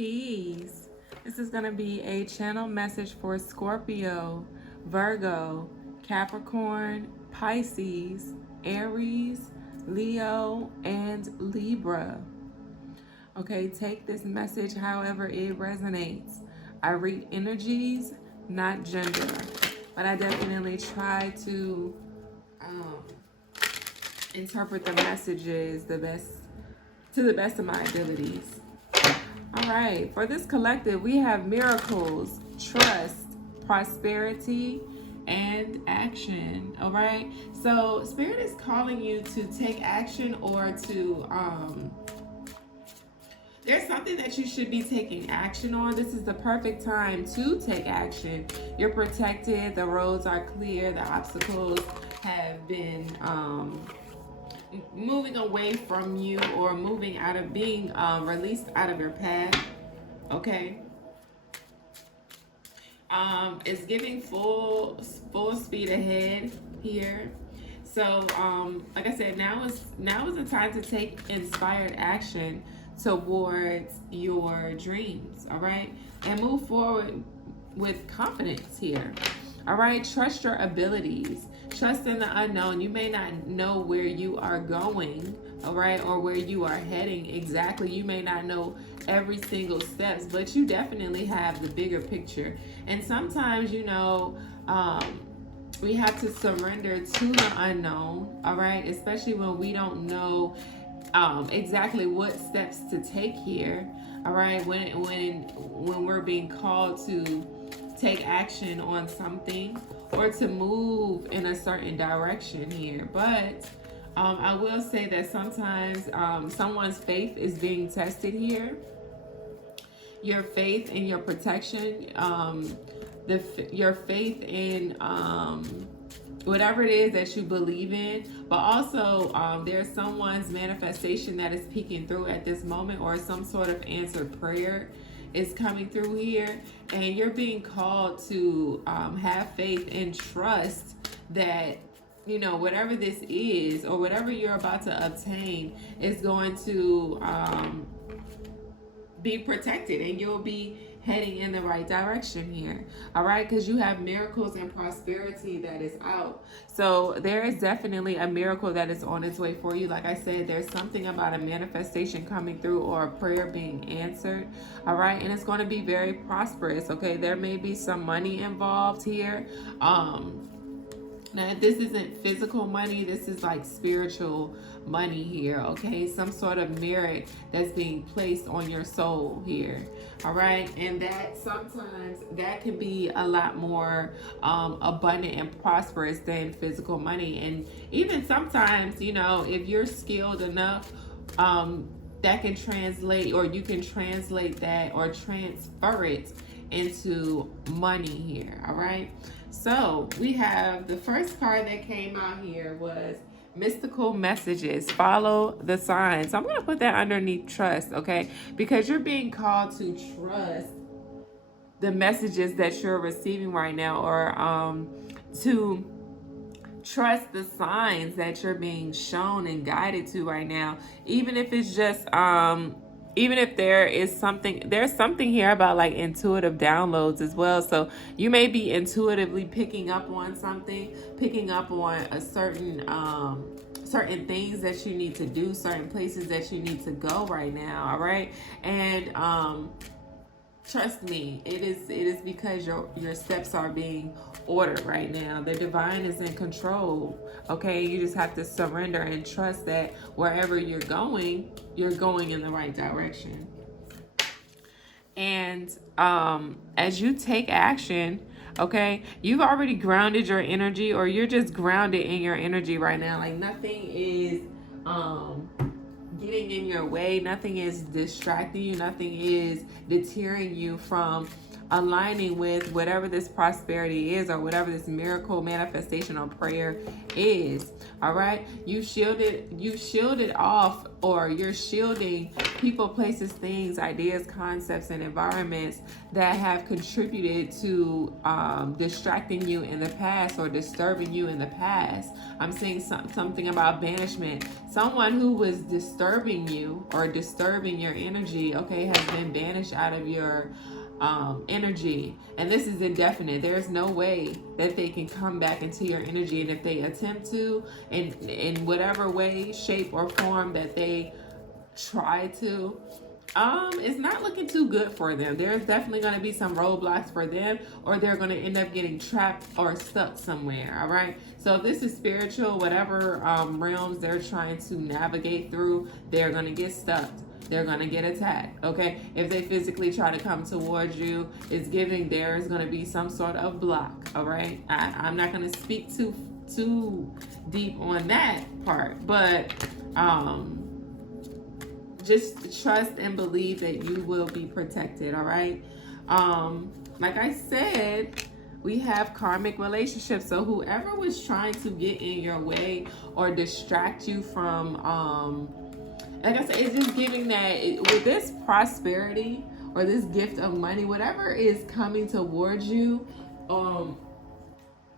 Peace. This is going to be a channel message for Scorpio, Virgo, Capricorn, Pisces, Aries, Leo, and Libra. Okay, take this message however it resonates. I read energies, not gender, but I definitely try to interpret the messages to the best of my abilities. All right, for this collective, we have miracles, trust, prosperity, and action. All right, so Spirit is calling you to take action or to, there's something that you should be taking action on. This is the perfect time to take action. You're protected, the roads are clear, the obstacles have been, moving away from you or moving out of being released out of your path. Okay, it's giving full speed ahead here. So like I said, now is the time to take inspired action towards your dreams. All right, and move forward with confidence here. All right, trust your abilities. Trust in the unknown. You may not know where you are going, all right, or where you are heading exactly. You may not know every single steps, but you definitely have the bigger picture. And sometimes, we have to surrender to the unknown, all right, especially when we don't know exactly what steps to take here, all right, when we're being called to take action on something or to move in a certain direction here. But I will say that sometimes someone's faith is being tested here. Your faith in your protection, your faith in whatever it is that you believe in, but also there's someone's manifestation that is peeking through at this moment, or some sort of answered prayer is coming through here, and you're being called to have faith and trust that whatever this is or whatever you're about to obtain is going to be protected, and you'll be heading in the right direction here. All right, because you have miracles and prosperity that is out. So there is definitely a miracle that is on its way for you. Like I said, there's something about a manifestation coming through or a prayer being answered. All right, and it's going to be very prosperous. Okay, there may be some money involved here. Now, this isn't physical money. This is like spiritual money here, okay? Some sort of merit that's being placed on your soul here, all right? And that sometimes that can be a lot more abundant and prosperous than physical money. And even sometimes, if you're skilled enough, that can translate, or you can translate that or transfer it into money here, all right? So we have the first card that came out here was mystical messages. Follow the signs. So I'm going to put that underneath trust, okay? Because you're being called to trust the messages that you're receiving right now, or to trust the signs that you're being shown and guided to right now, even if it's just even if there's something here about like intuitive downloads as well. So you may be intuitively picking up on something, picking up on a certain things that you need to do, certain places that you need to go right now. All right, and trust me, it is because your steps are being ordered right now. The divine is in control. Okay, you just have to surrender and trust that wherever you're going in the right direction. And as you take action, okay, you've already grounded your energy, or you're just grounded in your energy right now. Like nothing is getting in your way, nothing is distracting you, nothing is deterring you from aligning with whatever this prosperity is, or whatever this miracle manifestation or prayer is. All right, you shielded off, or you're shielding people, places, things, ideas, concepts, and environments that have contributed to distracting you in the past or disturbing you in the past. I'm seeing something about banishment. Someone who was disturbing you or disturbing your energy, okay, has been banished out of your energy. And this is indefinite. There's no way that they can come back into your energy. And if they attempt to, in whatever way, shape, or form that they try to, it's not looking too good for them. There's definitely going to be some roadblocks for them, or they're going to end up getting trapped or stuck somewhere. All right, so if this is spiritual, whatever realms they're trying to navigate through, they're going to get stuck. They're going to get attacked. Okay, if they physically try to come towards you, it's giving there's going to be some sort of block. All right, I'm not going to speak too deep on that part, but just trust and believe that you will be protected. All right, like I said, we have karmic relationships. So whoever was trying to get in your way or distract you from like I said, it's just giving that with this prosperity or this gift of money, whatever is coming towards you,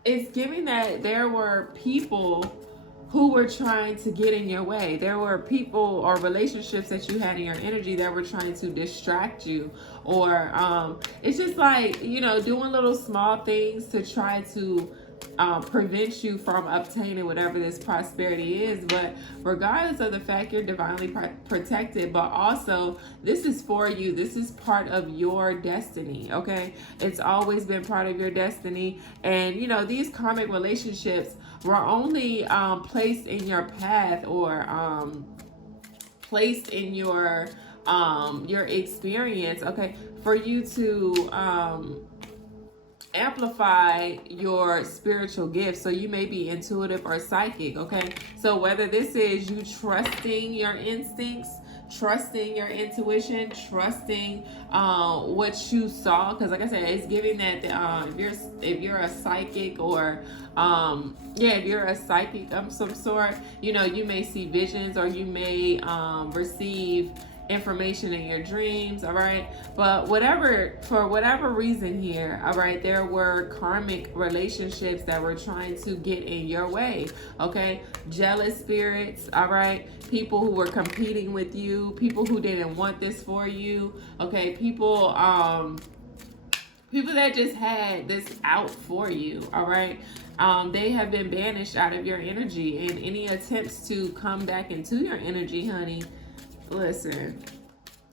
it's giving that there were people who were trying to get in your way. There were people or relationships that you had in your energy that were trying to distract you, or it's just like, you know, doing little small things to try to prevent you from obtaining whatever this prosperity is. But regardless of the fact, you're divinely protected, but also this is for you. This is part of your destiny. Okay, it's always been part of your destiny. And you know, these karmic relationships were only placed in your path, or placed in your experience, okay, for you to amplify your spiritual gifts. So you may be intuitive or psychic. Okay, so whether this is you trusting your instincts, trusting your intuition, trusting what you saw, because like I said, it's giving that if you're a psychic, or if you're a psychic of some sort, you know, you may see visions, or you may receive information in your dreams. All right, but for whatever reason here, all right, there were karmic relationships that were trying to get in your way. Okay, jealous spirits. All right, people who were competing with you, people who didn't want this for you. Okay, people that just had this out for you. All right, they have been banished out of your energy, and any attempts to come back into your energy, honey, listen,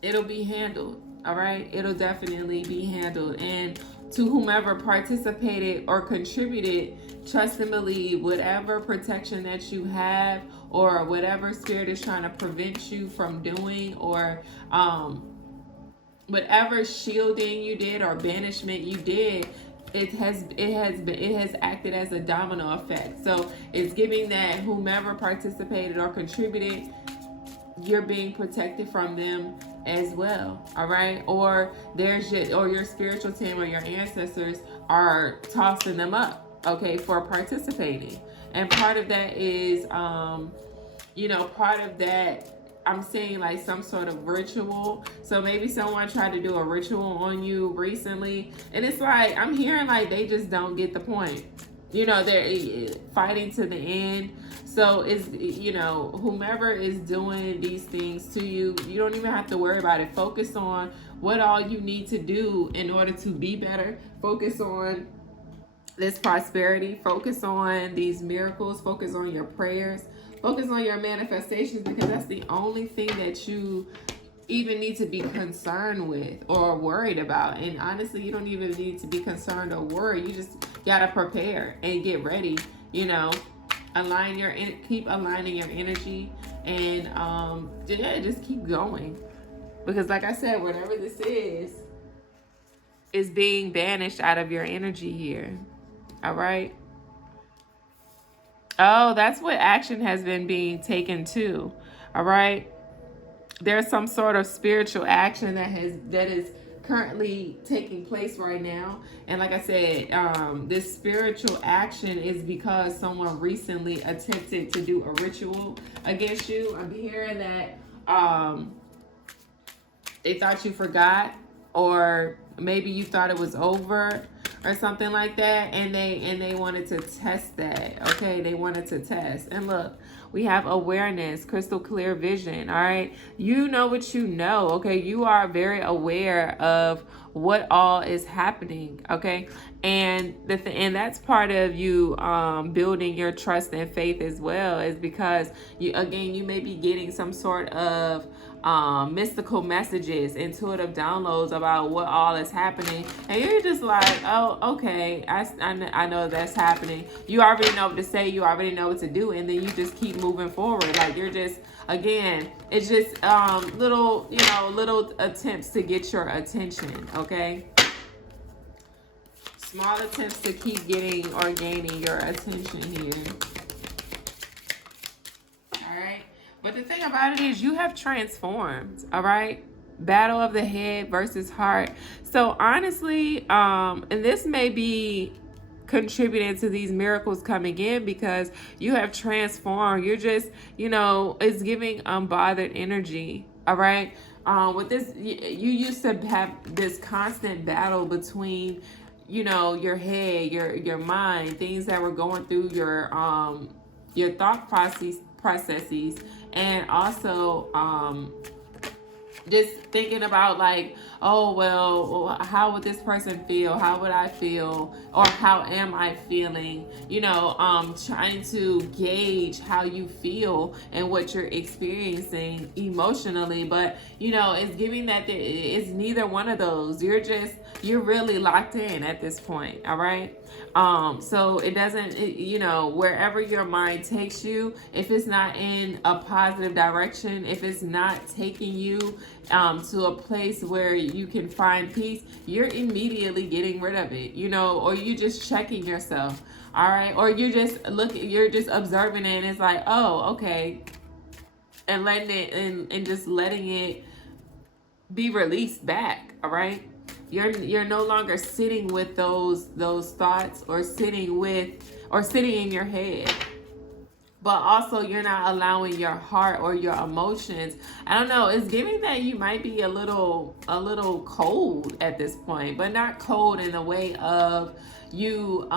it'll be handled. All right, it'll definitely be handled. And to whomever participated or contributed, trust and believe whatever protection that you have, or whatever spirit is trying to prevent you from doing, or whatever shielding you did or banishment you did, it has acted as a domino effect. So it's giving that whomever participated or contributed, you're being protected from them as well. All right, or your spiritual team or your ancestors are tossing them up, okay, for participating. And part of that is part of that, I'm saying, like some sort of ritual. So maybe someone tried to do a ritual on you recently, and it's like, I'm hearing like they just don't get the point. You know, they're fighting to the end. So it's, whomever is doing these things to you, you don't even have to worry about it. Focus on what all you need to do in order to be better. Focus on this prosperity. Focus on these miracles. Focus on your prayers. Focus on your manifestations, because that's the only thing that you even need to be concerned with or worried about. And honestly, you don't even need to be concerned or worried. You just gotta prepare and get ready. Keep aligning your energy, and just keep going, because like I said, whatever this is being banished out of your energy here. All right. Oh, that's what action has been being taken to. All right. There's some sort of spiritual action that is currently taking place right now. And like I said, this spiritual action is because someone recently attempted to do a ritual against you. I'm hearing that they thought you forgot, or maybe you thought it was over or something like that, and they wanted to test that. Okay, they wanted to test. And look, we have awareness, crystal clear vision. All right, you know what you know. Okay, you are very aware of what all is happening. Okay, and and that's part of you building your trust and faith as well, is because you may be getting some sort of mystical messages, intuitive downloads about what all is happening, and you're just like, oh, okay, I know that's happening. You already know what to say, you already know what to do, and then you just keep moving forward. Like, you're just, again, it's just little attempts to get your attention. Okay, small attempts to keep getting or gaining your attention here. But the thing about it is, you have transformed. All right, battle of the head versus heart. So honestly, and this may be contributing to these miracles coming in, because you have transformed. You're just, it's giving unbothered energy. All right, with this, you used to have this constant battle between, your head, your mind, things that were going through your thought processes, and also just thinking about, like, oh, well, how would this person feel? How would I feel? Or how am I feeling? Trying to gauge how you feel and what you're experiencing emotionally. But, it's giving that it's neither one of those. You're really locked in at this point. All right. So it doesn't, wherever your mind takes you, if it's not in a positive direction, if it's not taking you to a place where you can find peace, you're immediately getting rid of it, or you just checking yourself. All right. Or you're just observing it, and it's like, oh, okay. And letting it, and just letting it be released back. All right. You're no longer sitting with those thoughts, or sitting in your head. But also, you're not allowing your heart or your emotions. I don't know. It's giving that you might be a little cold at this point, but not cold in the way of you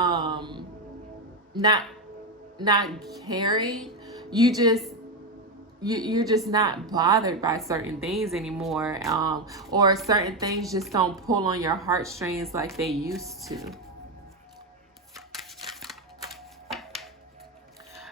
not caring. You're just not bothered by certain things anymore, or certain things just don't pull on your heartstrings like they used to.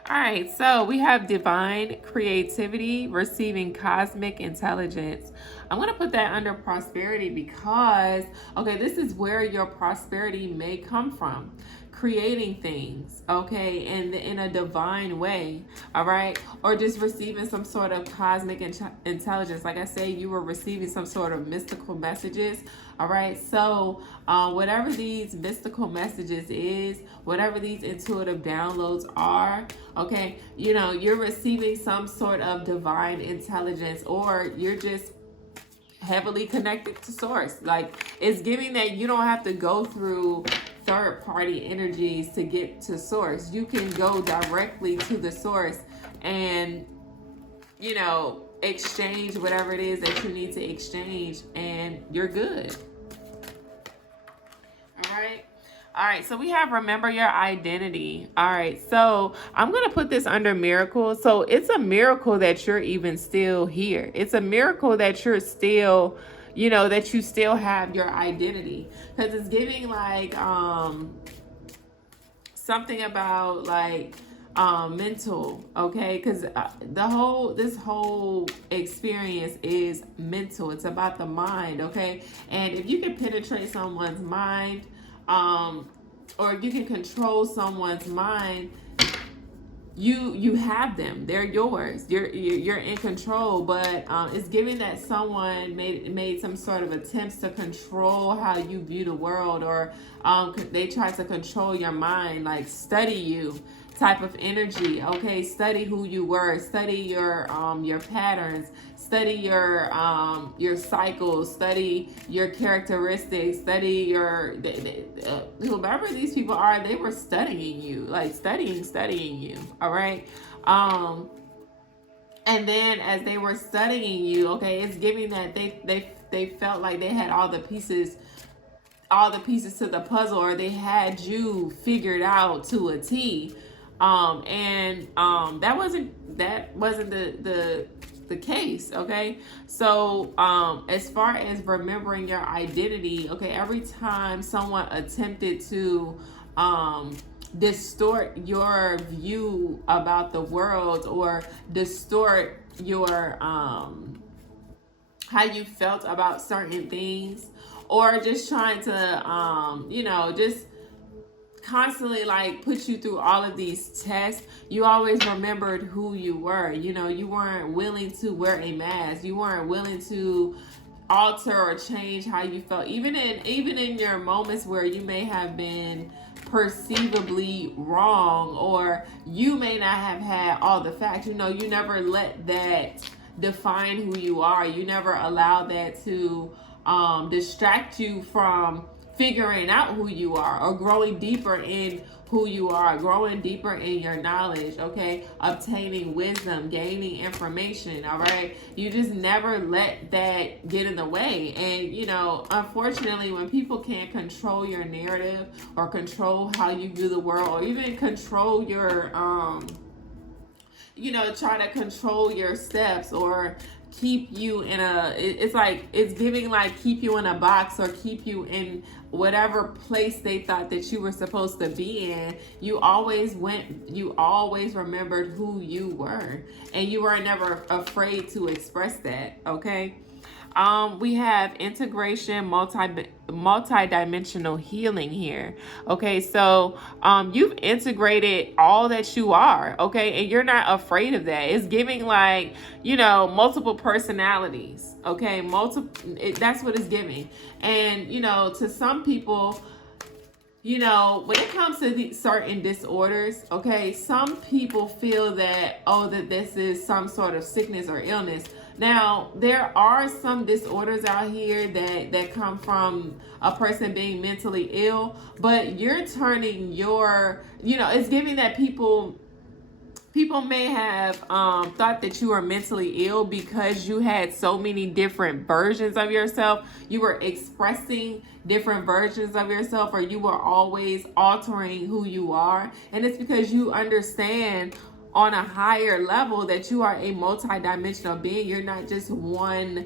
All right, so we have divine creativity, receiving cosmic intelligence. I'm going to put that under prosperity because, okay, this is where your prosperity may come from. Creating things, okay, in a divine way, all right, or just receiving some sort of cosmic intelligence. Like I say, you were receiving some sort of mystical messages, all right. So whatever these mystical messages is, whatever these intuitive downloads are, okay, you're receiving some sort of divine intelligence, or you're just heavily connected to source. Like, it's giving that you don't have to go through third-party energies to get to source. You can go directly to the source and exchange whatever it is that you need to exchange, and you're good. All right, so we have remember your identity. All right, so I'm going to put this under miracle. So it's a miracle that you're even still here. It's a miracle that you're still, that you still have your identity. Because it's giving like something about like mental, okay? Because this whole experience is mental. It's about the mind, okay? And if you can penetrate someone's mind, or if you can control someone's mind, you have them. They're yours. You're in control. But it's giving that someone made some sort of attempts to control how you view the world, or they try to control your mind, like study you type of energy. Okay, study who you were, study your patterns, study your cycles, study your characteristics, study your whoever these people are. They were studying you, like studying you. All right. And then as they were studying you, okay, it's giving that they felt like they had all the pieces to the puzzle, or they had you figured out to a T. That wasn't the case. Okay, so as far as remembering your identity, okay, every time someone attempted to distort your view about the world, or distort your how you felt about certain things, or just trying to just constantly like put you through all of these tests, you always remembered who you were. You weren't willing to wear a mask. You weren't willing to alter or change how you felt, even in your moments where you may have been perceivably wrong, or you may not have had all the facts. You never let that define who you are. You never allow that to distract you from figuring out who you are, or growing deeper in who you are, growing deeper in your knowledge, okay, obtaining wisdom, gaining information. All right, you just never let that get in the way. And unfortunately, when people can't control your narrative, or control how you view the world, or even control your try to control your steps, or keep you in it's giving like keep you in a box, or keep you in whatever place they thought that you were supposed to be in. You always remembered who you were, and you were never afraid to express that. Okay. We have integration, multi-dimensional healing here. Okay, so you've integrated all that you are, okay, and you're not afraid of that. It's giving like, multiple personalities, okay, that's what it's giving. And to some people, when it comes to these certain disorders, okay, some people feel that, that this is some sort of sickness or illness. Now, there are some disorders out here that come from a person being mentally ill, but you're turning it's giving that people may have thought that you were mentally ill because you had so many different versions of yourself. You were expressing different versions of yourself, or you were always altering who you are. And it's because you understand on a higher level that you are a multi-dimensional being. You're not just one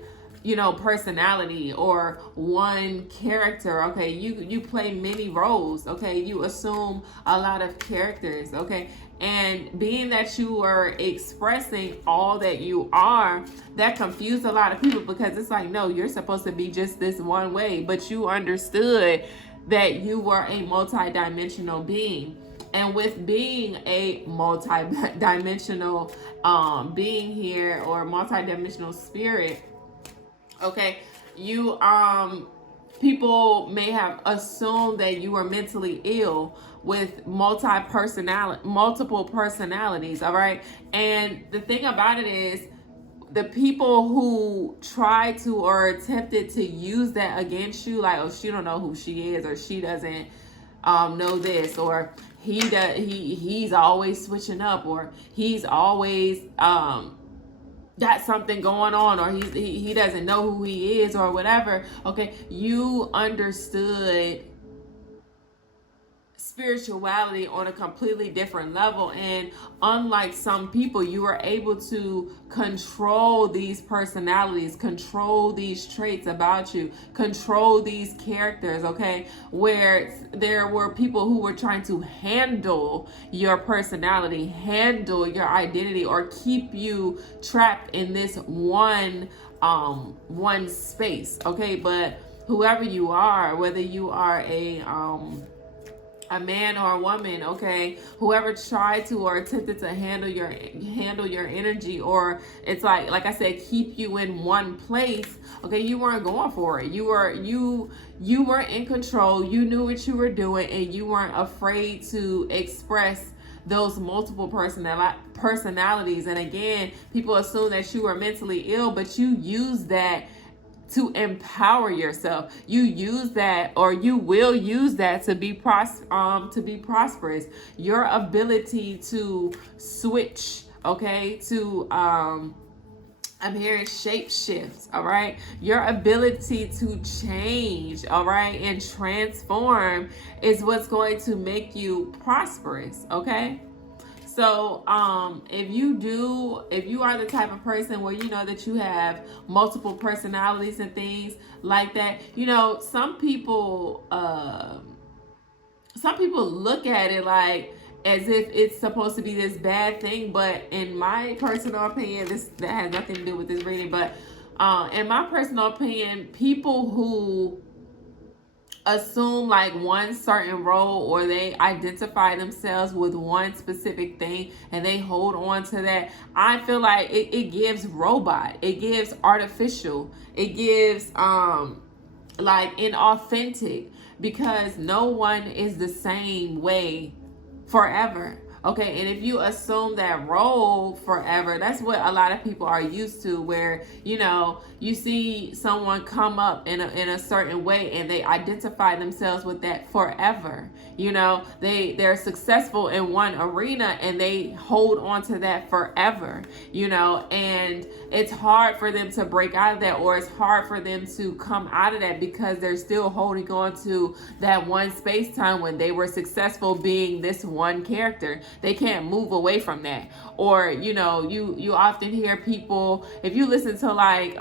personality or one character. Okay, you play many roles. Okay, you assume a lot of characters. Okay, and being that you are expressing all that you are, that confused a lot of people, because it's like, no, you're supposed to be just this one way, but you understood that you were a multi-dimensional being. And with being a multi-dimensional being here, or multi-dimensional spirit, okay, you people may have assumed that you were mentally ill with multiple personalities. All right, and the thing about it is, the people who tried to or attempted to use that against you, like, oh, she don't know who she is, or she doesn't know this, or he's always switching up, or he's always got something going on, or he doesn't know who he is, or whatever. Okay, you understood spirituality on a completely different level, and unlike some people, you were able to control these personalities, control these traits about you, control these characters. Okay, where there were people who were trying to handle your personality, handle your identity, or keep you trapped in this one space. Okay, but whoever you are, whether you are a man or a woman, okay, whoever tried to or attempted to handle your energy, or it's like I said, keep you in one place, okay, you weren't going for it. You were in control. You knew what you were doing, and you weren't afraid to express those multiple personalities. And again, people assume that you are mentally ill, but you use that to empower yourself. You use that, or you will use that to be prosperous. Your ability to switch, okay, to I'm hearing shape shifts, all right? Your ability to change, all right, and transform is what's going to make you prosperous, okay? So if you are the type of person where you know that you have multiple personalities and things like that, you know, some people look at it like as if it's supposed to be this bad thing. But in my personal opinion, that has nothing to do with this reading, but in my personal opinion, people who assume like one certain role, or they identify themselves with one specific thing and they hold on to that, I feel like it gives robot, it gives artificial, it gives like inauthentic, because no one is the same way forever. Okay, and if you assume that role forever, that's what a lot of people are used to, where, you know, you see someone come up in a certain way and they identify themselves with that forever. You know, they're successful in one arena and they hold on to that forever, you know, and it's hard for them to break out of that, or it's hard for them to come out of that, because they're still holding on to that one space time when they were successful being this one character. They can't move away from that. Or, you know, you often hear people, if you listen to like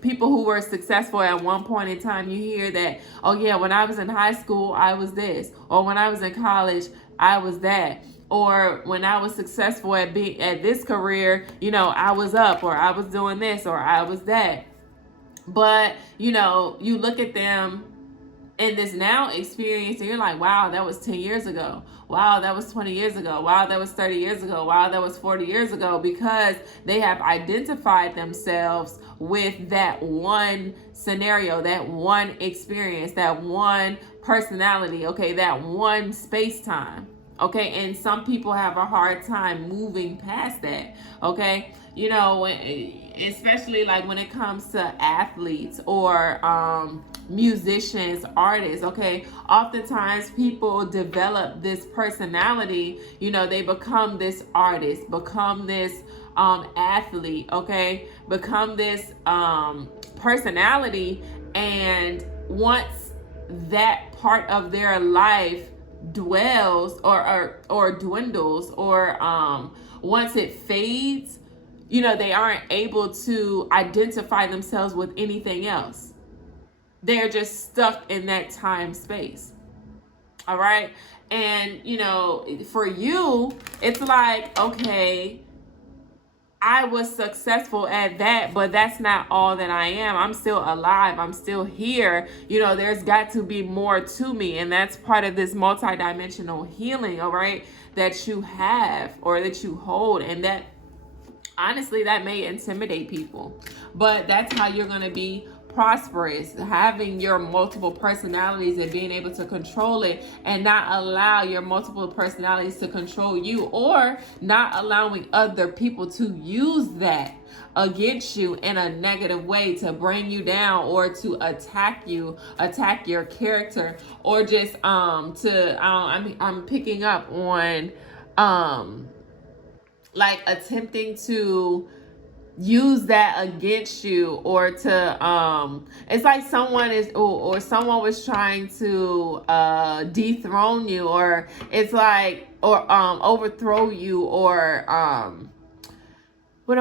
people who were successful at one point in time, you hear that, oh yeah, when I was in high school I was this, or when I was in college I was that, or when I was successful at this career, you know, I was up, or I was doing this, or I was that. But, you know, you look at them in this now experience and you're like, wow, that was 10 years ago. Wow, that was 20 years ago. Wow, that was 30 years ago. Wow, that was 40 years ago, because they have identified themselves with that one scenario, that one experience, that one personality, okay, that one space-time. Okay, and some people have a hard time moving past that, okay? You know, especially like when it comes to athletes or musicians, artists, okay? Oftentimes people develop this personality, you know, they become this artist, become this athlete, okay? Become this personality, and once that part of their life dwells or dwindles, or once it fades, you know, they aren't able to identify themselves with anything else. They're just stuck in that time space. All right. And, you know, for you, it's like, okay, I was successful at that, but that's not all that I am. I'm still alive. I'm still here. You know, there's got to be more to me. And that's part of this multidimensional healing, all right, that you have, or that you hold. And that, honestly, that may intimidate people, but that's how you're going to be prosperous, having your multiple personalities and being able to control it, and not allow your multiple personalities to control you, or not allowing other people to use that against you in a negative way to bring you down, or to attack you, attack your character, or just I'm picking up on like attempting to use that against you, or to it's like someone is, or someone was trying to dethrone you, or it's like, or overthrow you, or what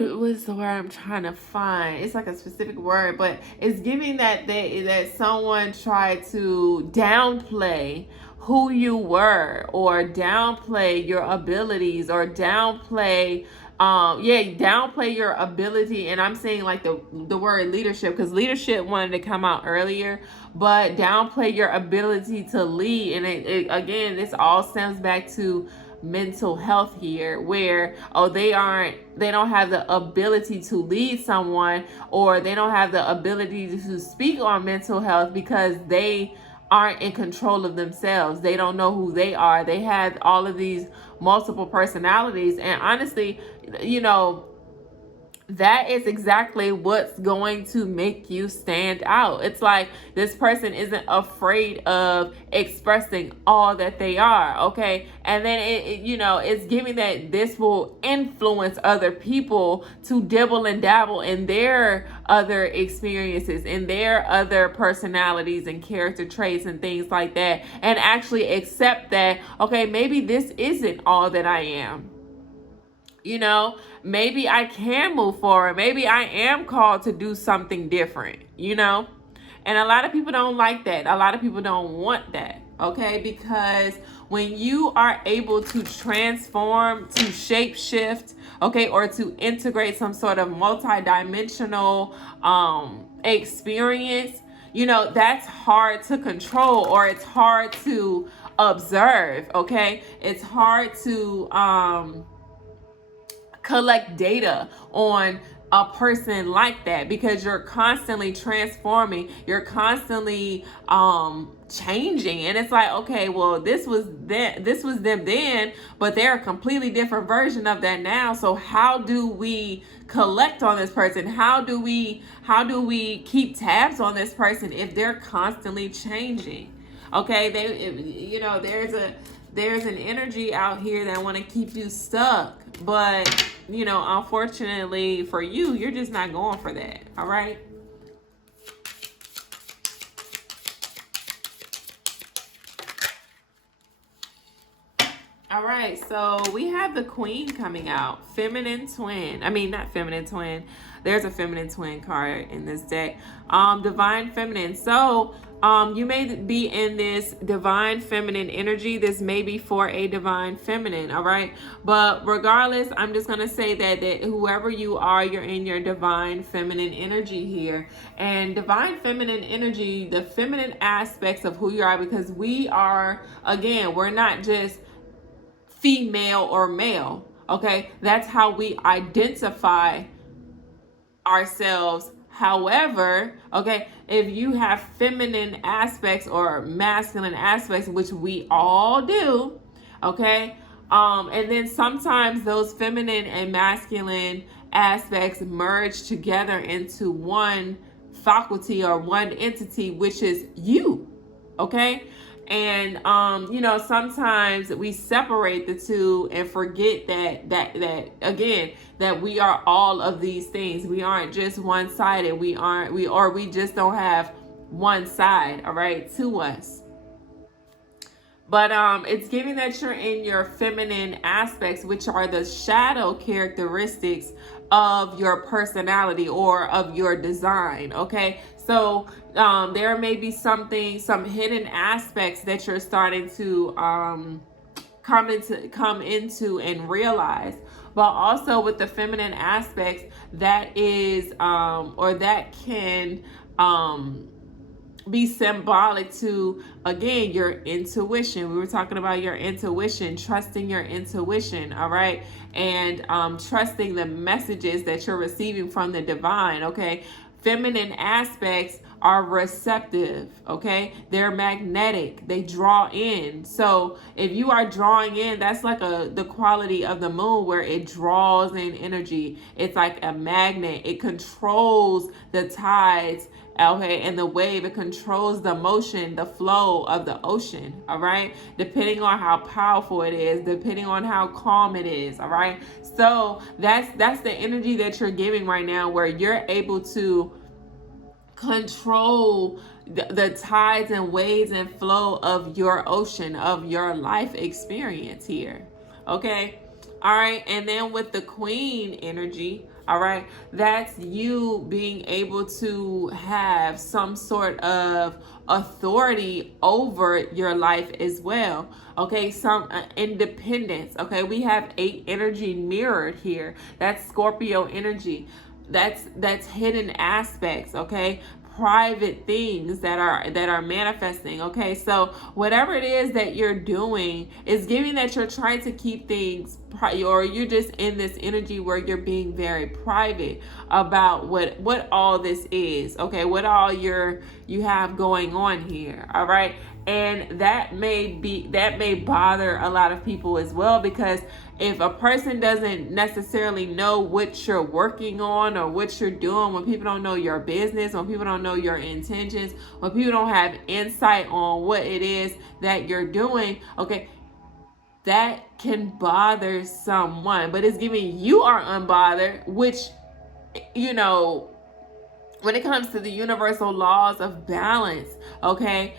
is the word I'm trying to find? It's like a specific word, but it's giving that that someone tried to downplay who you were, or downplay your abilities, or downplay downplay your ability. And I'm saying like the word leadership, because leadership wanted to come out earlier, but downplay your ability to lead. And it again, this all stems back to mental health here, where they don't have the ability to lead someone, or they don't have the ability to speak on mental health, because they aren't in control of themselves. They don't know who they are. They have all of these multiple personalities. And honestly, you know, that is exactly what's going to make you stand out. It's like this person isn't afraid of expressing all that they are, okay? And then it's giving that this will influence other people to dibble and dabble in their other experiences, in their other personalities and character traits and things like that, and actually accept that, okay, maybe this isn't all that I am. Maybe I can move forward. Maybe I am called to do something different, And a lot of people don't like that. A lot of people don't want that, okay? Because when you are able to transform, to shape shift, okay, or to integrate some sort of multi-dimensional experience, that's hard to control, or it's hard to observe, okay? It's hard to collect data on a person like that, because you're constantly transforming, you're constantly changing, and it's like, okay, well, this was them then, but they're a completely different version of that now. So how do we collect on this person? How do we keep tabs on this person if they're constantly changing? Okay, there's an energy out here that want to keep you stuck, but unfortunately for you, you're just not going for that. All right. All right, so we have the Queen coming out. Feminine twin. I mean, not feminine twin. There's a feminine twin card in this deck. Divine feminine. So you may be in this divine feminine energy. This may be for a divine feminine, all right? But regardless, I'm just going to say that whoever you are, you're in your divine feminine energy here. And divine feminine energy, the feminine aspects of who you are, because we are, again, we're not just female or male, okay? That's how we identify ourselves. However, okay, if you have feminine aspects or masculine aspects, which we all do, okay, and then sometimes those feminine and masculine aspects merge together into one faculty or one entity, which is you, okay? And sometimes we separate the two and forget that again, that we are all of these things. We aren't just one-sided. We just don't have one side, all right, to us. But it's giving that you're in your feminine aspects, which are the shadow characteristics of your personality or of your design, okay? So there may be some hidden aspects that you're starting to come into and realize. But also with the feminine aspects, that is or that can be symbolic to, again, your intuition. We were talking about your intuition, trusting your intuition, all right? And trusting the messages that you're receiving from the divine, okay? Feminine aspects are receptive, okay? They're magnetic. They draw in. So if you are drawing in, that's like the quality of the moon, where it draws in energy. It's like a magnet. It controls the tides, okay, and the wave. It controls the motion, the flow of the ocean, all right? Depending on how powerful it is, depending on how calm it is, all right? So that's the energy that you're giving right now, where you're able to control the tides and waves and flow of your ocean, of your life experience here, okay? All right, and then with the Queen energy, all right, that's you being able to have some sort of authority over your life as well, okay? Some independence, okay? We have 8 energy mirrored here. That's Scorpio energy. That's hidden aspects, okay? private things that are manifesting. Okay, so whatever it is that you're doing is giving that you're trying to keep things or you're just in this energy where you're being very private about what all this is. Okay, what all you have going on here. All right, and that may bother a lot of people as well, because if a person doesn't necessarily know what you're working on or what you're doing, when people don't know your business, when people don't know your intentions, when people don't have insight on what it is that you're doing, okay, that can bother someone. But it's giving you are unbothered, which, you know, when it comes to the universal laws of balance, okay,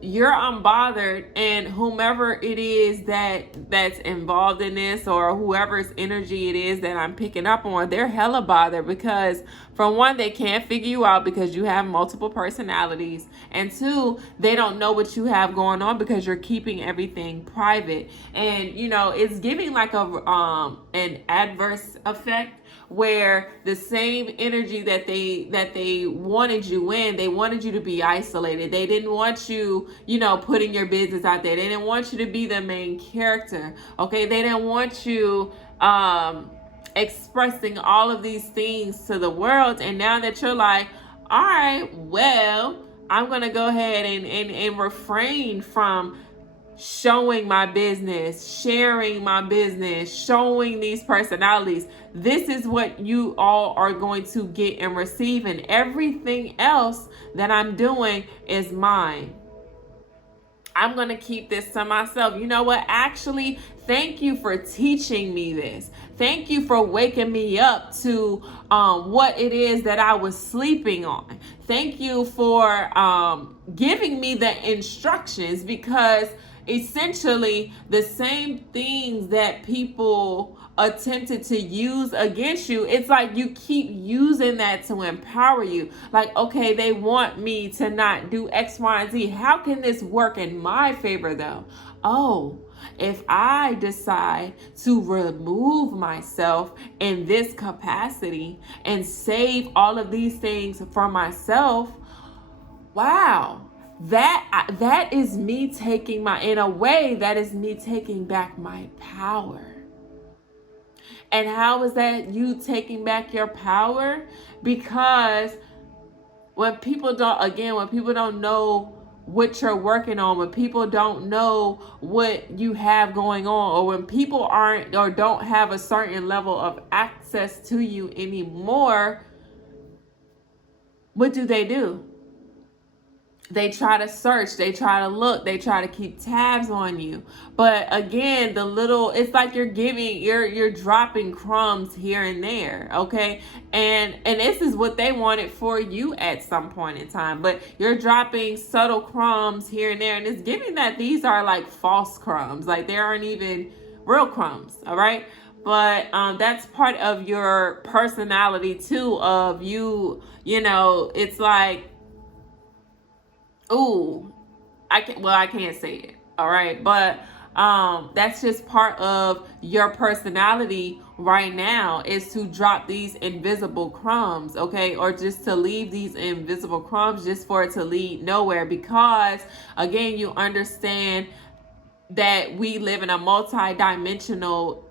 you're unbothered, and whomever it is that's involved in this, or whoever's energy it is that I'm picking up on, they're hella bothered, because from one, they can't figure you out because you have multiple personalities, and two, they don't know what you have going on because you're keeping everything private. And you know, it's giving like an adverse effect, where the same energy that they wanted you in, they wanted you to be isolated. They didn't want you, you know, putting your business out there. They didn't want you to be the main character. Okay, they didn't want you expressing all of these things to the world. And now that you're like, all right, well, I'm gonna go ahead and refrain from showing my business, sharing my business, showing these personalities. This is what you all are going to get and receive, and everything else that I'm doing is mine. I'm going to keep this to myself. You know what? Actually, thank you for teaching me this. Thank you for waking me up to what it is that I was sleeping on. Thank you for giving me the instructions, because essentially the same things that people attempted to use against you, it's like you keep using that to empower you. Like, okay, they want me to not do X, Y, and Z. How can this work in my favor though? Oh, if I decide to remove myself in this capacity and save all of these things for myself, wow, that is me taking in a way, that is me taking back my power. And how is that you taking back your power? Because when people don't know what you're working on, when people don't know what you have going on, or when people aren't or don't have a certain level of access to you anymore, what do? They try to search, they try to look, they try to keep tabs on you. But again, it's like you're dropping crumbs here and there, okay? And this is what they wanted for you at some point in time. But you're dropping subtle crumbs here and there, and it's giving that these are like false crumbs. Like they aren't even real crumbs, all right? But that's part of your personality too, of you know, it's like, ooh, I can't say it, all right? But that's just part of your personality right now, is to drop these invisible crumbs, okay? Or just to leave these invisible crumbs just for it to lead nowhere, because again, you understand that we live in a multi-dimensional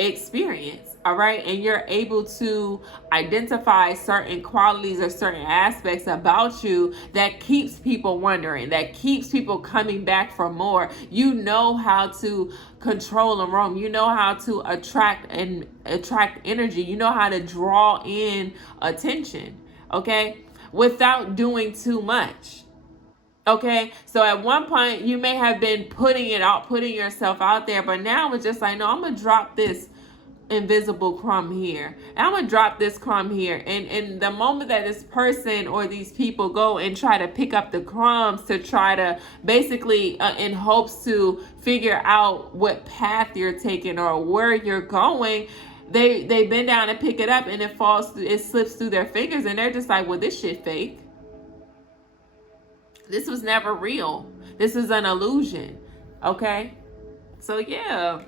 experience, all right? And you're able to identify certain qualities or certain aspects about you that keeps people wondering, that keeps people coming back for more. You know how to control and roam. You know how to attract energy. You know how to draw in attention, okay? Without doing too much. Okay, so at one point you may have been putting yourself out there, but now it's just like, no, I'm gonna drop this invisible crumb here, and I'm gonna drop this crumb here, and the moment that this person or these people go and try to pick up the crumbs to try to basically in hopes to figure out what path you're taking or where you're going, they bend down and pick it up, and it slips through their fingers, and they're just like, well, this shit fake. This was never real. This is an illusion. Okay? So yeah.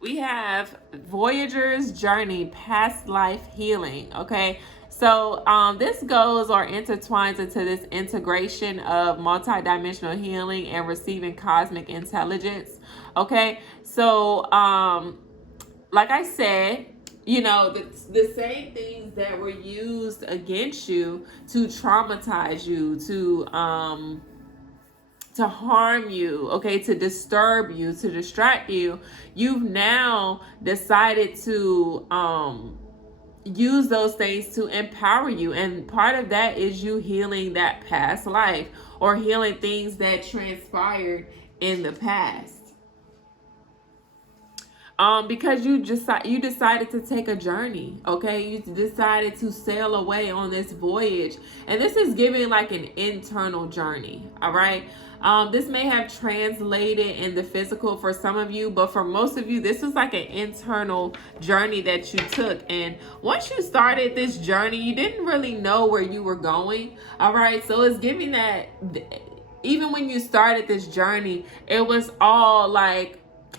We have Voyager's Journey, Past Life Healing. Okay? So this goes or intertwines into this integration of multidimensional healing and receiving cosmic intelligence. Okay, so like I said, you know, the same things that were used against you to traumatize you, to harm you, okay, to disturb you, to distract you, you've now decided to use those things to empower you. And part of that is you healing that past life or healing things that transpired in the past. Because you decided to take a journey, okay? You decided to sail away on this voyage, and this is giving like an internal journey, all right? This may have translated in the physical for some of you, but for most of you, this is like an internal journey that you took. And once you started this journey, you didn't really know where you were going, all right? So it's giving that even when you started this journey, it was all like,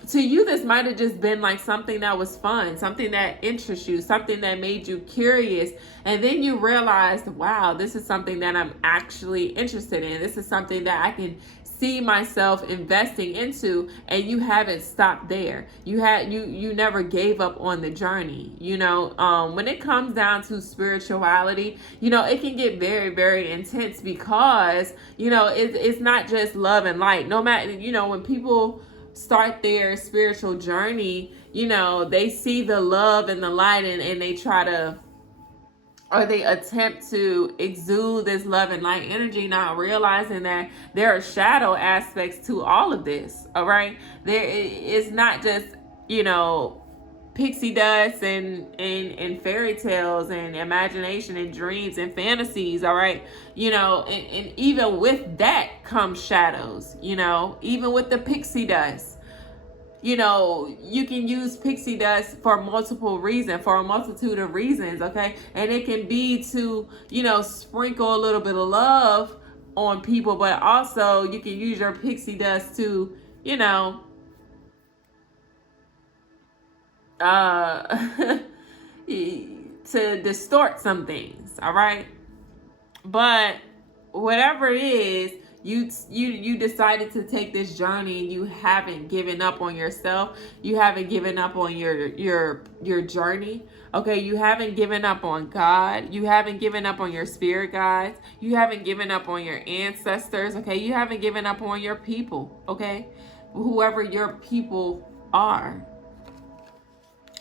to you, this might have just been like something that was fun, something that interests you, something that made you curious. And then you realized, wow, this is something that I'm actually interested in. This is something that I can see myself investing into. And you haven't stopped there. You never gave up on the journey. You know, when it comes down to spirituality, you know, it can get very, very intense because, you know, it's not just love and light. No matter, you know, when people start their spiritual journey, you know, they see the love and the light, and they try to, or they attempt to exude this love and light energy, not realizing that there are shadow aspects to all of this. All right, there is not just, you know, pixie dust and fairy tales and imagination and dreams and fantasies. All right, you know, and even with that comes shadows. You know, even with the pixie dust, you know, you can use pixie dust for multiple reasons, for a multitude of reasons. Okay, and it can be to, you know, sprinkle a little bit of love on people, but also you can use your pixie dust to, you know, to distort some things. All right, but whatever it is, you decided to take this journey, and you haven't given up on yourself. You haven't given up on your journey. Okay, you haven't given up on God. You haven't given up on your spirit guides. You haven't given up on your ancestors. Okay, you haven't given up on your people. Okay, whoever your people are.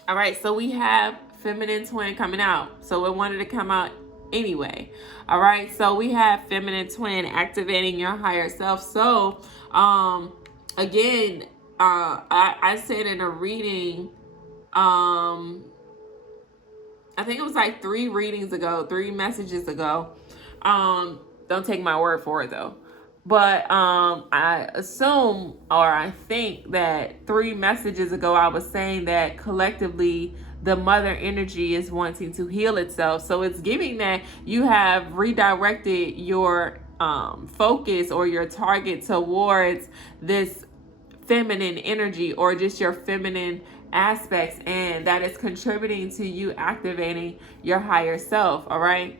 All right, so we have feminine twin coming out. So it wanted to come out anyway. All right, so we have feminine twin activating your higher self. So again, I said in a reading, I think it was like 3 messages ago. Don't take my word for it though. But I assume, or I think that 3 messages ago, I was saying that collectively the mother energy is wanting to heal itself. So it's giving that you have redirected your focus or your target towards this feminine energy, or just your feminine aspects, and that is contributing to you activating your higher self. All right.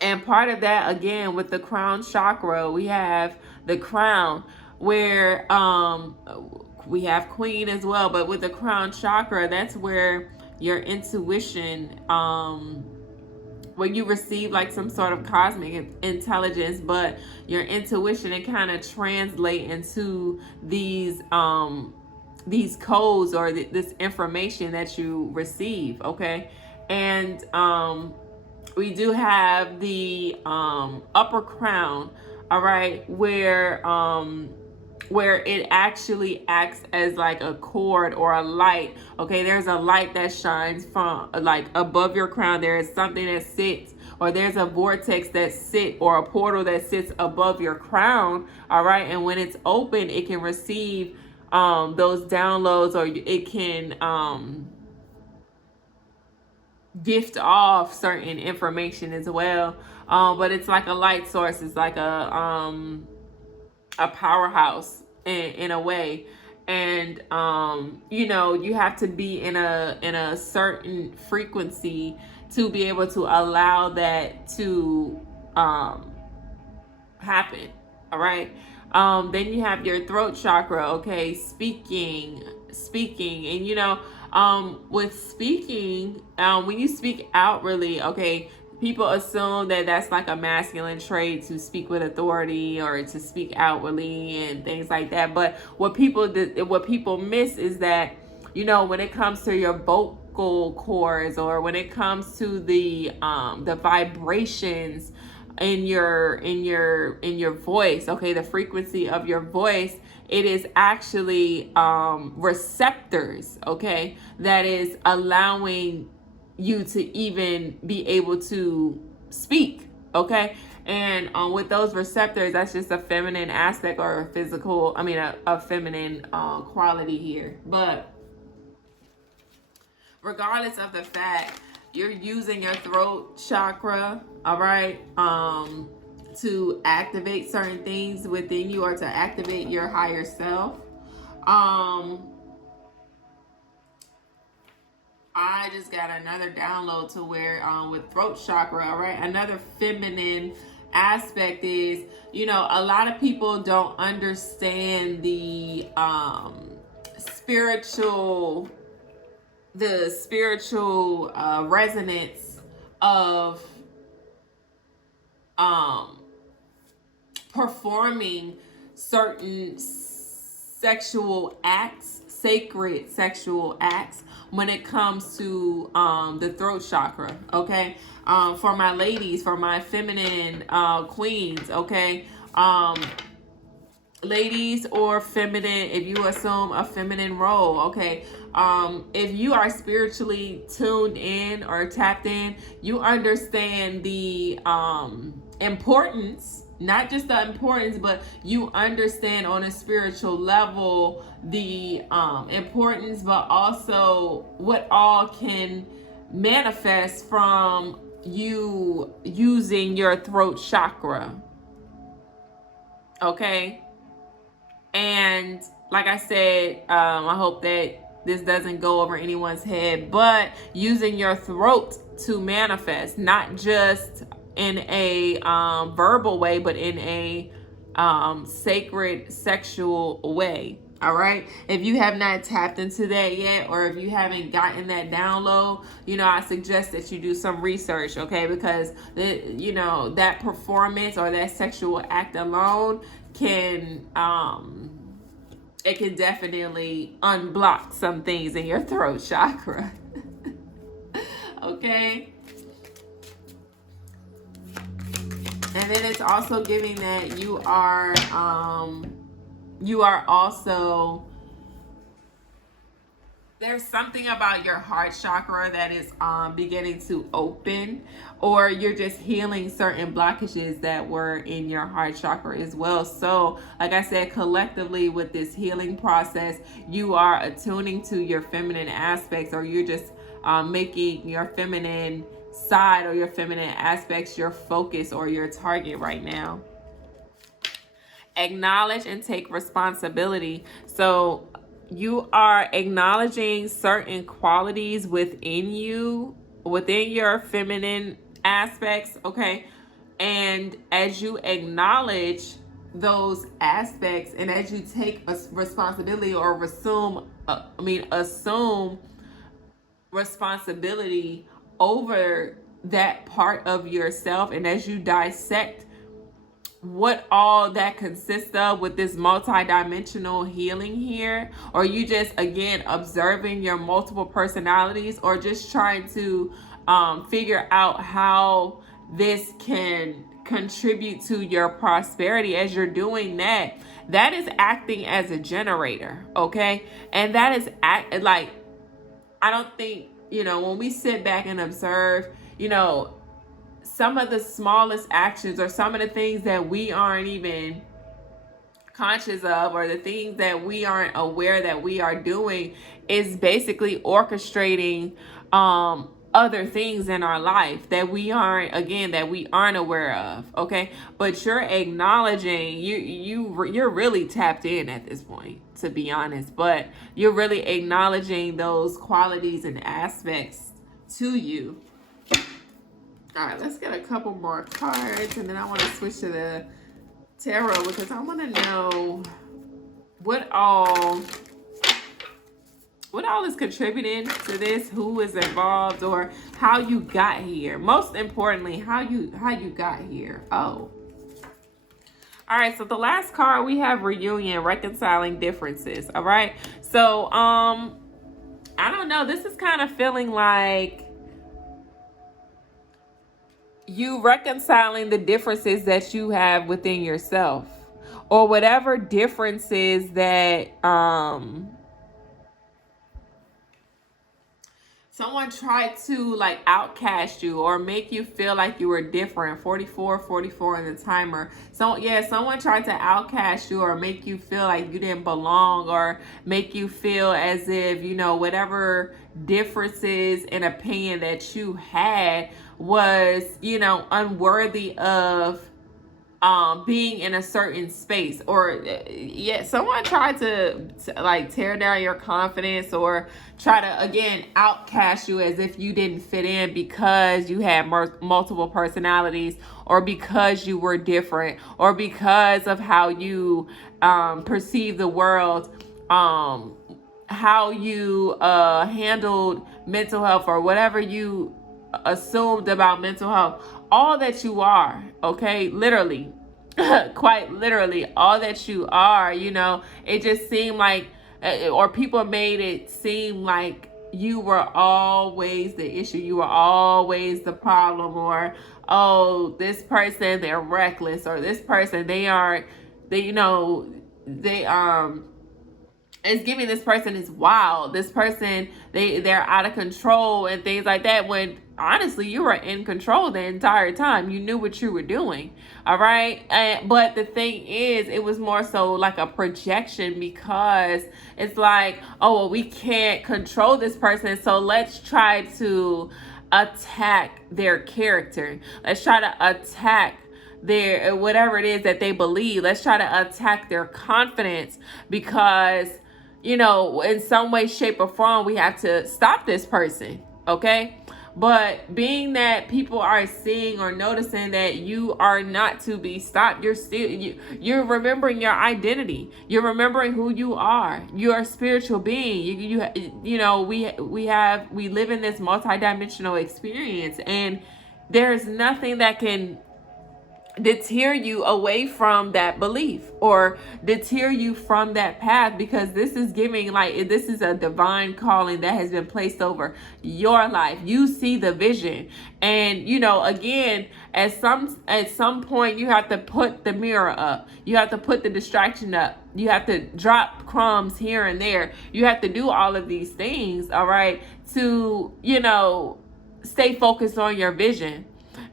And part of that, again, with the crown chakra, we have the crown, where we have queen as well. But with the crown chakra, that's where your intuition, when you receive like some sort of cosmic intelligence, but your intuition, it kind of translate into these codes, or this information that you receive. Okay. And we do have the upper crown, all right, where it actually acts as like a cord or a light. Okay, there's a light that shines from like above your crown. There is something that sits, or there's a vortex that sits, or a portal that sits above your crown. All right, and when it's open, it can receive those downloads, or it can gift off certain information as well. But it's like a light source. It's like a powerhouse in a way. And you know, you have to be in a certain frequency to be able to allow that to happen. All right. Then you have your throat chakra. Okay, speaking, and with speaking, when you speak outwardly, okay, people assume that that's like a masculine trait, to speak with authority or to speak outwardly and things like that. But what people miss is that, when it comes to your vocal cords, or when it comes to the vibrations in your voice, okay, the frequency of your voice, it is actually receptors, okay, that is allowing you to even be able to speak, okay. And with those receptors, that's just a feminine aspect, or a physical, a feminine quality here. But regardless of the fact, you're using your throat chakra, all right, to activate certain things within you, or to activate your higher self. I just got another download to where with throat chakra, all right, another feminine aspect is, a lot of people don't understand the spiritual resonance of performing certain sexual acts, sacred sexual acts, when it comes to the throat chakra, okay. For my ladies, for my feminine queens, okay, ladies or feminine, if you assume a feminine role, okay, if you are spiritually tuned in or tapped in, you understand the importance, not just the importance, but you understand on a spiritual level the importance, but also what all can manifest from you using your throat chakra, okay. And like I said, I hope that this doesn't go over anyone's head, but using your throat to manifest, not just in a verbal way, but in a sacred sexual way. All right. If you have not tapped into that yet, or if you haven't gotten that download, I suggest that you do some research, okay? Because that performance or that sexual act alone can it can definitely unblock some things in your throat chakra. Okay. And then it's also giving that you are also, there's something about your heart chakra that is beginning to open, or you're just healing certain blockages that were in your heart chakra as well. So like I said, collectively with this healing process, you are attuning to your feminine aspects, or you're just making your feminine side or your feminine aspects your focus or your target right now. Acknowledge and take responsibility. So you are acknowledging certain qualities within you, within your feminine aspects, okay? And as you acknowledge those aspects, and as you take a responsibility, or assume responsibility over that part of yourself, and as you dissect what all that consists of with this multi-dimensional healing here, or you just again observing your multiple personalities, or just trying to figure out how this can contribute to your prosperity, as you're doing that, that is acting as a generator, okay? And that is like, I don't think, when we sit back and observe, some of the smallest actions, or some of the things that we aren't even conscious of, or the things that we aren't aware that we are doing, is basically orchestrating other things in our life that we aren't aware of, okay? But you're acknowledging, you're really tapped in at this point, to be honest, but you're really acknowledging those qualities and aspects to you. All right, let's get a couple more cards, and then I want to switch to the tarot because I want to know what all is contributing to this, who is involved, or how you got here. Most importantly, how you got here. Oh. All right, so the last card we have reunion, reconciling differences. All right. So, I don't know. This is kind of feeling like you reconciling the differences that you have within yourself, or whatever differences that someone tried to like outcast you or make you feel like you were different. 44 in the timer. So yeah, someone tried to outcast you or make you feel like you didn't belong, or make you feel as if, you know, whatever differences and opinion that you had was, you know, unworthy of being in a certain space. Or yeah, someone tried to like tear down your confidence, or try to again outcast you as if you didn't fit in because you had multiple personalities, or because you were different, or because of how you perceive the world, how you handled mental health, or whatever you assumed about mental health. All that you are, okay, literally, quite literally, all that you are, you know, it just seemed like, or people made it seem like you were always the issue, you were always the problem, or oh, this person, they're reckless, or this person, you know, it's giving this person is wild, this person, they're out of control and things like that, when honestly you were in control the entire time. You knew what you were doing. All right. But the thing is, it was more so like a projection, because it's like, oh, well, we can't control this person, so let's try to attack their character, let's try to attack their whatever it is that they believe, let's try to attack their confidence, because, you know, in some way, shape, or form, we have to stop this person. Okay. But being that people are seeing or noticing that you are not to be stopped, you're remembering your identity. You're remembering who you are. You're a spiritual being. You know, we live in this multidimensional experience, and there's nothing that can deter you away from that belief, or deter you from that path, because this is giving, like, this is a divine calling that has been placed over your life. You see the vision, and, you know, again, at some point you have to put the mirror up, you have to put the distraction up, you have to drop crumbs here and there, you have to do all of these things, all right, to, you know, stay focused on your vision.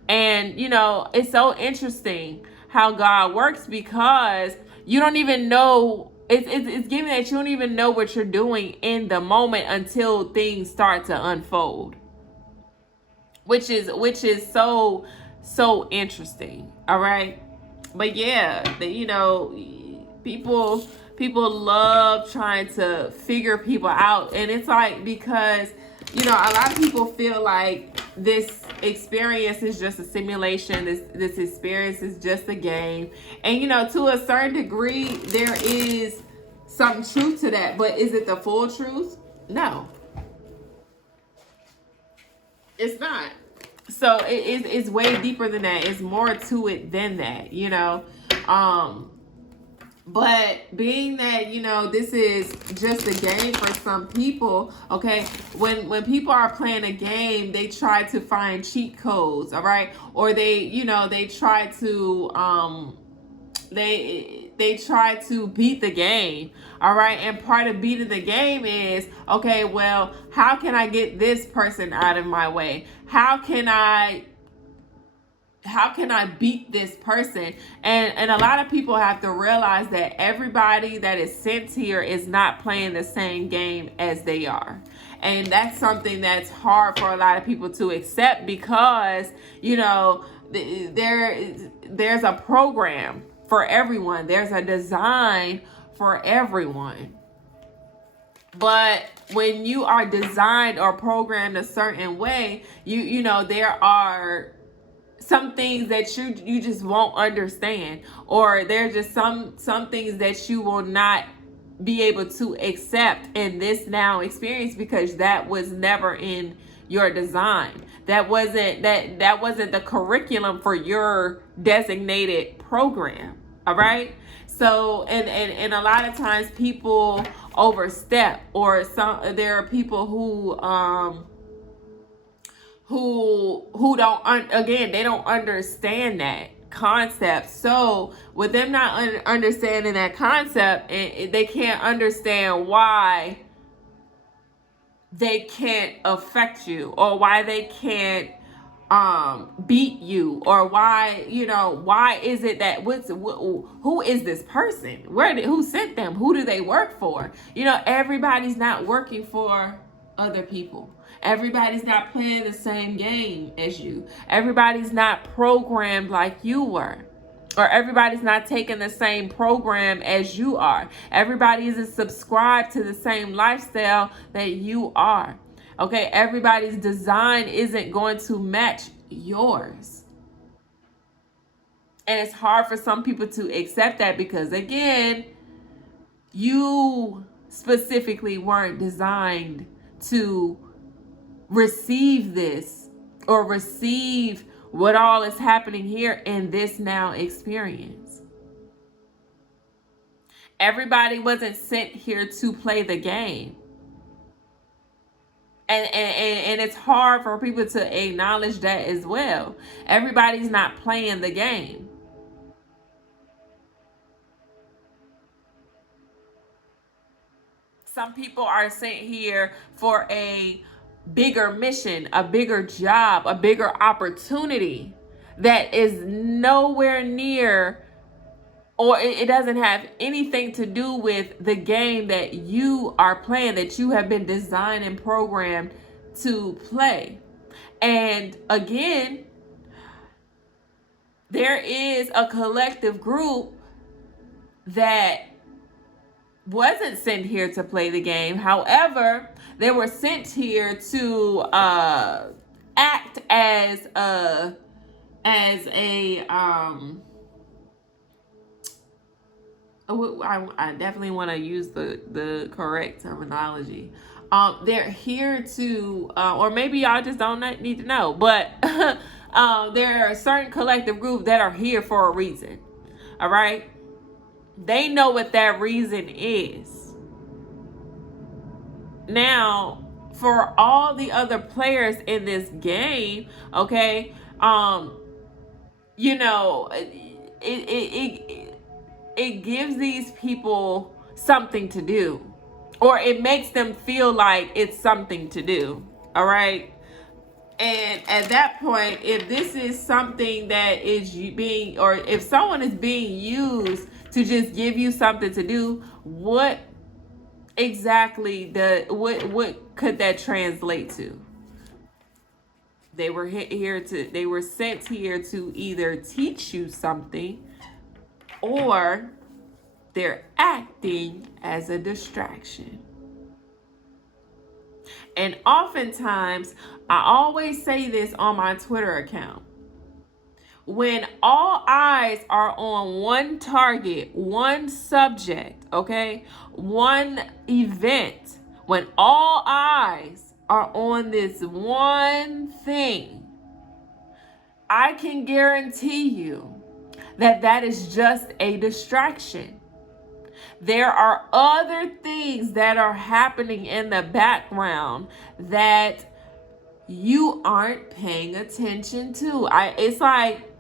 And, you know, it's so interesting how God works, because you don't even know, it's giving that you don't even know what you're doing in the moment until things start to unfold, which is so interesting. All right. But yeah, you know, people love trying to figure people out, and it's like, because, you know, a lot of people feel like this experience is just a simulation, this experience is just a game, and, you know, to a certain degree there is some truth to that, but is it the full truth? No, it's not. So it's way deeper than that. It's more to it than that, you know. But being that, you know, this is just a game for some people, okay? When people are playing a game, they try to find cheat codes, all right? Or they, you know, they try to they try to beat the game, all right? And part of beating the game is, okay, well, how can I get this person out of my way? How can I beat this person? And a lot of people have to realize that everybody that is sent here is not playing the same game as they are. And that's something that's hard for a lot of people to accept, because, you know, there's a program for everyone. There's a design for everyone. But when you are designed or programmed a certain way, you know, there are some things that you just won't understand, or there's just some things that you will not be able to accept in this now experience, because that was never in your design. That wasn't the curriculum for your designated program. All right. So and a lot of times people overstep, or there are people who don't again, they don't understand that concept. So with them not understanding that concept, and they can't understand why they can't affect you, or why they can't beat you, or why, why is it that who is this person, who sent them, who do they work for? Everybody's not working for other people. Everybody's not playing the same game as you. Everybody's not programmed like you were. Or everybody's not taking the same program as you are. Everybody isn't subscribed to the same lifestyle that you are. Okay, everybody's design isn't going to match yours. And it's hard for some people to accept that, because again, you specifically weren't designed to receive this, or receive what all is happening here in this now experience. Everybody wasn't sent here to play the game. And it's hard for people to acknowledge that as well. Everybody's not playing the game. Some people are sent here for a bigger mission, a bigger job, a bigger opportunity that is nowhere near, or it doesn't have anything to do with the game that you are playing, that you have been designed and programmed to play. And again, there is a collective group that wasn't sent here to play the game. However, they were sent here to act as a I definitely want to use the correct terminology. They're here to, or maybe y'all just don't need to know, but there are a certain collective group that are here for a reason. All right. They know what that reason is. Now, for all the other players in this game, okay, it gives these people something to do, or it makes them feel like it's something to do. All right. And at that point, if this is something that is being, or if someone is being used to just give you something to do, what exactly what could that translate to? They were they were sent here to either teach you something, or they're acting as a distraction. And oftentimes, I always say this on my Twitter account: when all eyes are on one target, one subject, okay, one event, when all eyes are on this one thing, I can guarantee you that is just a distraction. There are other things that are happening in the background that you aren't paying attention to. It's like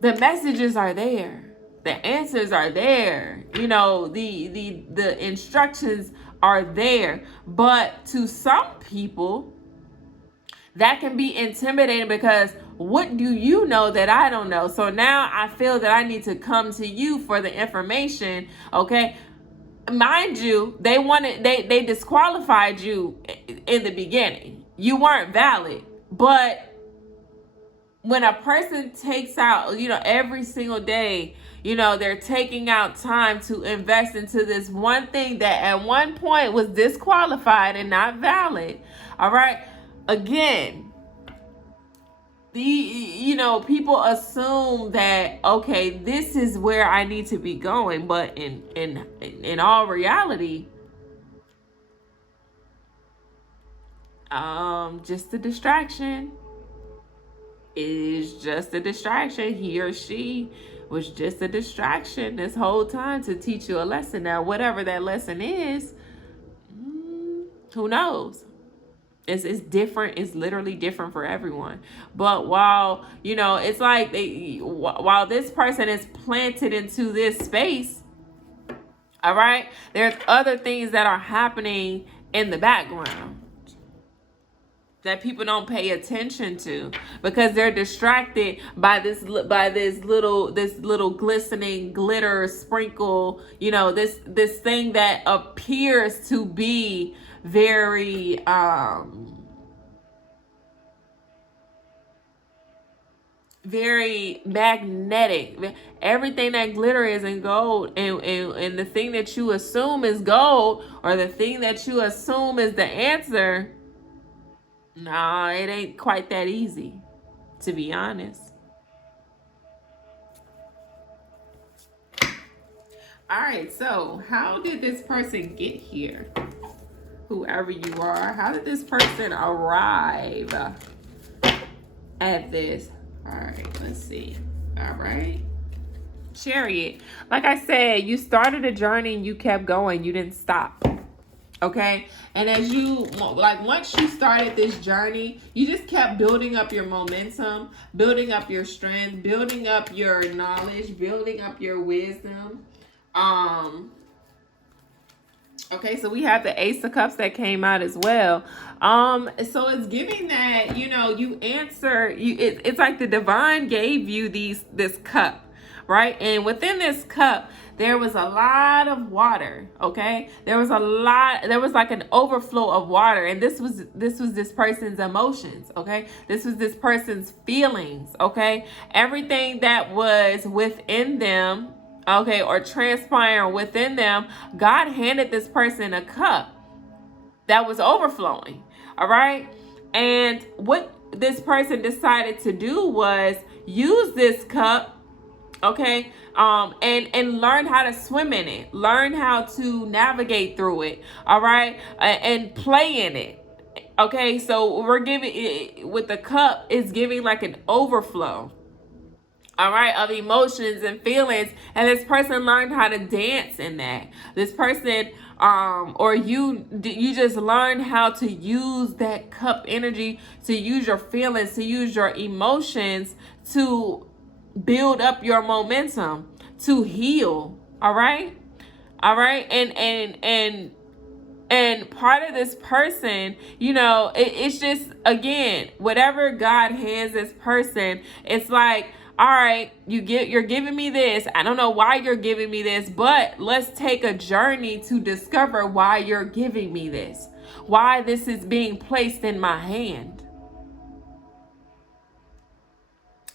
the messages are there, the answers are there, the instructions are there, but to some people that can be intimidating, because what do you know that I don't know? So now I feel that I need to come to you for the information. Okay. Mind you, they disqualified you in the beginning. You weren't valid. But when a person takes out, every single day, they're taking out time to invest into this one thing that at one point was disqualified and not valid. All right. Again, people assume that, okay, this is where I need to be going, but in all reality, just a distraction is just a distraction. He or she was just a distraction this whole time to teach you a lesson. Now, whatever that lesson is, who knows? It's different. It's literally different for everyone. But while, it's like while this person is planted into this space, all right, there's other things that are happening in the background that people don't pay attention to because they're distracted by this little glistening glitter sprinkle, this thing that appears to be very very magnetic. Everything that glitter is in gold, and the thing that you assume is gold, or the thing that you assume is the answer, nah, it ain't quite that easy, to be honest. All right, so how did this person get here? Whoever you are, how did this person arrive at this? All right, let's see. All right. Chariot. Like I said, you started a journey and you kept going. You didn't stop. Okay. And as once you started this journey, you just kept building up your momentum, building up your strength, building up your knowledge, building up your wisdom. Okay, so we have the Ace of Cups that came out as well. So it's giving that, you answer, it's like the divine gave you this cup, right? And within this cup, there was a lot of water, okay? There was like an overflow of water, and this was this person's emotions, okay? This was this person's feelings, okay? Everything that was within them, okay, or transpiring within them, God handed this person a cup that was overflowing, all right? And what this person decided to do was use this cup, okay, and learn how to swim in it, learn how to navigate through it, all right, and play in it, okay? So we're giving it, with the cup, it's giving like an overflow, all right, of emotions and feelings, and this person learned how to dance in that. This person, or you just learned how to use that cup energy, to use your feelings, to use your emotions, to build up your momentum, to heal. All right, and part of this person, it's just, again, whatever God hands this person, it's like, all right, you're giving me this. I don't know why you're giving me this, but let's take a journey to discover why you're giving me this, why this is being placed in my hand.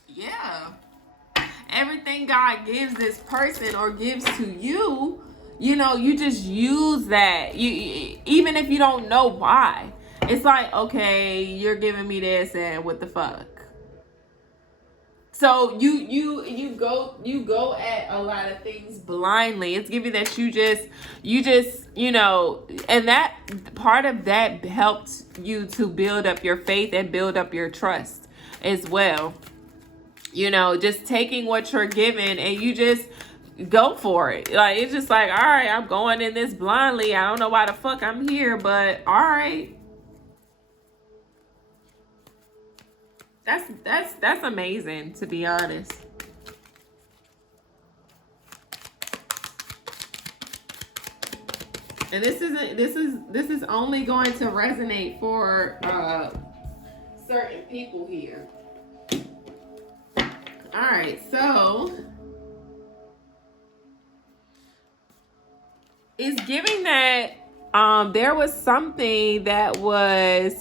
Yeah. Everything God gives this person or gives to you, you just use that. Even if you don't know why. It's like, okay, you're giving me this, and what the fuck? So you go at a lot of things blindly. It's giving that you just, and that part of that helped you to build up your faith and build up your trust as well. Just taking what you're given and you just go for it. Like, it's just like, all right, I'm going in this blindly. I don't know why the fuck I'm here, but all right. That's amazing, to be honest. And this is only going to resonate for certain people here. All right, so it's giving that there was something that was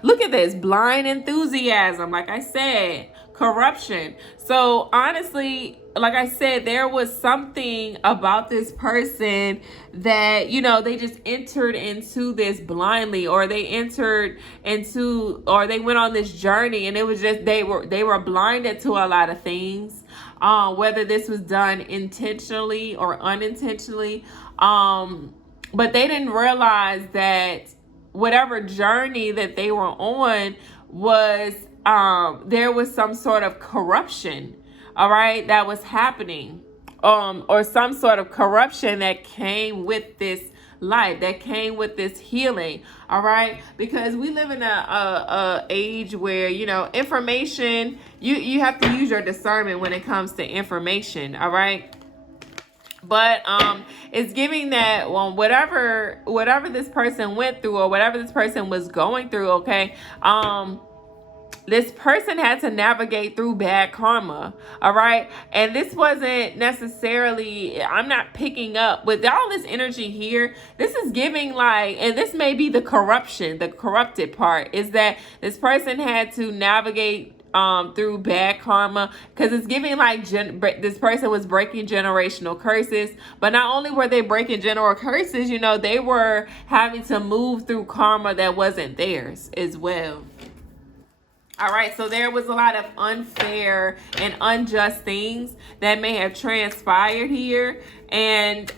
look at this, blind enthusiasm. Like I said, corruption. So honestly, like I said, there was something about this person that, you know, they just entered into this blindly, or they entered into, or they went on this journey, and it was just, they were blinded to a lot of things, whether this was done intentionally or unintentionally. But they didn't realize that whatever journey that they were on was, there was some sort of corruption, all right, that was happening, or some sort of corruption that came with this life, that came with this healing, all right, because we live in a age where, you know, information, you have to use your discernment when it comes to information, all right. But it's giving that, well, whatever this person went through, or whatever this person was going through, okay, this person had to navigate through bad karma, all right? And this wasn't necessarily, I'm not picking up with all this energy here. This is giving like, and this may be the corruption, the corrupted part, is that this person had to navigate through bad karma, because it's giving like this person was breaking generational curses. But not only were they breaking general curses, you know, they were having to move through karma that wasn't theirs as well. All right, so there was a lot of unfair and unjust things that may have transpired here. And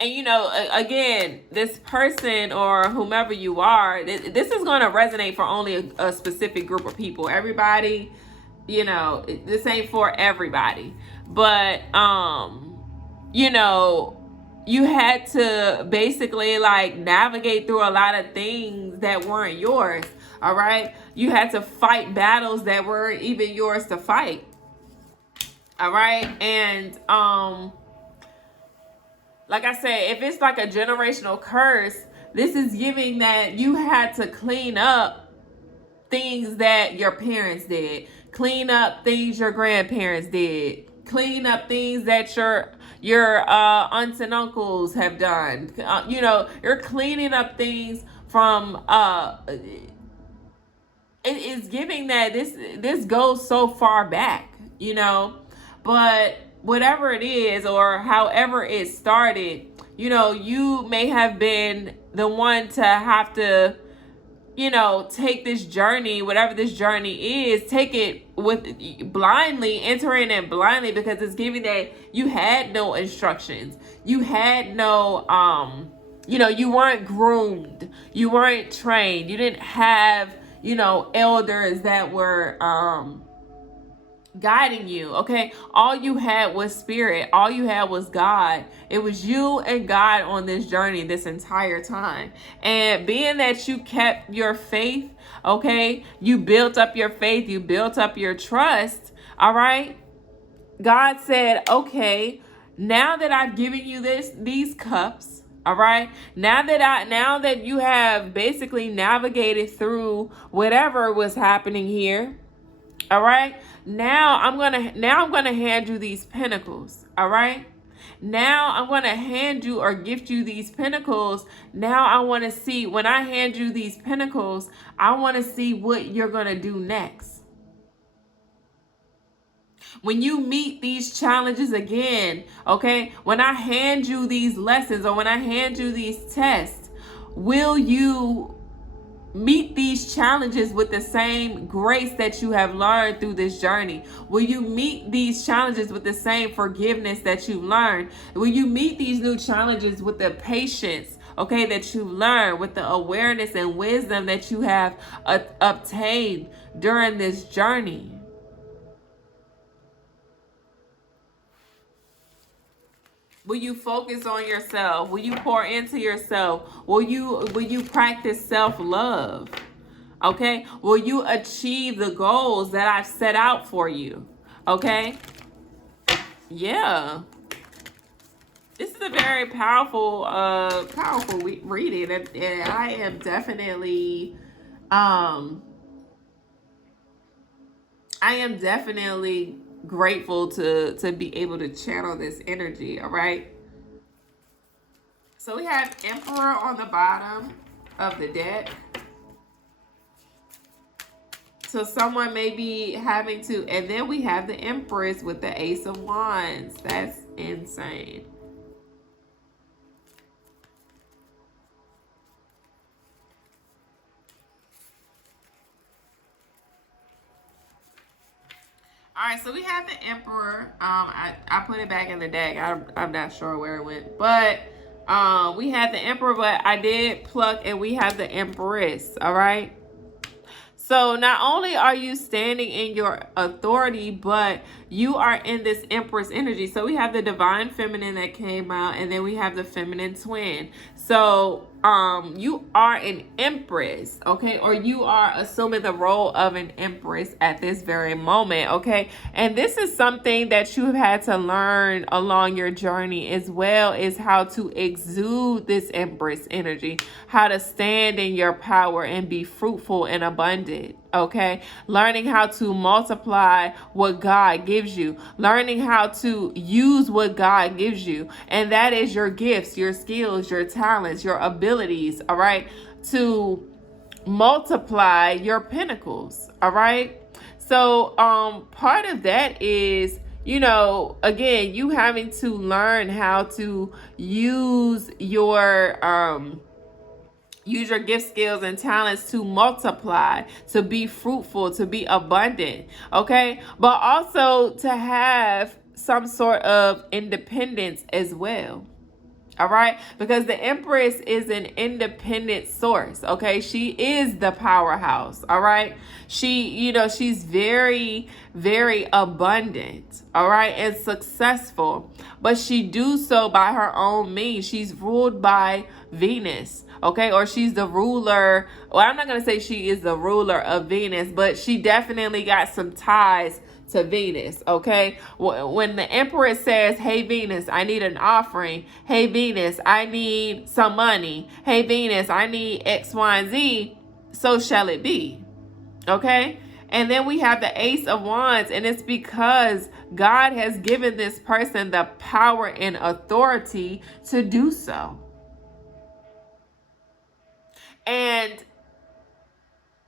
you know, again, this person or whomever you are, this is going to resonate for only a specific group of people. Everybody, you know, this ain't for everybody. But, you know, you had to basically like navigate through a lot of things that weren't yours. All right. You had to fight battles that weren't even yours to fight. All right. And, like I said, if it's like a generational curse, this is giving that you had to clean up things that your parents did, clean up things your grandparents did, clean up things that your aunts and uncles have done. You know, you're cleaning up things from it is giving that this goes so far back, you know. But whatever it is, or however it started, you know, you may have been the one to have to, you know, take this journey, whatever this journey is, take it with blindly, entering it blindly, because it's giving that you had no instructions. You had no, you know, you weren't groomed. You weren't trained. You didn't have, you know, elders that were, guiding you. Okay, all you had was spirit, all you had was God. It was you and God on this journey this entire time. And being that you kept your faith, okay, you built up your faith, you built up your trust, all right, God said, okay, now that I've given you these cups, all right, now that you have basically navigated through whatever was happening here, all right, now I'm gonna hand you these pentacles. All right, now I'm gonna hand you or gift you these pentacles. Now I want to see, when I hand you these pentacles, I want to see what you're gonna do next. When you meet these challenges again, okay, when I hand you these lessons, or when I hand you these tests, will you meet these challenges with the same grace that you have learned through this journey? Will you meet these challenges with the same forgiveness that you've learned? Will you meet these new challenges with the patience, okay, that you've learned, with the awareness and wisdom that you have obtained during this journey? Will you focus on yourself? Will you pour into yourself? Will you practice self-love? Okay? Will you achieve the goals that I've set out for you? Okay? Yeah. This is a very powerful reading, and I am definitely grateful to be able to channel this energy. All right, so we have Emperor on the bottom of the deck, So someone may be having to, and then we have the Empress with the Ace of Wands. That's insane. All right, so we have the Emperor. I put it back in the deck. I'm not sure where it went, but we had the Emperor, but I did pluck, and we have the Empress. All right. So not only are you standing in your authority, but you are in this Empress energy. So we have the Divine Feminine that came out, and then we have the Feminine Twin. So you are an Empress, okay? Or you are assuming the role of an Empress at this very moment, okay? And this is something that you have had to learn along your journey as well, is how to exude this Empress energy, how to stand in your power and be fruitful and abundant, okay? Learning how to multiply what God gives you, learning how to use what God gives you, and that is your gifts, your skills, your talents, your abilities, all right, to multiply your pinnacles, all right? So part of that is, you know, again, you having to learn how to use your gift, skills, and talents to multiply, to be fruitful, to be abundant, okay? But also to have some sort of independence as well. All right, because the Empress is an independent source, okay? She is the powerhouse, all right? She, you know, she's very, very abundant, all right, and successful, but she do so by her own means. She's ruled by Venus, okay? Or she's the ruler. Well, I'm not going to say she is the ruler of Venus, but she definitely got some ties to Venus, okay? When the Empress says, hey, Venus, I need an offering. Hey, Venus, I need some money. Hey, Venus, I need X, Y, and Z. So shall it be, okay? And then we have the Ace of Wands, and it's because God has given this person the power and authority to do so. And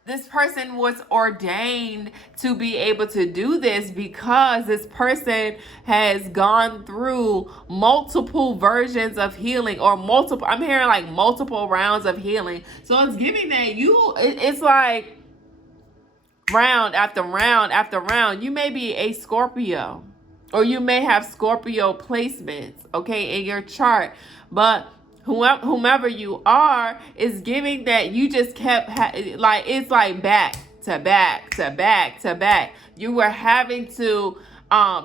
this person was ordained to be able to do this because this person has gone through multiple versions of healing, or multiple, I'm hearing like multiple rounds of healing. So it's giving that it's like round after round after round. You may be a Scorpio, or you may have Scorpio placements, okay, in your chart, but whomever you are is giving that you just kept like, it's like back to back to back to back. You were having to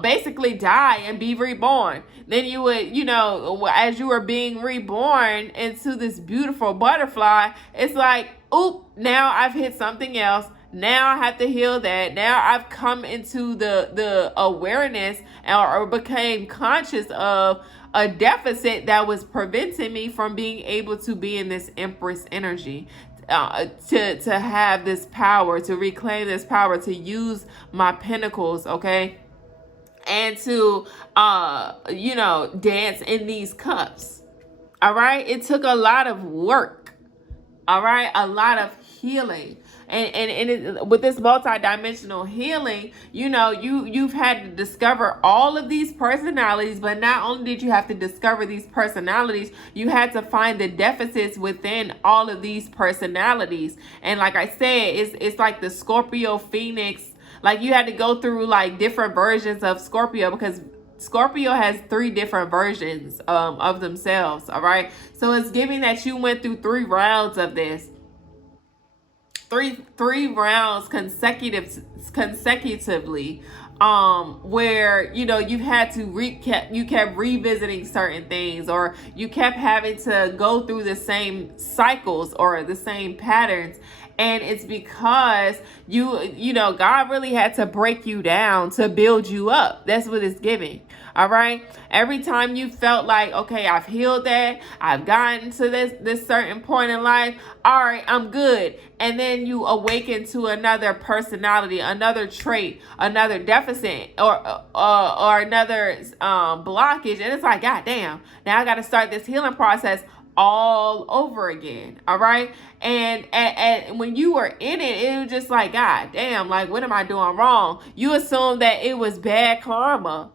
basically die and be reborn. Then you would, you know, as you were being reborn into this beautiful butterfly, it's like, oop, now I've hit something else. Now I have to heal that. Now I've come into the awareness, or became conscious of a deficit that was preventing me from being able to be in this Empress energy, to have this power, to reclaim this power, to use my pinnacles, okay, and to you know, dance in these cups. All right, it took a lot of work, all right, a lot of healing. And with this multidimensional healing, you know, you've had to discover all of these personalities, but not only did you have to discover these personalities, you had to find the deficits within all of these personalities. And like I said, it's like the Scorpio Phoenix. Like, you had to go through like different versions of Scorpio, because Scorpio has 3 different versions of themselves, all right? So it's giving that you went through 3 rounds of this. Three rounds consecutively, where, you know, you've had to you kept revisiting certain things, or you kept having to go through the same cycles or the same patterns. And it's because you know, God really had to break you down to build you up. That's what it's giving. All right. Every time you felt like, okay, I've healed that, I've gotten to this certain point in life, all right, I'm good. And then you awaken to another personality, another trait, another deficit, or another blockage. And it's like, God damn, now I got to start this healing process all over again. All right. And when you were in it, it was just like, God damn, like, what am I doing wrong? You assume that it was bad karma.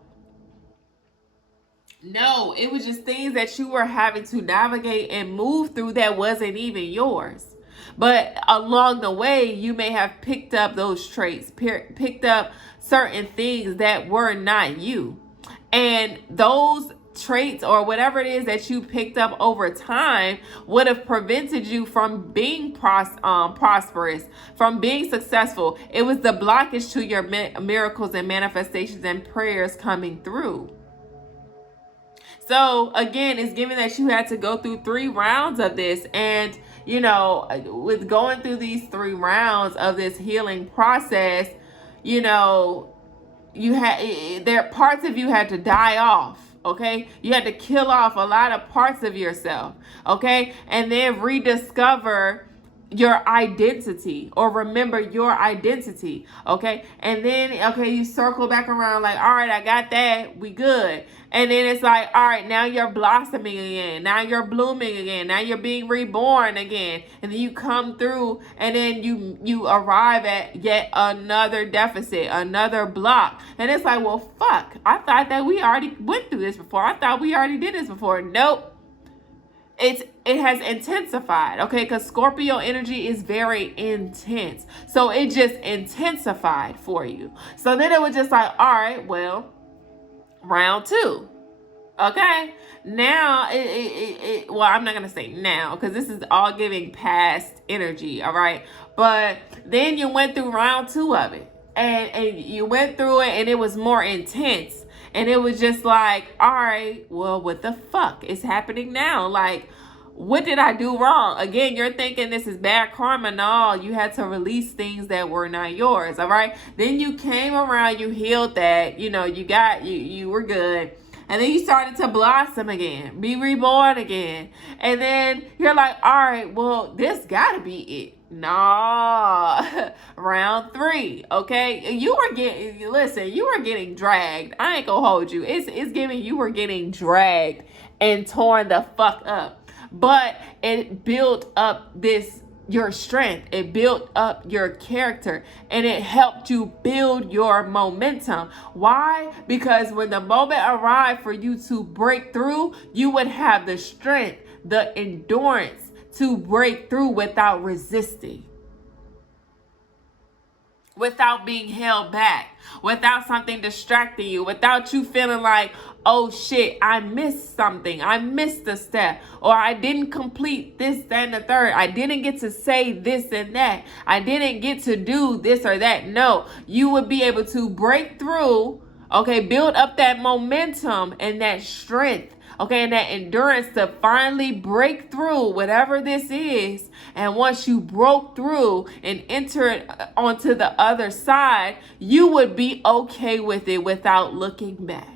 No, it was just things that you were having to navigate and move through that wasn't even yours. But along the way, you may have picked up those traits, picked up certain things that were not you. And those traits or whatever it is that you picked up over time would have prevented you from being prosperous, from being successful. It was the blockage to your miracles and manifestations and prayers coming through. So again, it's given that you had to go through 3 rounds of this. And, you know, with going through these 3 rounds of this healing process, you know, there parts of you had to die off. Okay, you had to kill off a lot of parts of yourself. Okay, and then rediscover your identity, or remember your identity. Okay, and then you circle back around like, all right, I got that, we good. And then it's like, all right, now you're blossoming again, now you're blooming again, now you're being reborn again. And then you come through, and then you arrive at yet another deficit, another block. And it's like, well, fuck, I thought that we already went through this before, I thought we already did this before. Nope. It has intensified, okay? Because Scorpio energy is very intense. So it just intensified for you. So then it was just like, all right, well, round 2. Okay? Now, well, I'm not going to say now, because this is all giving past energy, all right? But then you went through round 2 of it. And you went through it, and it was more intense. And it was just like, all right, well, what the fuck is happening now? Like, what did I do wrong? Again, you're thinking this is bad karma. No, you had to release things that were not yours, all right? Then you came around, you healed that, you know, you were good. And then you started to blossom again, be reborn again. And then you're like, all right, well, this gotta be it. No, round 3, okay? You were getting dragged. I ain't gonna hold you. It's giving you were getting dragged and torn the fuck up. But it built up your strength. It built up your character, and it helped you build your momentum. Why? Because when the moment arrived for you to break through, you would have the strength, the endurance to break through without resisting, without being held back, without something distracting you, without you feeling like, oh shit, I missed something, I missed a step, or I didn't complete this, that, and the third, I didn't get to say this and that, I didn't get to do this or that. No, you would be able to break through, okay, build up that momentum and that strength, okay, and that endurance to finally break through whatever this is. And once you broke through and entered onto the other side, you would be okay with it without looking back.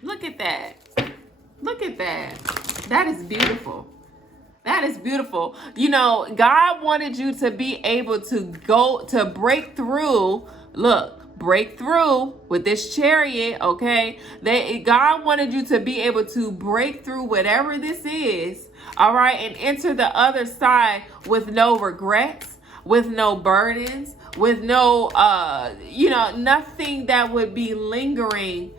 Look at that. Look at that. That is beautiful. That is beautiful. You know, God wanted you to be able to break through. Look, break through with this Chariot, okay? God wanted you to be able to break through whatever this is, all right, and enter the other side with no regrets, with no burdens, with no, nothing that would be lingering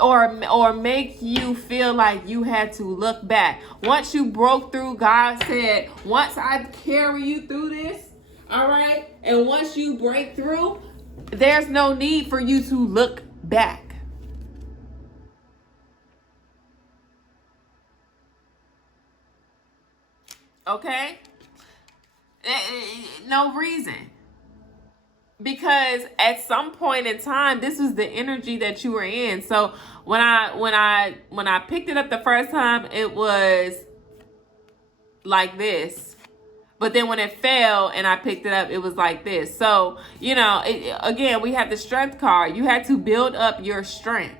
or make you feel like you had to look back. Once you broke through, God said, once I carry you through this, all right, and once you break through, there's no need for you to look back. Okay? No reason. Because at some point in time, this was the energy that you were in. So when I picked it up the first time, it was like this. But then when it fell and I picked it up, it was like this. So, again, we have the strength card. You had to build up your strength.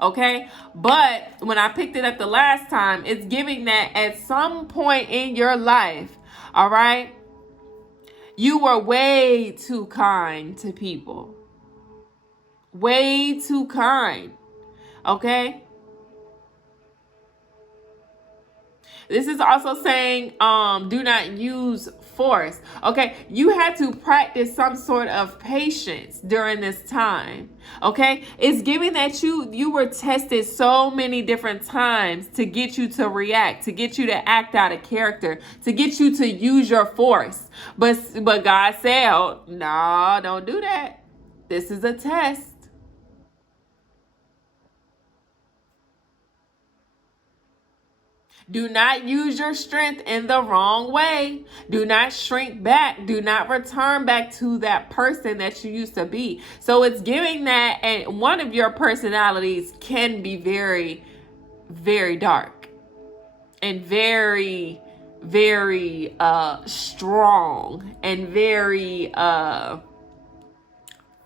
Okay? But when I picked it up the last time, it's giving that at some point in your life, all right, you were way too kind to people. Way too kind. Okay? This is also saying, do not use force. Okay, you had to practice some sort of patience during this time. Okay, it's giving that you were tested so many different times to get you to react, to get you to act out of character, to get you to use your force. But God said, oh, no, don't do that. This is a test. Do not use your strength in the wrong way. Do not shrink back. Do not return back to that person that you used to be. So it's giving that, and one of your personalities can be very, very dark and very, very strong and very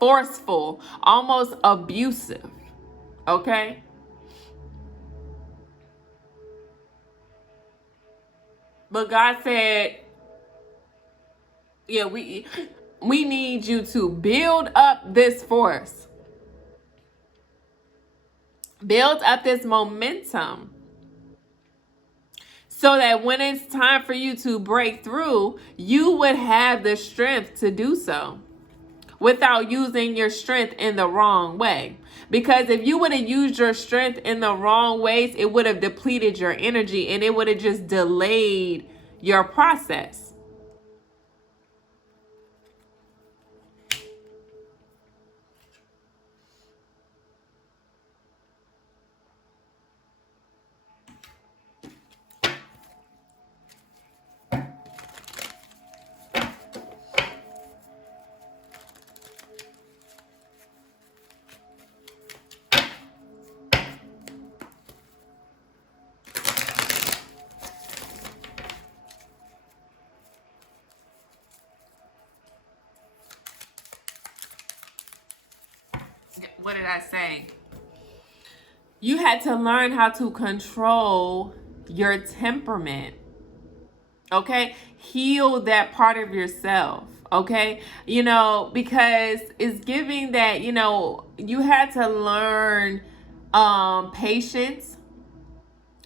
forceful, almost abusive. Okay? But God said, yeah, we need you to build up this force. Build up this momentum so that when it's time for you to break through, you would have the strength to do so without using your strength in the wrong way. Because if you would have used your strength in the wrong ways, it would have depleted your energy and it would have just delayed your process. What did I say? You had to learn how to control your temperament. Okay? Heal that part of yourself. Okay? Because it's giving that, you had to learn patience.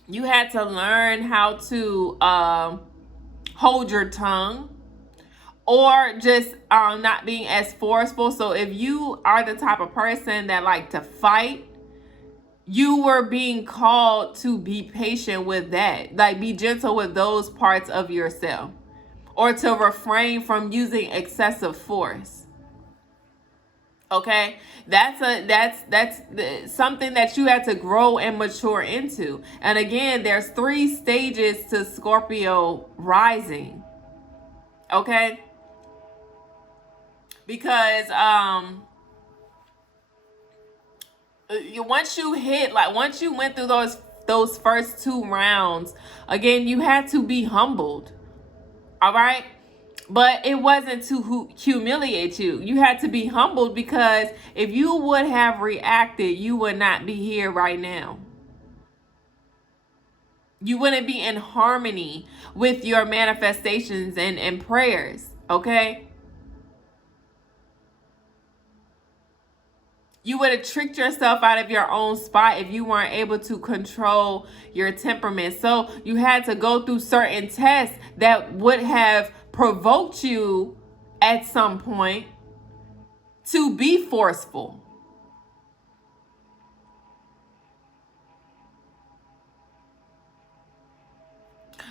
You had to learn how to hold your tongue. Or just not being as forceful. So if you are the type of person that like to fight, you were being called to be patient with that. Like, be gentle with those parts of yourself. Or to refrain from using excessive force. Okay? That's something that you had to grow and mature into. And again, there's 3 stages to Scorpio rising. Okay? Because once you went through those first 2 rounds, again, you had to be humbled. All right? But it wasn't to humiliate you. You had to be humbled, because if you would have reacted, you would not be here right now. You wouldn't be in harmony with your manifestations and prayers. Okay? You would have tricked yourself out of your own spot if you weren't able to control your temperament. So you had to go through certain tests that would have provoked you at some point to be forceful.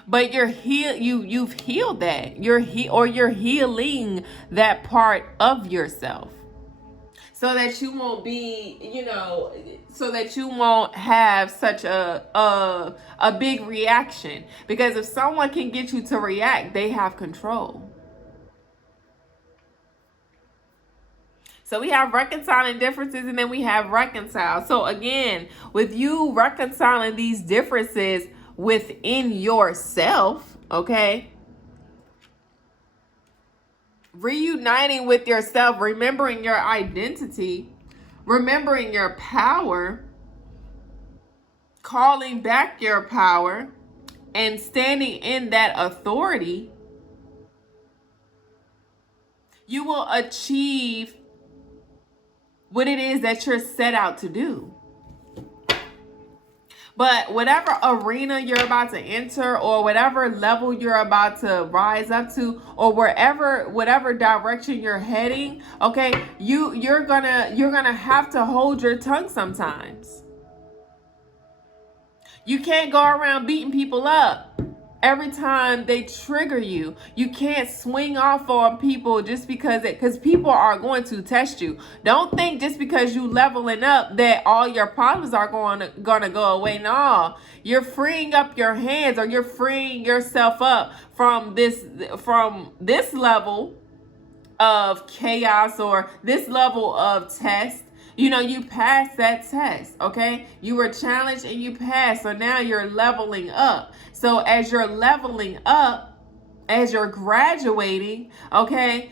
But you've healed that. You're healing that part of yourself. So that you won't be, so that you won't have such a big reaction. Because if someone can get you to react, they have control. So we have reconciling differences, and then we have reconcile. So again, with you reconciling these differences within yourself, okay? Reuniting with yourself, remembering your identity, remembering your power, calling back your power, and standing in that authority, you will achieve what it is that you're set out to do. But whatever arena you're about to enter, or whatever level you're about to rise up to, or whatever direction you're heading, okay, you're gonna have to hold your tongue sometimes. You can't go around beating people up every time they trigger you. You can't swing off on people just because people are going to test you. Don't think just because you leveling up that all your problems are gonna go away. No, you're freeing up your hands, or you're freeing yourself up from this level of chaos, or this level of test. You passed that test, okay? You were challenged and you passed. So now you're leveling up. So as you're leveling up, as you're graduating, okay,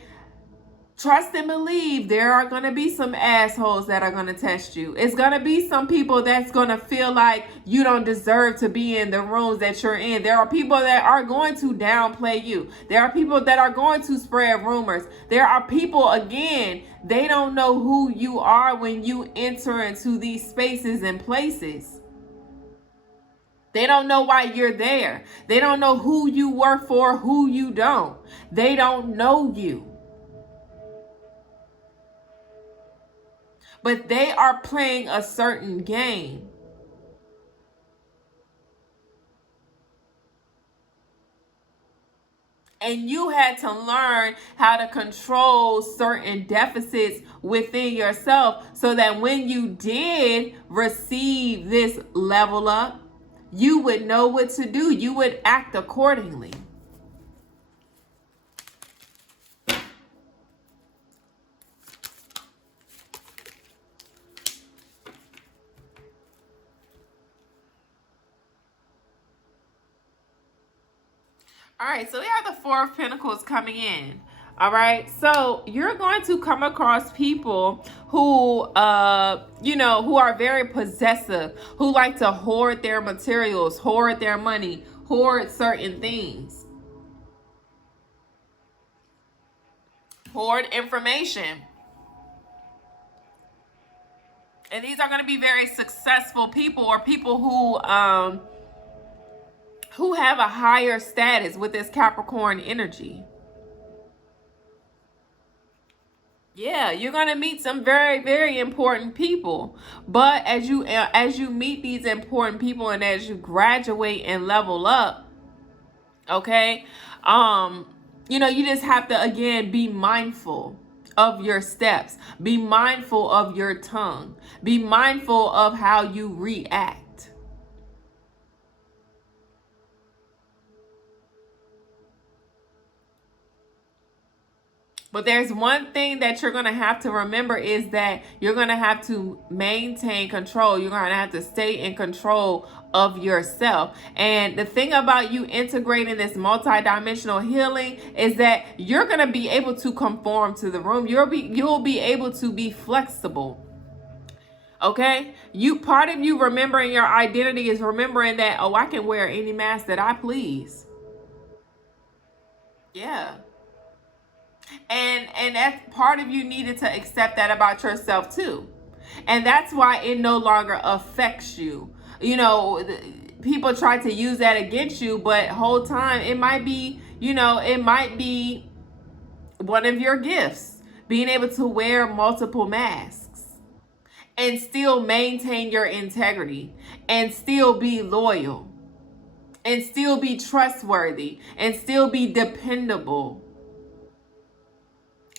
trust and believe there are going to be some assholes that are going to test you. It's going to be some people that's going to feel like you don't deserve to be in the rooms that you're in. There are people that are going to downplay you. There are people that are going to spread rumors. There are people, again, they don't know who you are when you enter into these spaces and places. They don't know why you're there. They don't know who you work for, who you don't. They don't know you. But they are playing a certain game. And you had to learn how to control certain deficits within yourself so that when you did receive this level up, you would know what to do. You would act accordingly. All right, so we have the Four of Pentacles coming in. All right, so you're going to come across people who, who are very possessive, who like to hoard their materials, hoard their money, hoard certain things, hoard information. And these are going to be very successful people, or people who have a higher status with this Capricorn energy. Yeah, you're going to meet some very, very important people. But as you meet these important people, and as you graduate and level up, okay, you just have to, again, be mindful of your steps. Be mindful of your tongue. Be mindful of how you react. But there's one thing that you're going to have to remember, is that you're going to have to maintain control. You're going to have to stay in control of yourself. And the thing about you integrating this multidimensional healing is that you're going to be able to conform to the room. You'll be able to be flexible. Okay? Part of you remembering your identity is remembering that, oh, I can wear any mask that I please. Yeah. And that's part of you needed to accept that about yourself too. And that's why it no longer affects you. People try to use that against you, but whole time it might be one of your gifts, being able to wear multiple masks and still maintain your integrity, and still be loyal, and still be trustworthy, and still be dependable.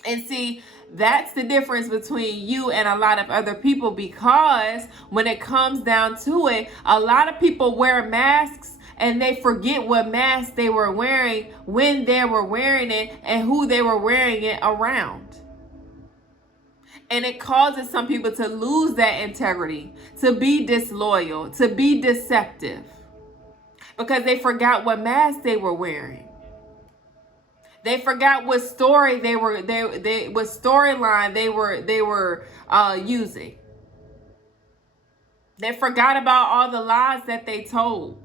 And see, that's the difference between you and a lot of other people, because when it comes down to it, a lot of people wear masks and they forget what mask they were wearing, when they were wearing it, and who they were wearing it around. And it causes some people to lose that integrity, to be disloyal, to be deceptive, because they forgot what mask they were wearing. They forgot what story what storyline they were using. They forgot about all the lies that they told.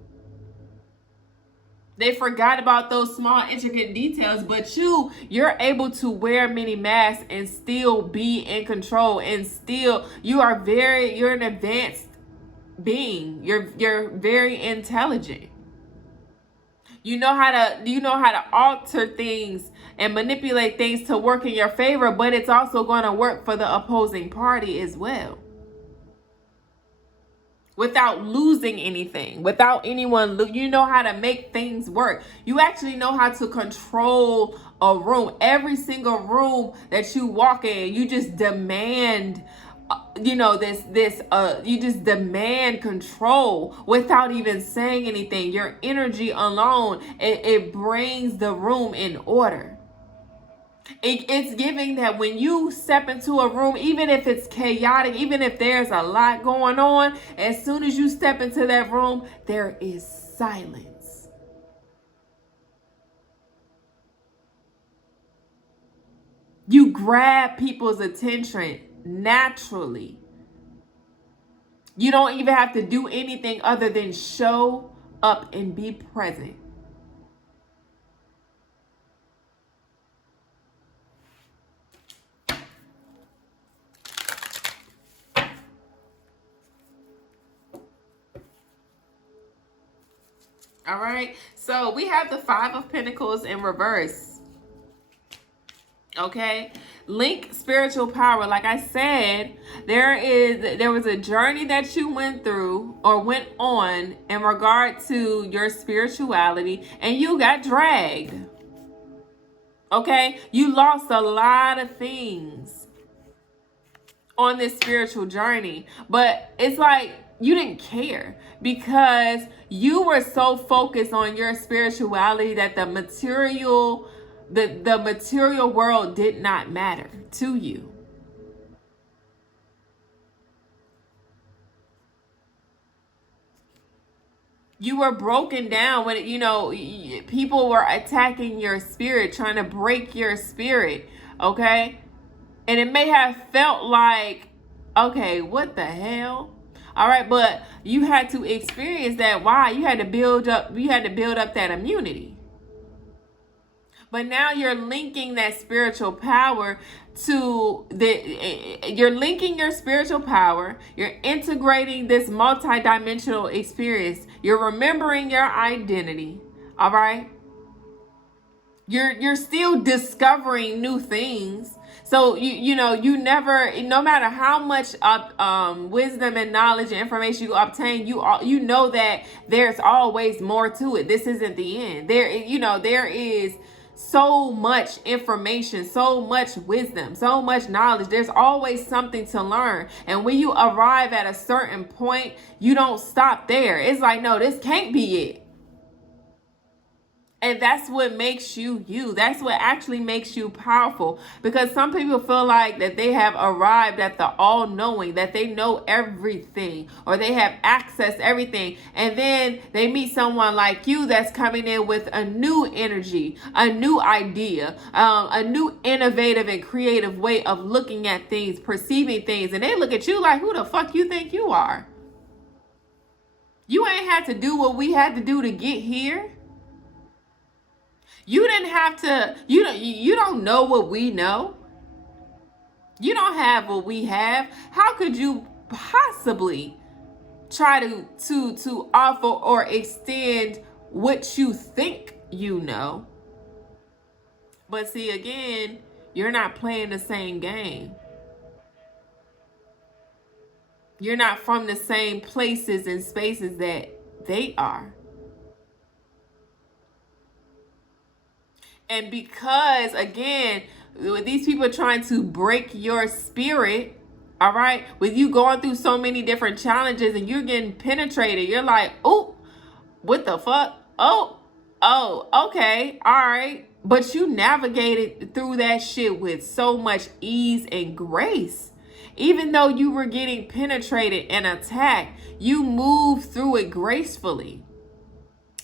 They forgot about those small intricate details, but you're able to wear many masks and still be in control, and still you're an advanced being. You're very intelligent. You know how to alter things and manipulate things to work in your favor, but it's also going to work for the opposing party as well. Without losing anything, without anyone, you know how to make things work. You actually know how to control a room. Every single room that you walk in, you just demand, you just demand control without even saying anything. Your energy alone, it brings the room in order. It's giving that when you step into a room, even if it's chaotic, even if there's a lot going on, as soon as you step into that room, there is silence. You grab people's attention naturally. You don't even have to do anything other than show up and be present. All right, so we have the Five of Pentacles in reverse. Okay, link spiritual power. Like I said, there was a journey that you went through or went on in regard to your spirituality, and you got dragged. Okay, you lost a lot of things on this spiritual journey, but it's like you didn't care because you were so focused on your spirituality that the material world did not matter to you. You were broken down when, people were attacking your spirit, trying to break your spirit, okay? And it may have felt like, okay, what the hell? All right, but you had to experience that. Why? You had to build up that immunity. But now you're linking that spiritual power you're linking your spiritual power. You're integrating this multidimensional experience. You're remembering your identity. All right. You're still discovering new things. So you never, no matter how much wisdom and knowledge and information you obtain, you know that there's always more to it. This isn't the end. There is so much information, so much wisdom, so much knowledge. There's always something to learn. And when you arrive at a certain point, you don't stop there. It's like, no, this can't be it. And that's what makes you you. That's what actually makes you powerful. Because some people feel like that they have arrived at the all-knowing, that they know everything, or they have access to everything. And then they meet someone like you that's coming in with a new energy, a new idea, a new innovative and creative way of looking at things, perceiving things. And they look at you like, who the fuck you think you are? You ain't had to do what we had to do to get here. You didn't have to, you don't know what we know. You don't have what we have. How could you possibly try to offer or extend what you think you know? But see, again, you're not playing the same game. You're not from the same places and spaces that they are. And because, again, these people are trying to break your spirit, all right, with you going through so many different challenges and you're getting penetrated, you're like, oh, what the fuck? Oh, okay, all right. But you navigated through that shit with so much ease and grace. Even though you were getting penetrated and attacked, you moved through it gracefully.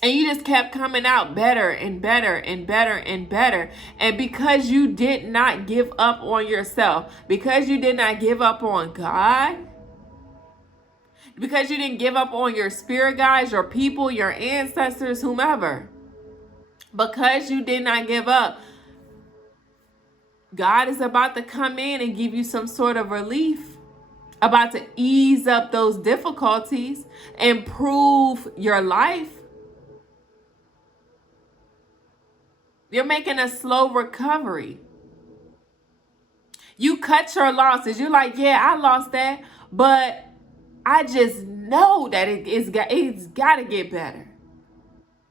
And you just kept coming out better and better and better and better. And because you did not give up on yourself, because you did not give up on God, because you didn't give up on your spirit guides, your people, your ancestors, whomever, because you did not give up, God is about to come in and give you some sort of relief. about to ease up those difficulties, improve your life. You're making a slow recovery. You cut your losses. You're like, yeah, I lost that, but I just know that it's got to get better.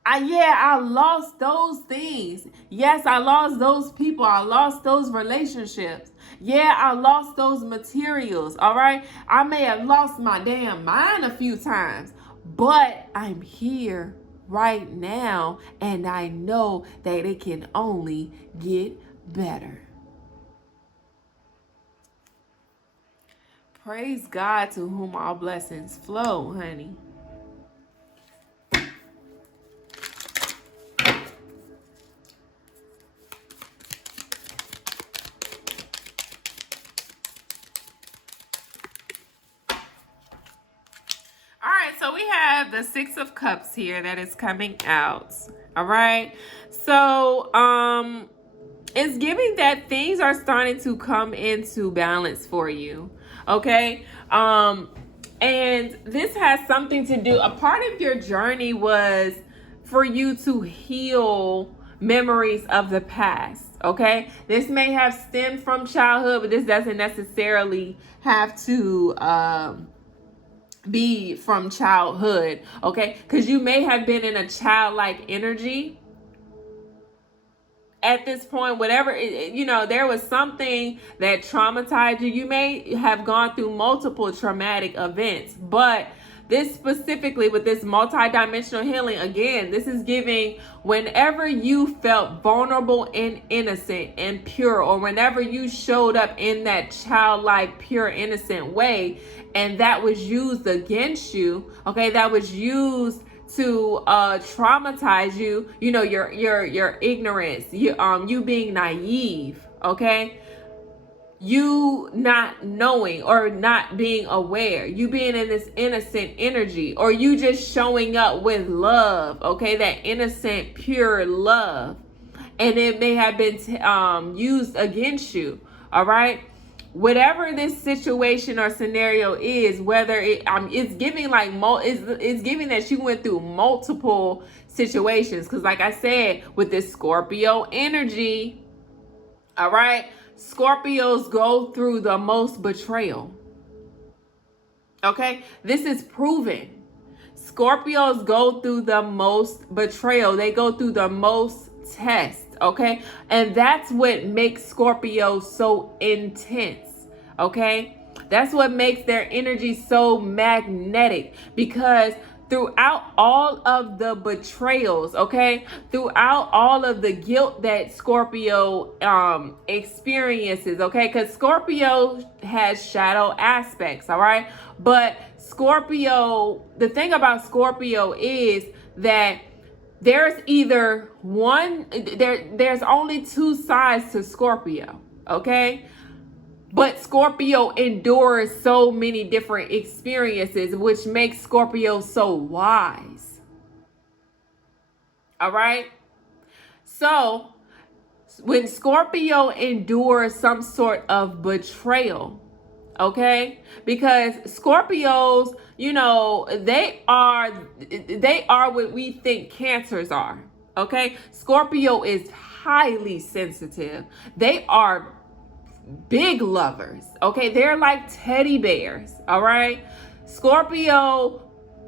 I lost those things. Yes, I lost those people. I lost those relationships. Yeah, I lost those materials. All right. I may have lost my damn mind a few times, but I'm here right now and I know that it can only get better. Praise God, to whom all blessings flow, honey. All right, so we have the Six of Cups here that is coming out. All right. So, it's giving that things are starting to come into balance for you. Okay. And this has something to do, a part of your journey was for you to heal memories of the past. Okay. This may have stemmed from childhood, but this doesn't necessarily have to, be from childhood, okay? Because you may have been in a childlike energy at this point, whatever, there was something that traumatized you. You may have gone through multiple traumatic events, but this specifically with this multidimensional healing, again, this is giving whenever you felt vulnerable and innocent and pure, or whenever you showed up in that childlike, pure, innocent way, and that was used against you, okay, that was used to traumatize you, your ignorance, you being naive, okay, you not knowing or not being aware, you being in this innocent energy, or you just showing up with love, okay, that innocent, pure love, and it may have been used against you. All right. Whatever this situation or scenario is, whether it's giving like it's giving that you went through multiple situations, because like I said, with this Scorpio energy, all right, Scorpios go through the most betrayal. Okay, this is proven. Scorpios go through the most betrayal. They go through the most tests. Okay, and that's what makes Scorpio so intense. Okay, that's what makes their energy so magnetic, because throughout all of the betrayals, okay, throughout all of the guilt that Scorpio experiences, okay, because Scorpio has shadow aspects, all right, but Scorpio, the thing about Scorpio is that there's either there's only two sides to Scorpio, okay? But Scorpio endures so many different experiences, which makes Scorpio so wise. All right? So, when Scorpio endures some sort of betrayal, okay, because Scorpios, they are what we think Cancers are. Okay, Scorpio is highly sensitive. They are big lovers. Okay, they're like teddy bears. All right, Scorpio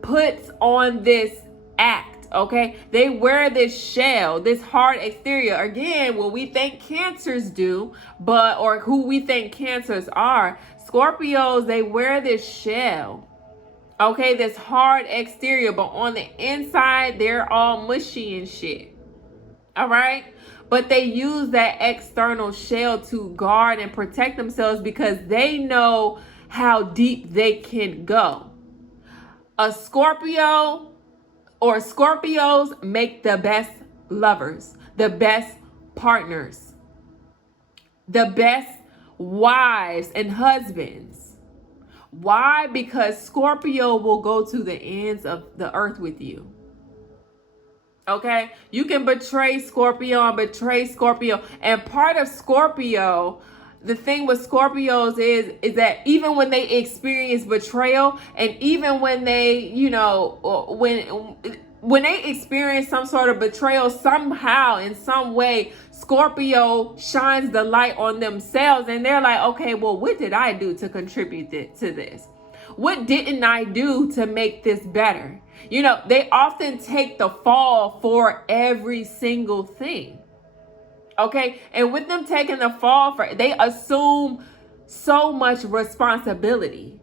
puts on this act. Okay, they wear this shell, this hard exterior. Again, what we think Cancers do, or who we think Cancers are, Scorpios, they wear this shell, okay, this hard exterior, but on the inside, they're all mushy and shit. All right? But they use that external shell to guard and protect themselves because they know how deep they can go. A Scorpio or Scorpios make the best lovers, the best partners, the best wives and husbands. Why? Because Scorpio will go to the ends of the earth with you. Okay? You can betray Scorpio and betray Scorpio. And part of Scorpio, the thing with Scorpios is that even when they experience betrayal, and even when they, you know, when they experience some sort of betrayal, somehow in some way Scorpio shines the light on themselves, and they're like, okay, well, what did I do to contribute to this? What didn't I do to make this better? You know, they often take the fall for every single thing. Okay, and with them taking the fall for, they assume so much responsibility,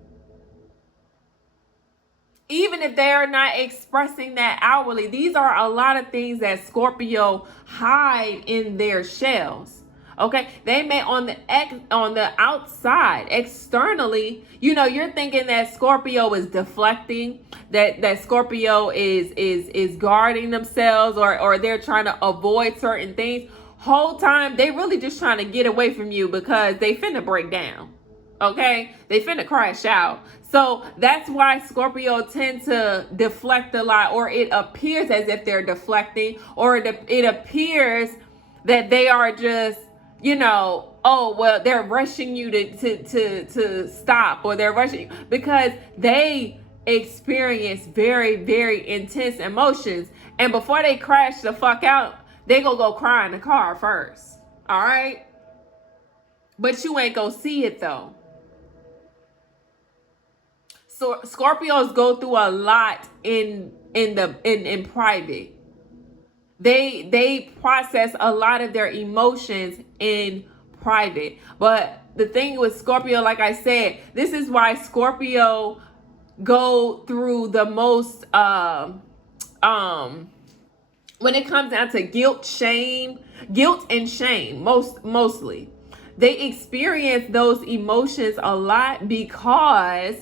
even if they're not expressing that outwardly. These are a lot of things that Scorpio hide in their shells. Okay, they may on the outside, externally, you know, you're thinking that Scorpio is deflecting, that Scorpio is guarding themselves, or they're trying to avoid certain things. Whole time they really just trying to get away from you because they finna break down. Okay, they finna crash out. So that's why Scorpio tend to deflect a lot, or it appears as if they're deflecting, or it appears that they are just, you know, oh well, they're rushing you to stop, or they're rushing because they experience very, very intense emotions, and before they crash the fuck out, they gonna go cry in the car first. All right, but you ain't gonna see it though. So Scorpios go through a lot in private. They process a lot of their emotions in private. But the thing with Scorpio, like I said, this is why Scorpio go through the most when it comes down to guilt and shame, mostly. They experience those emotions a lot because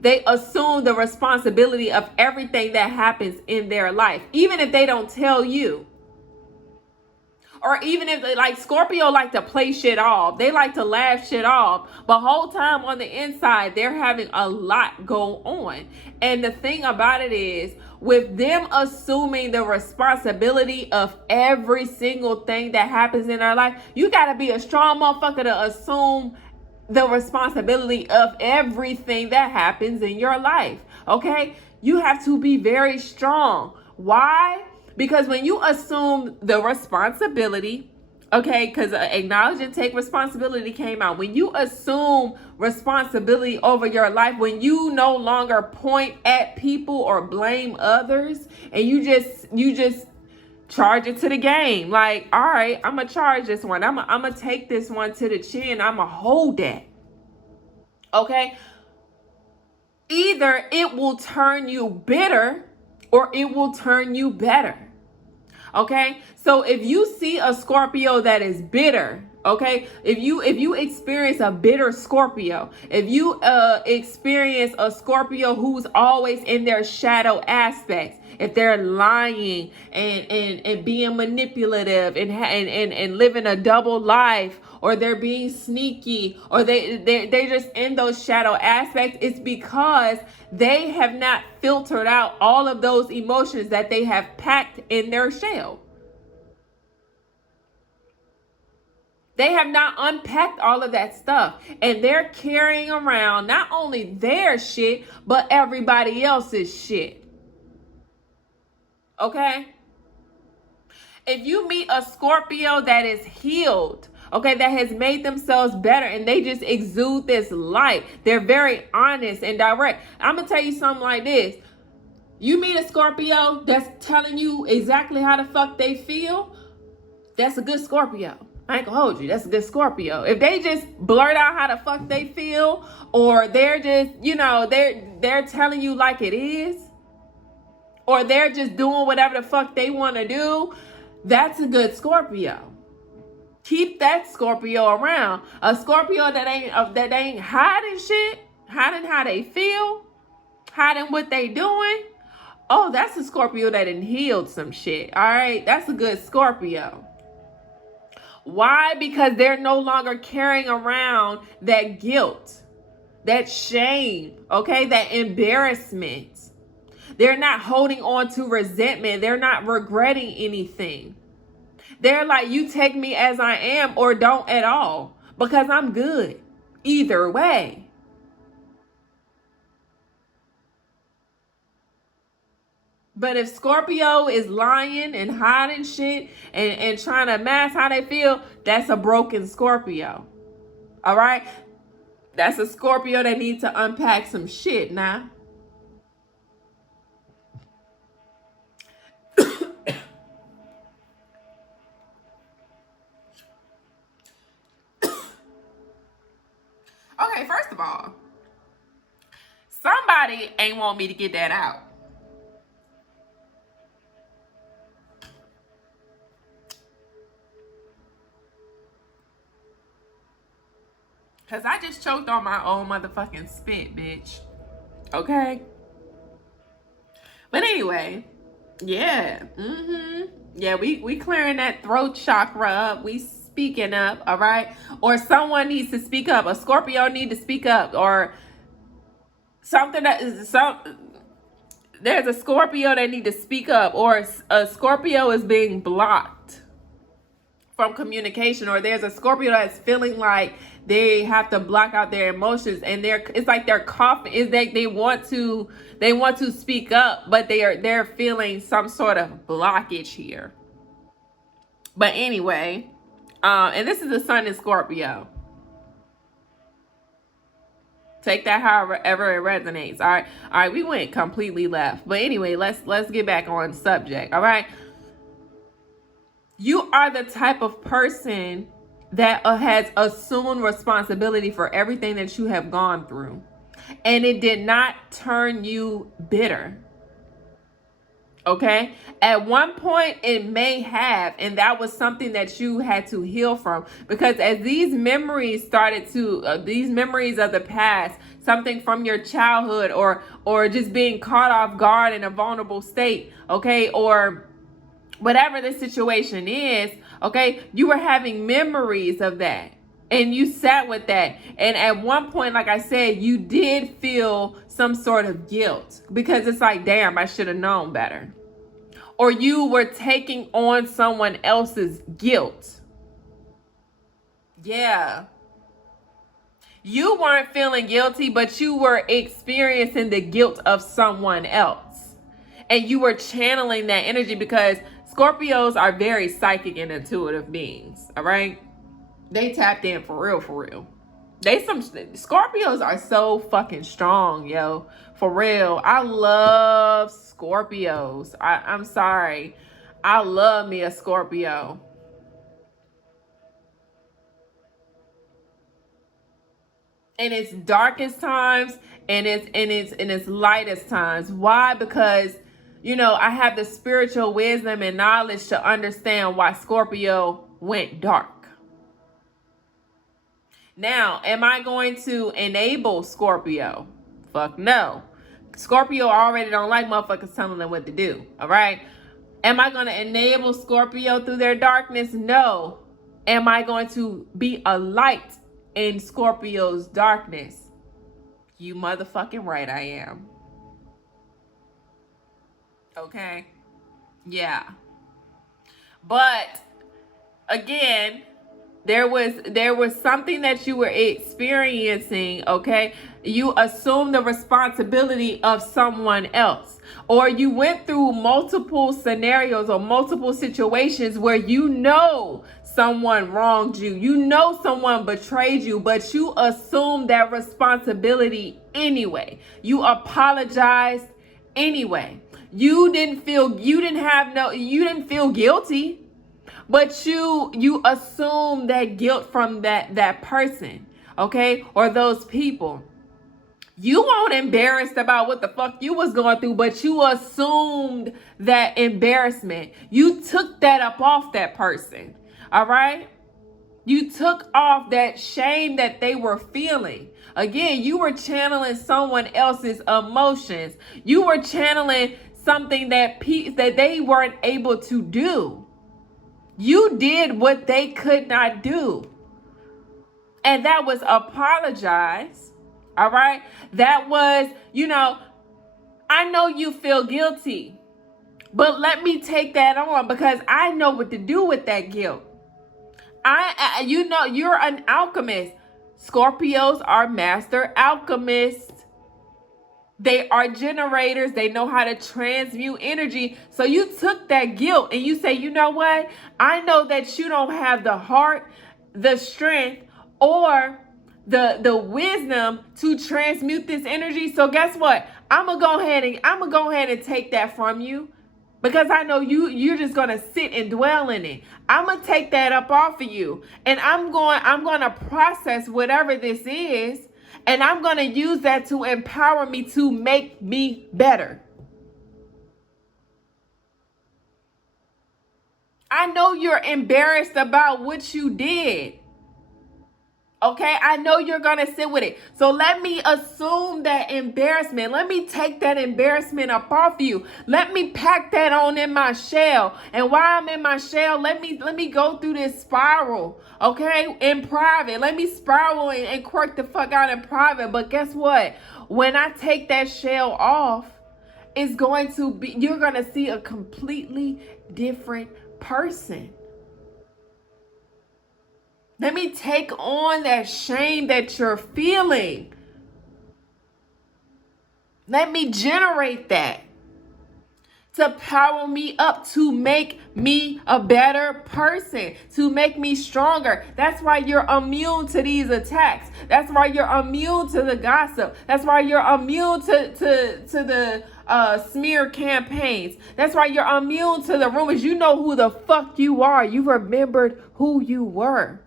they assume the responsibility of everything that happens in their life, even if they don't tell you. Or even if they, like Scorpio, like to play shit off. They like to laugh shit off. But whole time on the inside, they're having a lot go on. And the thing about it is, with them assuming the responsibility of every single thing that happens in their life, you got to be a strong motherfucker to assume the responsibility of everything that happens in your life. Okay? You have to be very strong. Why? Because when you assume the responsibility, okay, because acknowledge and take responsibility came out. When you assume responsibility over your life, when you no longer point at people or blame others, and you just charge it to the game. Like, all right, I'm going to charge this one. I'm going to take this one to the chin. I'm going to hold that. Okay? Either it will turn you bitter or it will turn you better. Okay, so if you see a Scorpio that is bitter, okay, if you experience a bitter Scorpio, if you experience a Scorpio who's always in their shadow aspects, if they're lying and being manipulative and living a double life, or they're being sneaky, or they're just in those shadow aspects, it's because they have not filtered out all of those emotions that they have packed in their shell. They have not unpacked all of that stuff, and they're carrying around not only their shit, but everybody else's shit. Okay? If you meet a Scorpio that is healed, okay, that has made themselves better, and they just exude this light, they're very honest and direct. I'm going to tell you something like this. You meet a Scorpio that's telling you exactly how the fuck they feel, that's a good Scorpio. I ain't gonna hold you. That's a good Scorpio. If they just blurt out how the fuck they feel, or they're just, you know, they're telling you like it is, or they're just doing whatever the fuck they want to do, that's a good Scorpio. Keep that Scorpio around. A Scorpio that ain't hiding shit, hiding how they feel, hiding what they doing. Oh, that's a Scorpio that done healed some shit. All right, that's a good Scorpio. Why? Because they're no longer carrying around that guilt, that shame, okay, that embarrassment. They're not holding on to resentment. They're not regretting anything. They're like, you take me as I am or don't at all. because I'm good either way. But if Scorpio is lying and hiding shit and trying to mask how they feel, that's a broken Scorpio. All right? That's a Scorpio that needs to unpack some shit now. Okay, first of all, somebody ain't want me to get that out. Because I just choked on my own motherfucking spit, bitch. Okay? But anyway, yeah. Yeah, we clearing that throat chakra up. We speaking up, all right? Or someone needs to speak up. A Scorpio need to speak up. Or something that is there's a Scorpio that need to speak up. Or a Scorpio is being blocked from communication, or there's a Scorpio that's feeling like they have to block out their emotions, and it's like they're coughing. Is that they want to speak up, but they're feeling some sort of blockage here. But anyway, and this is the sun in Scorpio. Take that however it resonates. All right, we went completely left. But anyway, let's get back on subject. All right. You are the type of person that has assumed responsibility for everything that you have gone through. And it did not turn you bitter. Okay? At one point, it may have, and that was something that you had to heal from. Because as these memories started to, these memories of the past, something from your childhood, or just being caught off guard in a vulnerable state, okay? Or whatever the situation is, okay, you were having memories of that. And you sat with that. And at one point, like I said, you did feel some sort of guilt. Because it's like, damn, I should have known better. Or you were taking on someone else's guilt. Yeah. You weren't feeling guilty, but you were experiencing the guilt of someone else. And you were channeling that energy, because Scorpios are very psychic and intuitive beings, all right? They tapped in for real. Scorpios are so fucking strong, yo. For real. I love Scorpios. I'm sorry. I love me a Scorpio. In its darkest times and its lightest times. Why? Because I have the spiritual wisdom and knowledge to understand why Scorpio went dark. Now, am I going to enable Scorpio? Fuck no. Scorpio already don't like motherfuckers telling them what to do. All right? Am I going to enable Scorpio through their darkness? No. Am I going to be a light in Scorpio's darkness? You motherfucking right I am. Okay? Yeah. But again, there was something that you were experiencing, okay? You assumed the responsibility of someone else. Or you went through multiple scenarios or multiple situations where someone wronged you. Someone betrayed you, but you assumed that responsibility anyway. You apologized anyway. You didn't feel guilty, but you assume that guilt from that person, okay, or those people. You weren't embarrassed about what the fuck you was going through, but you assumed that embarrassment. You took that up off that person, all right? You took off that shame that they were feeling. Again, you were channeling someone else's emotions. You were channeling something that they weren't able to do. You did what they could not do. And that was apologize. All right? That was, I know you feel guilty, but let me take that on because I know what to do with that guilt. You know, you're an alchemist. Scorpios are master alchemists. They are generators. They know how to transmute energy. So you took that guilt and you say, you know what? I know that you don't have the heart, the strength, or the wisdom to transmute this energy. So guess what? I'm gonna go ahead and take that from you. Because I know you're just gonna sit and dwell in it. I'm gonna take that up off of you. And I'm gonna process whatever this is, and I'm gonna use that to empower me to make me better. I know you're embarrassed about what you did. Okay, I know you're gonna sit with it. So let me assume that embarrassment. Let me take that embarrassment up off you. Let me pack that on in my shell. And while I'm in my shell, let me go through this spiral. Okay, in private. Let me spiral and quirk the fuck out in private. But guess what? When I take that shell off, it's going to be, you're gonna see a completely different person. Let me take on that shame that you're feeling. Let me generate that to power me up, to make me a better person, to make me stronger. That's why you're immune to these attacks. That's why you're immune to the gossip. That's why you're immune to the smear campaigns. That's why you're immune to the rumors. You know who the fuck you are. You remembered who you were.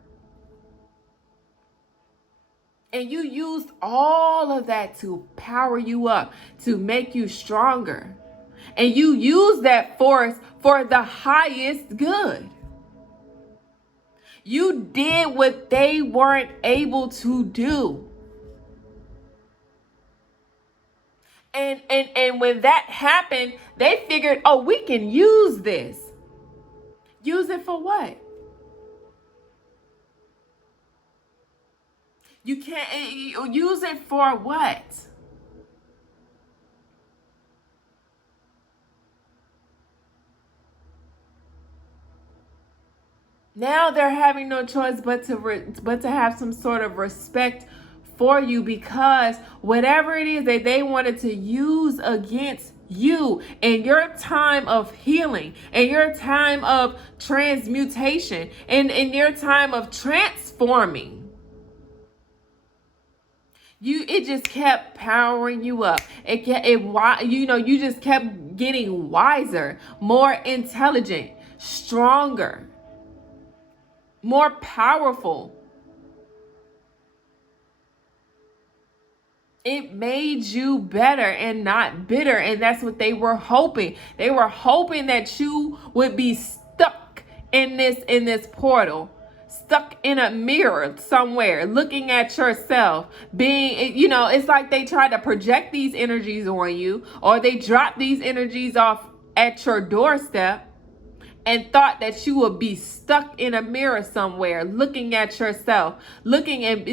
And you used all of that to power you up, to make you stronger. And you use that force for the highest good. You did what they weren't able to do. And when that happened, they figured, oh, we can use this. Use it for what? You can't use it for what? Now they're having no choice but to have some sort of respect for you, because whatever it is that they wanted to use against you in your time of healing, in your time of transmutation, and in your time of transforming, it just kept powering you up. You just kept getting wiser, more intelligent, stronger, more powerful. It made you better and not bitter. And that's what they were hoping. They were hoping that you would be stuck in this portal, stuck in a mirror somewhere, looking at yourself, being, it's like they tried to project these energies on you, or they dropped these energies off at your doorstep and thought that you would be stuck in a mirror somewhere, looking at yourself, looking and,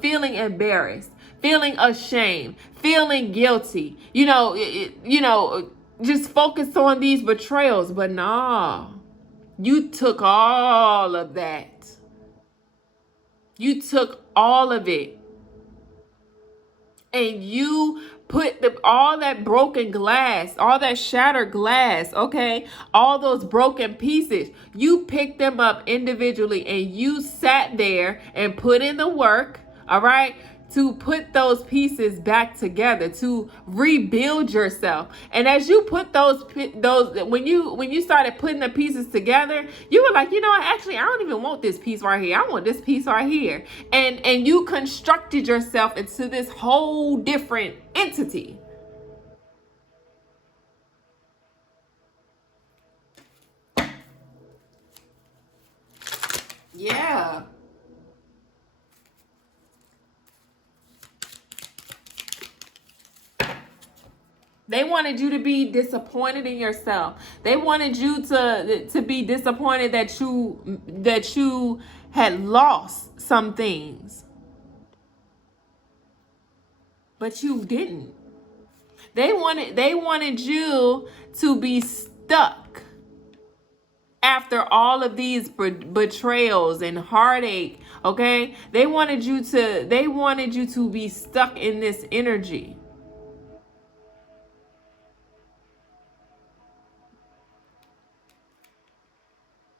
feeling embarrassed, feeling ashamed, feeling guilty, just focus on these betrayals. But nah, you took all of that. You took all of it. And you put all that broken glass, all that shattered glass, okay, all those broken pieces, you picked them up individually and you sat there and put in the work, all right, to put those pieces back together, to rebuild yourself. And as you put those when you started putting the pieces together, you were like, actually, I don't even want this piece right here. I want this piece right here. And you constructed yourself into this whole different entity. Yeah. They wanted you to be disappointed in yourself. They wanted you to be disappointed that you had lost some things. But you didn't. They wanted you to be stuck after all of these betrayals and heartache, okay? They wanted you to be stuck in this energy.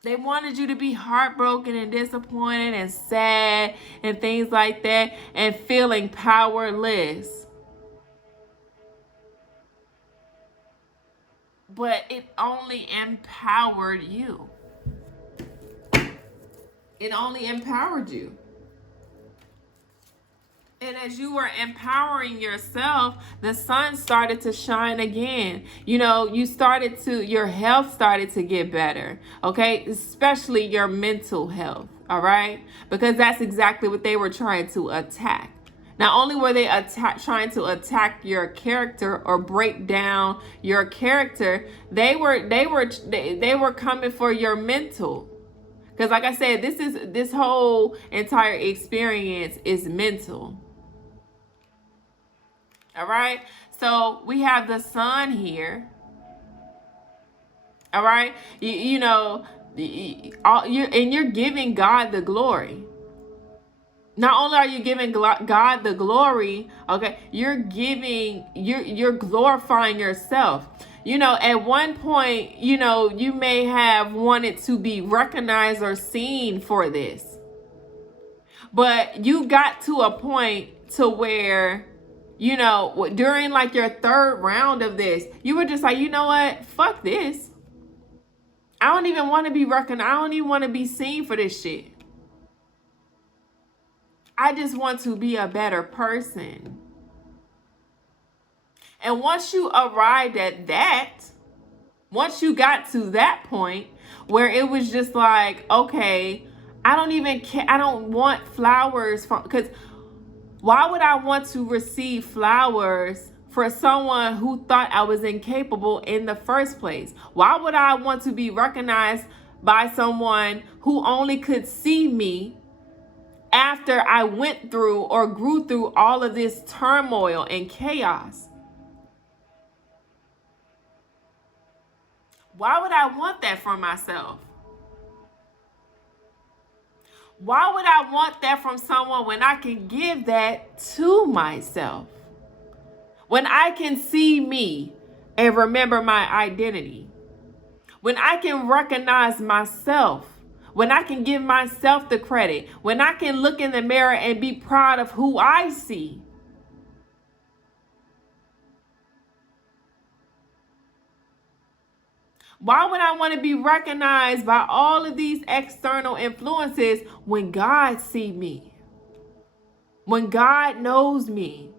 They wanted you to be heartbroken and disappointed and sad and things like that and feeling powerless. But it only empowered you. It only empowered you. And as you were empowering yourself, the sun started to shine again. You know, your health started to get better, okay? Especially your mental health, all right? Because that's exactly what they were trying to attack. Not only were they trying to attack your character or break down your character, they were coming for your mental. Because like I said, this whole entire experience is mental. All right. So we have the sun here. All right. You're giving God the glory. Not only are you giving God the glory, okay, you're glorifying yourself. You know, at one point, you know, you may have wanted to be recognized or seen for this. But you got to a point to where, you know, during like your third round of this, you were just like, you know what? Fuck this. I don't even want to be recognized. I don't even want to be seen for this shit. I just want to be a better person. And once you arrived at that, once you got to that point where it was just like, okay, I don't even care. I don't want flowers from, because why would I want to receive flowers for someone who thought I was incapable in the first place? Why would I want to be recognized by someone who only could see me after I went through or grew through all of this turmoil and chaos? Why would I want that for myself? Why would I want that from someone when I can give that to myself? When I can see me and remember my identity. When I can recognize myself. When I can give myself the credit. When I can look in the mirror and be proud of who I see. Why would I want to be recognized by all of these external influences when God sees me? When God knows me?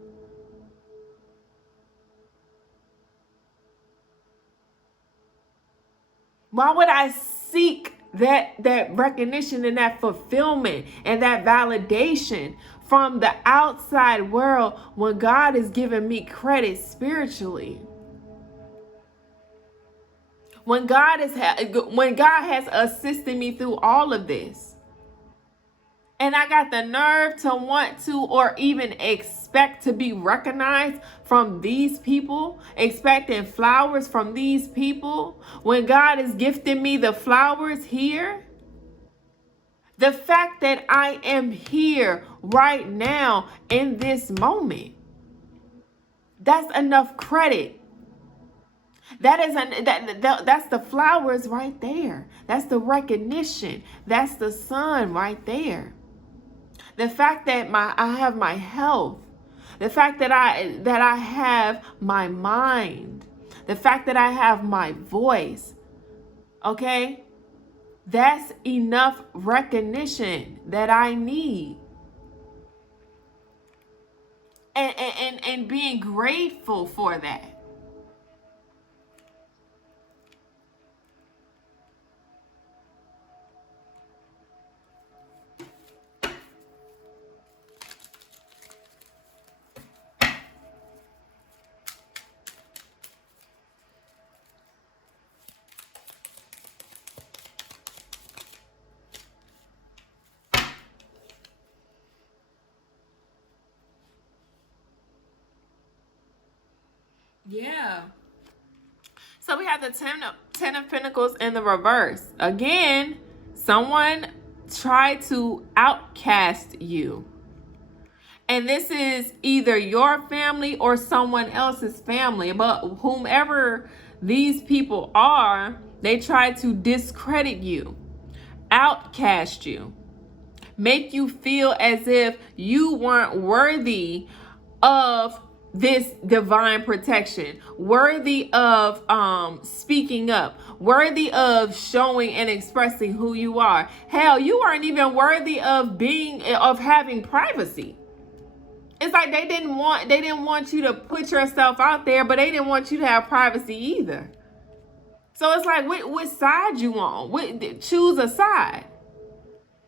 Why would I seek that recognition and that fulfillment and that validation from the outside world when God is giving me credit spiritually? When God has assisted me through all of this. And I got the nerve to want to or even expect to be recognized from these people, expecting flowers from these people, when God is gifting me the flowers here. The fact that I am here right now in this moment, that's enough credit. That's the flowers right there. That's the recognition. That's the sun right there. The fact that I have my health, the fact that I have my mind, the fact that I have my voice, okay? That's enough recognition that I need. And being grateful for that. Yeah. So we have the Ten of Pentacles in the reverse. Again, someone tried to outcast you. And this is either your family or someone else's family. But whomever these people are, they try to discredit you, outcast you, make you feel as if you weren't worthy of this divine protection, worthy of speaking up, worthy of showing and expressing who you are. Hell, you weren't even worthy of having privacy. It's like they didn't want you to put yourself out there, but they didn't want you to have privacy either. So it's like, what side you on? Choose a side.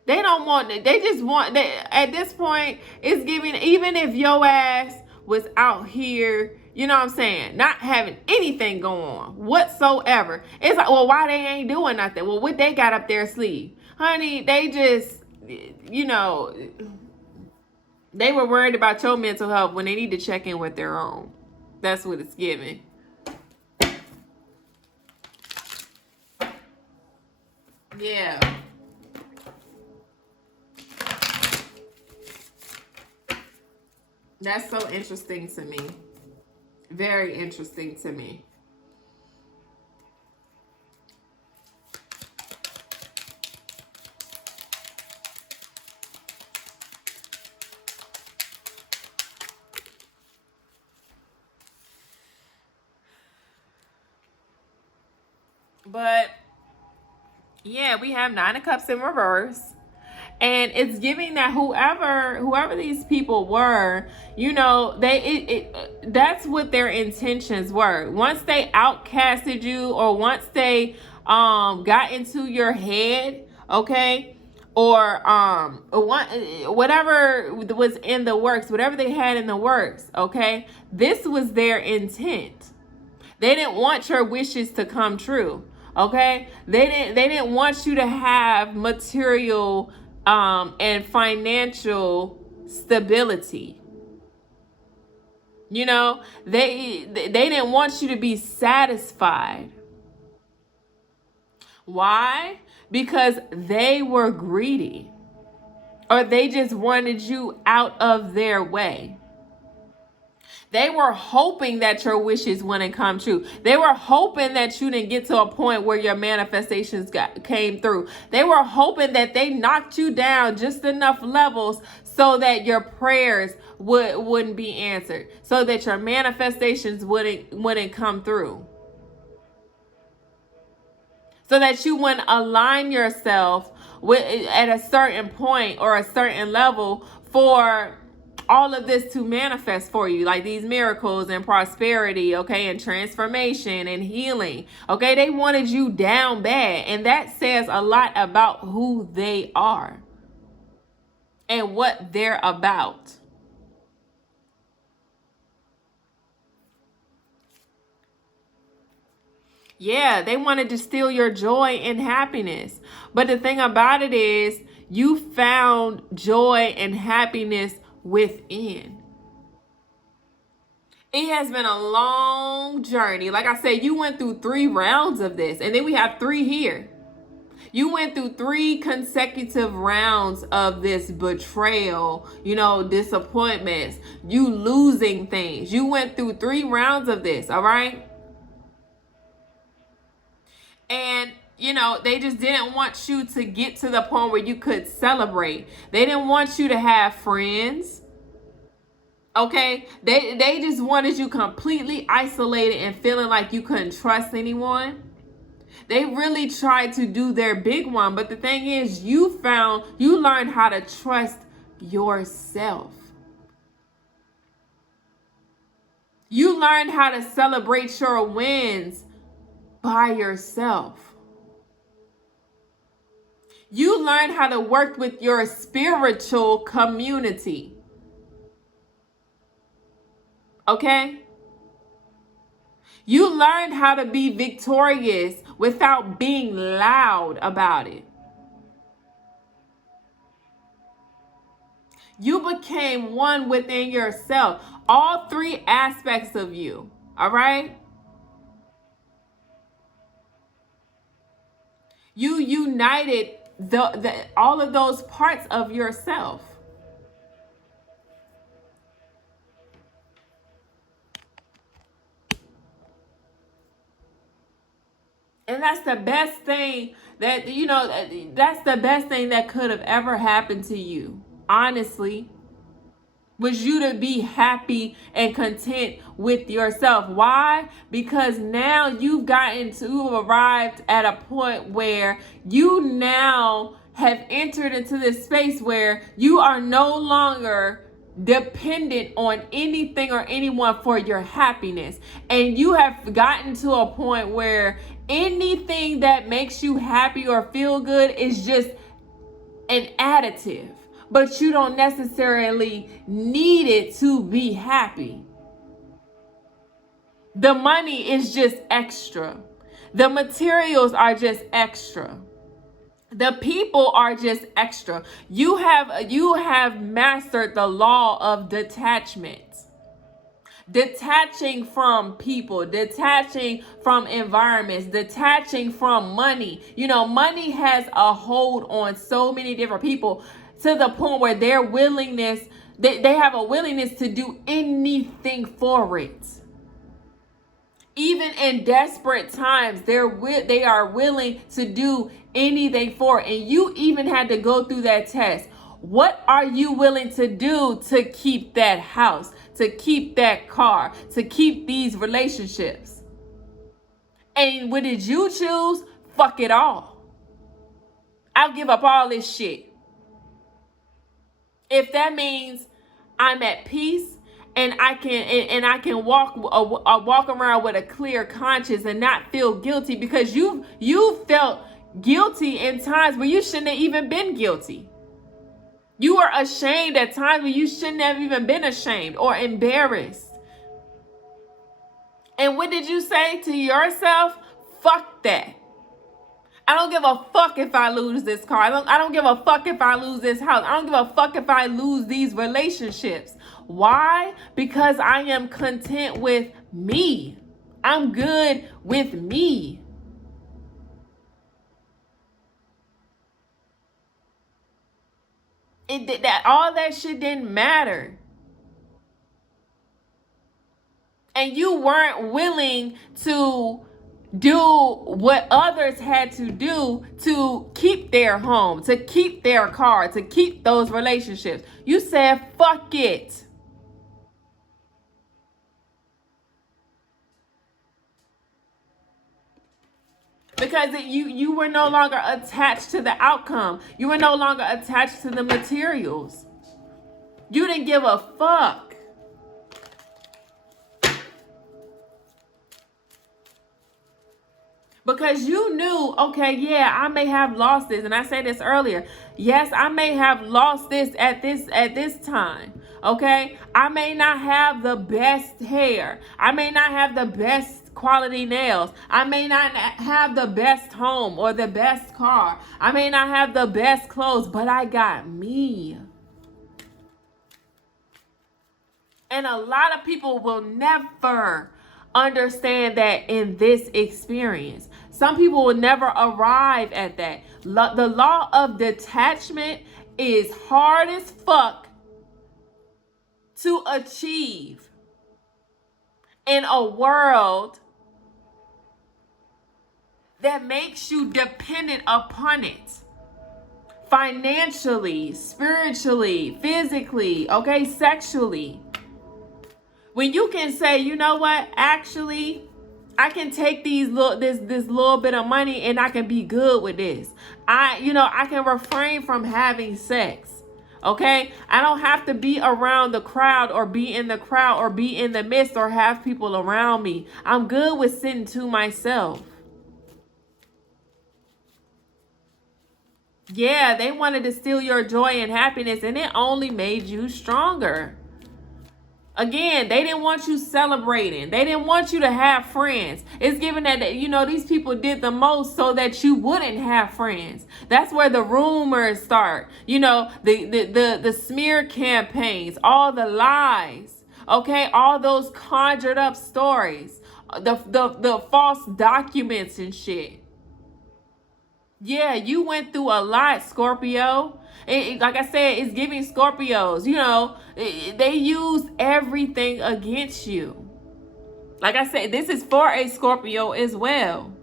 They don't want it. They just want that. At this point, it's giving, even if your ass was out here, you know what I'm saying, not having anything going on whatsoever. It's like, well, why they ain't doing nothing? Well, what they got up their sleeve? Honey, they just, you know, they were worried about your mental health when they need to check in with their own. That's what it's giving. Yeah. That's so interesting to me. Very interesting to me. But yeah, we have Nine of Cups in reverse. And it's giving that whoever these people were, you know, that's what their intentions were. Once they outcasted you, or once they got into your head, okay, or whatever was in the works, whatever they had in the works, okay, this was their intent. They didn't want your wishes to come true. Okay, they didn't want you to have material and financial stability. You know, they didn't want you to be satisfied. Why? Because they were greedy, or they just wanted you out of their way. They were hoping that your wishes wouldn't come true. They were hoping that you didn't get to a point where your manifestations came through. They were hoping that they knocked you down just enough levels so that your prayers wouldn't be answered, so that your manifestations wouldn't come through, so that you wouldn't align yourself at a certain point or a certain level for all of this to manifest for you, like these miracles and prosperity, okay, and transformation and healing. Okay, they wanted you down bad, and that says a lot about who they are and what they're about. Yeah, they wanted to steal your joy and happiness. But the thing about it is, you found joy and happiness within. It has been a long journey. Like I said, you went through 3 rounds of this, and then we have 3 here. You went through 3 consecutive rounds of this betrayal, you know, disappointments, you losing things. You went through 3 rounds of this, all right? And you know, they just didn't want you to get to the point where you could celebrate. They didn't want you to have friends. Okay? They just wanted you completely isolated and feeling like you couldn't trust anyone. They really tried to do their big one, but the thing is, you learned how to trust yourself. You learned how to celebrate your wins by yourself. You learn how to work with your spiritual community. Okay? You learned how to be victorious without being loud about it. You became one within yourself. All 3 aspects of you. All right? You united all of those parts of yourself. And that's the best thing that, that's the best thing that could have ever happened to you. Honestly, was you to be happy and content with yourself. Why? Because now you've arrived at a point where you now have entered into this space where you are no longer dependent on anything or anyone for your happiness. And you have gotten to a point where anything that makes you happy or feel good is just an additive, but you don't necessarily need it to be happy. The money is just extra. The materials are just extra. The people are just extra. You have mastered the law of detachment. Detaching from people, detaching from environments, detaching from money. Money has a hold on so many different people to the point where they have a willingness to do anything for it. Even in desperate times, they are willing to do anything for it. And you even had to go through that test. What are you willing to do to keep that house, to keep that car, to keep these relationships? And what did you choose? Fuck it all. I'll give up all this shit. If that means I'm at peace and I can walk around with a clear conscience and not feel guilty, because you felt guilty in times where you shouldn't have even been guilty. You were ashamed at times where you shouldn't have even been ashamed or embarrassed. And what did you say to yourself? Fuck that. I don't give a fuck if I lose this car. I don't give a fuck if I lose this house. I don't give a fuck if I lose these relationships. Why? Because I am content with me. I'm good with me. All that shit didn't matter. And you weren't willing to do what others had to do to keep their home, to keep their car, to keep those relationships. You said, fuck it. Because you were no longer attached to the outcome. You were no longer attached to the materials. You didn't give a fuck. Because you knew, okay, yeah, I may have lost this. And I said this earlier. Yes, I may have lost this at this time. Okay? I may not have the best hair. I may not have the best quality nails. I may not have the best home or the best car. I may not have the best clothes, but I got me. And a lot of people will never understand that in this experience. Some people will never arrive at that. The law of detachment is hard as fuck to achieve in a world that makes you dependent upon it. Financially, spiritually, physically, okay, sexually. When you can say, you know what, actually, I can take this little bit of money and I can be good with this. I can refrain from having sex. Okay? I don't have to be around the crowd or be in the crowd or be in the midst or have people around me. I'm good with sitting to myself. Yeah, they wanted to steal your joy and happiness, and it only made you stronger. Again, they didn't want you celebrating. They didn't want you to have friends. It's given that, these people did the most so that you wouldn't have friends. That's where the rumors start. The smear campaigns, all the lies, okay? All those conjured up stories, the false documents and shit. Yeah, you went through a lot, Scorpio. Like I said, it's giving Scorpios. They use everything against you. Like I said, this is for a Scorpio as well.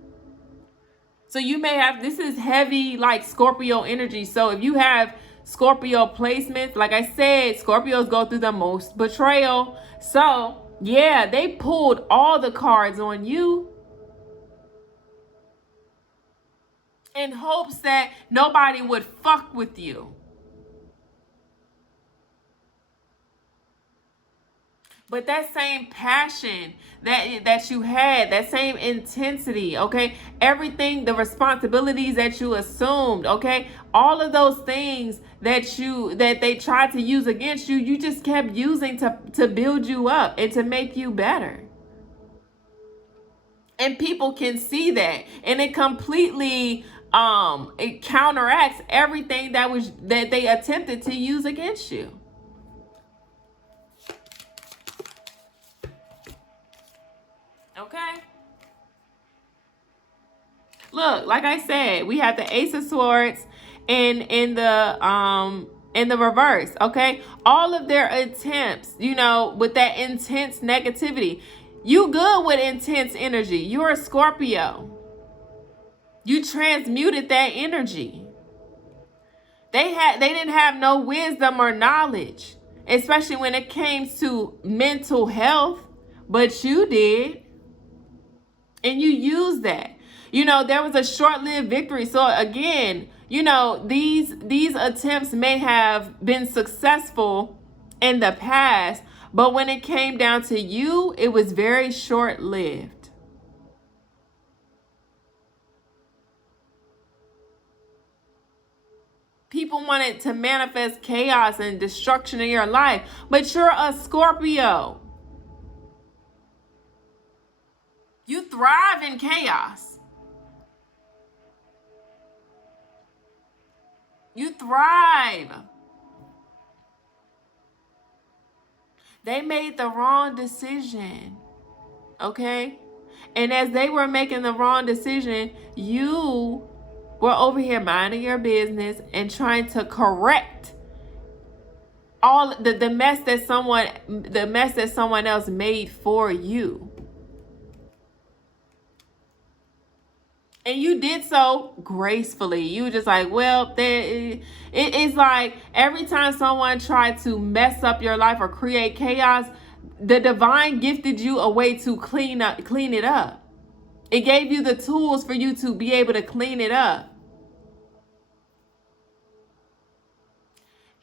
So you may have, this is heavy like Scorpio energy. So if you have Scorpio placements, like I said, Scorpios go through the most betrayal. So yeah, they pulled all the cards on you in hopes that nobody would fuck with you. But that same passion that you had, that same intensity, okay, everything, the responsibilities that you assumed, okay, all of those things that they tried to use against you, you just kept using to build you up and to make you better. And people can see that, and it completely it counteracts everything that they attempted to use against you. Okay. Look, like I said, we have the Ace of Swords in the reverse. Okay, all of their attempts, with that intense negativity. You good with intense energy. You're a Scorpio. You transmuted that energy. They didn't have no wisdom or knowledge, especially when it came to mental health, but you did. And you use that. There was a short-lived victory. So again, these attempts may have been successful in the past, but when it came down to you, it was very short-lived. People wanted to manifest chaos and destruction in your life, but you're a Scorpio. You thrive in chaos. You thrive. They made the wrong decision. Okay? And as they were making the wrong decision, you were over here minding your business and trying to correct all the mess that someone else made for you. And you did so gracefully. You just like, well, it's like every time someone tried to mess up your life or create chaos, the divine gifted you a way to clean it up. It gave you the tools for you to be able to clean it up.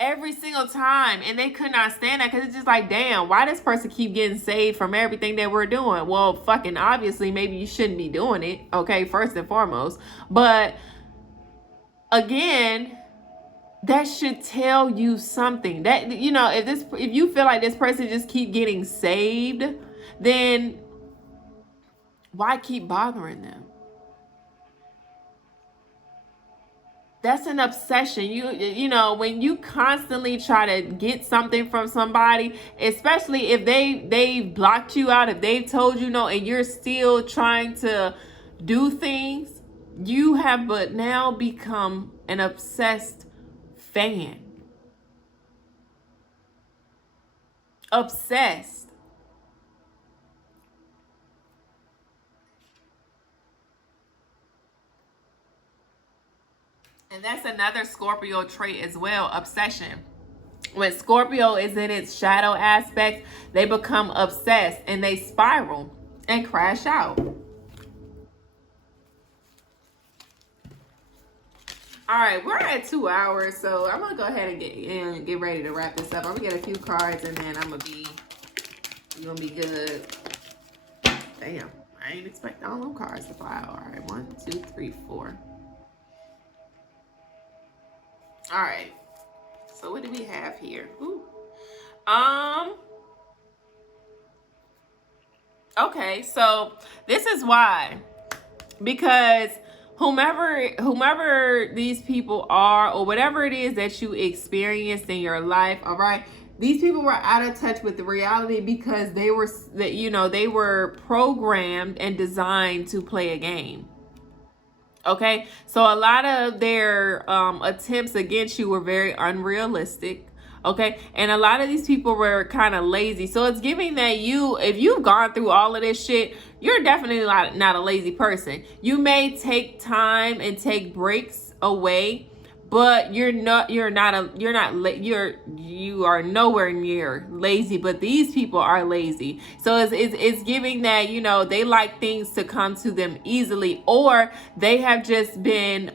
Every single time, and they could not stand that because it's just like, damn, why does person keep getting saved from everything that we're doing? Well, fucking obviously, maybe you shouldn't be doing it, okay, first and foremost. But again, that should tell you something. That if you feel like this person just keep getting saved, then why keep bothering them? That's an obsession. When you constantly try to get something from somebody, especially if they've blocked you out, if they've told you no, and you're still trying to do things, you have but now become an obsessed fan. Obsessed. And that's another Scorpio trait as well, obsession. When Scorpio is in its shadow aspect, they become obsessed and they spiral and crash out. All right, we're at 2 hours, so I'm gonna go ahead and get ready to wrap this up. I'm gonna get a few cards and then you're gonna be good. Damn, I ain't expecting all them cards to fly out. All right, 1, 2, 3, 4. All right, so what do we have here? Ooh. Okay, so this is why, because whomever these people are, or whatever it is that you experienced in your life, all right, these people were out of touch with the reality because they were programmed and designed to play a game. Okay, so a lot of their attempts against you were very unrealistic. Okay, and a lot of these people were kind of lazy. So it's giving that if you've gone through all of this shit, you're definitely not a lazy person. You may take time and take breaks away, but you are nowhere near lazy. But these people are lazy. So it's giving that, they like things to come to them easily, or they have just been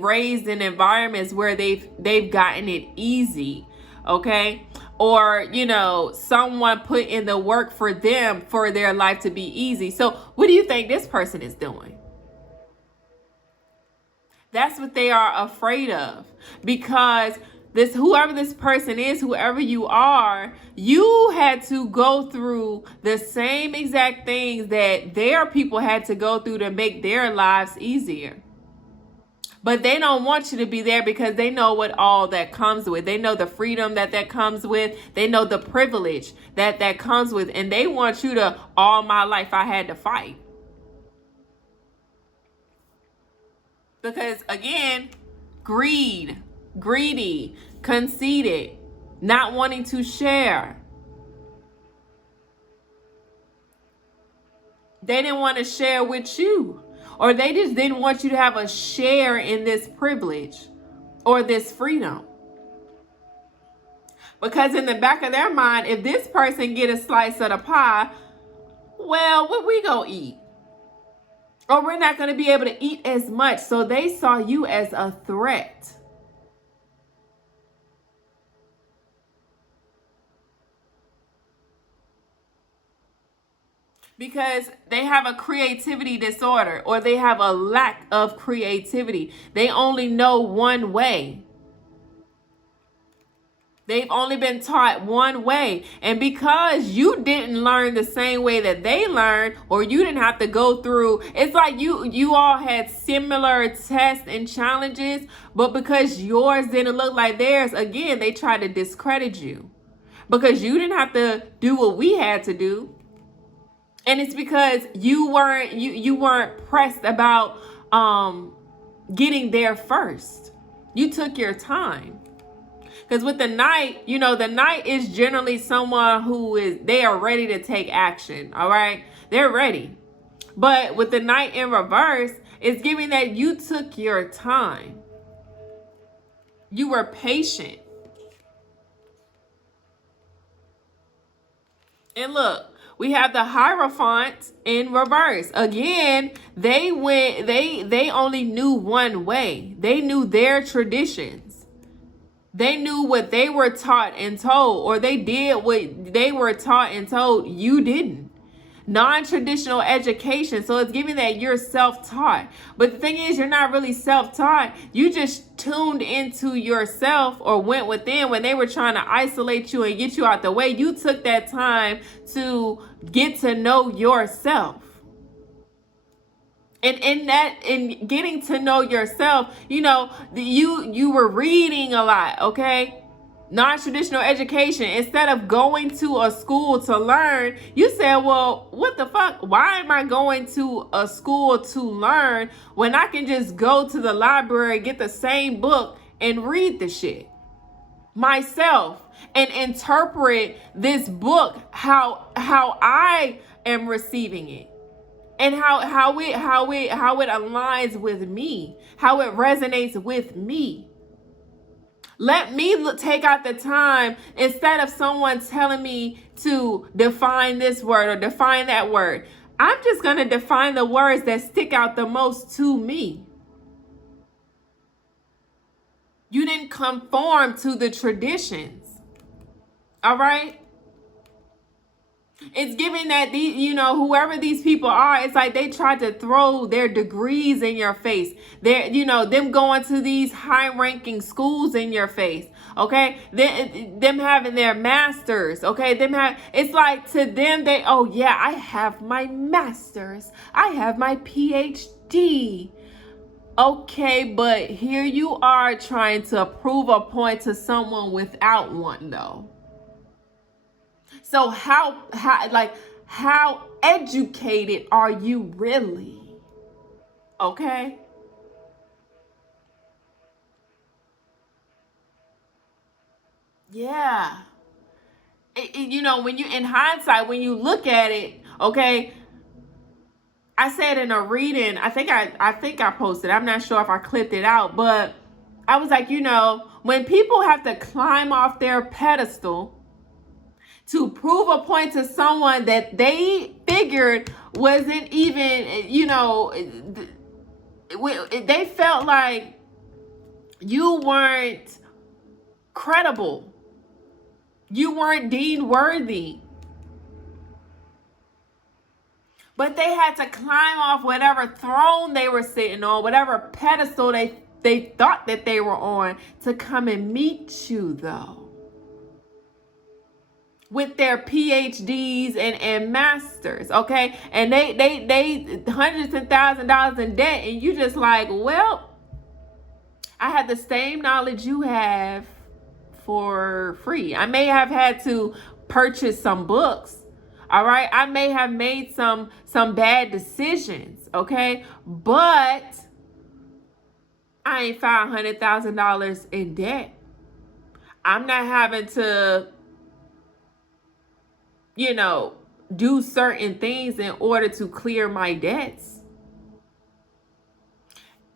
raised in environments where they've gotten it easy. Okay, or someone put in the work for them for their life to be easy. So what do you think this person is doing? That's what they are afraid of, because whoever this person is, whoever you are, you had to go through the same exact things that their people had to go through to make their lives easier. But they don't want you to be there because they know what all that comes with. They know the freedom that comes with. They know the privilege that comes with. And they want you to, all my life I had to fight. Because again, greedy, conceited, not wanting to share. They didn't want to share with you, or they just didn't want you to have a share in this privilege or this freedom. Because in the back of their mind, if this person get a slice of the pie, well, what we gonna eat? Or we're not going to be able to eat as much. So they saw you as a threat. Because they have a creativity disorder, or they have a lack of creativity. They only know one way. They've only been taught one way. And because you didn't learn the same way that they learned, or you didn't have to go through, it's like you all had similar tests and challenges, but because yours didn't look like theirs, again, they tried to discredit you. Because you didn't have to do what we had to do. And it's because you weren't pressed about getting there first. You took your time. Because with the Knight, the Knight is generally someone they are ready to take action. All right. They're ready. But with the Knight in reverse, it's giving that you took your time. You were patient. And look, we have the Hierophant in reverse. Again, they only knew one way. They knew their traditions. They knew what they were taught and told, or they did what they were taught and told. You didn't. Non-traditional education. So it's giving that you're self-taught. But the thing is, you're not really self-taught. You just tuned into yourself, or went within when they were trying to isolate you and get you out the way. You took that time to get to know yourself. And in getting to know yourself, you were reading a lot, okay? Non-traditional education. Instead of going to a school to learn, you said, well, what the fuck? Why am I going to a school to learn when I can just go to the library, get the same book, and read the shit myself and interpret this book how I am receiving it? And how it aligns with me, how it resonates with me. Let me take out the time, instead of someone telling me to define this word or define that word. I'm just going to define the words that stick out the most to me. You didn't conform to the traditions. All right? It's giving that whoever these people are, it's like they tried to throw their degrees in your face. Them going to these high-ranking schools in your face. Okay, them having their masters. Okay, it's like to them I have my masters. I have my PhD. Okay, but here you are trying to prove a point to someone without one, though. So how how educated are you really? Okay? Yeah. You know, when you, in hindsight, when you look at it, okay, I said in a reading, I think I posted, I'm not sure if I clipped it out, but I was like, you know, when people have to climb off their pedestal to prove a point to someone that they figured wasn't even, you know, they felt like you weren't credible, you weren't deemed worthy. But they had to climb off whatever throne they were sitting on, whatever pedestal they thought that they were on, to come and meet you, though. With their PhDs and masters, okay? And they hundreds and $1,000s in debt, and you just like, well, I had the same knowledge you have for free. I may have had to purchase some books. All right, I may have made some bad decisions, okay? But I ain't $500,000 in debt. I'm not having to, you know, do certain things in order to clear my debts.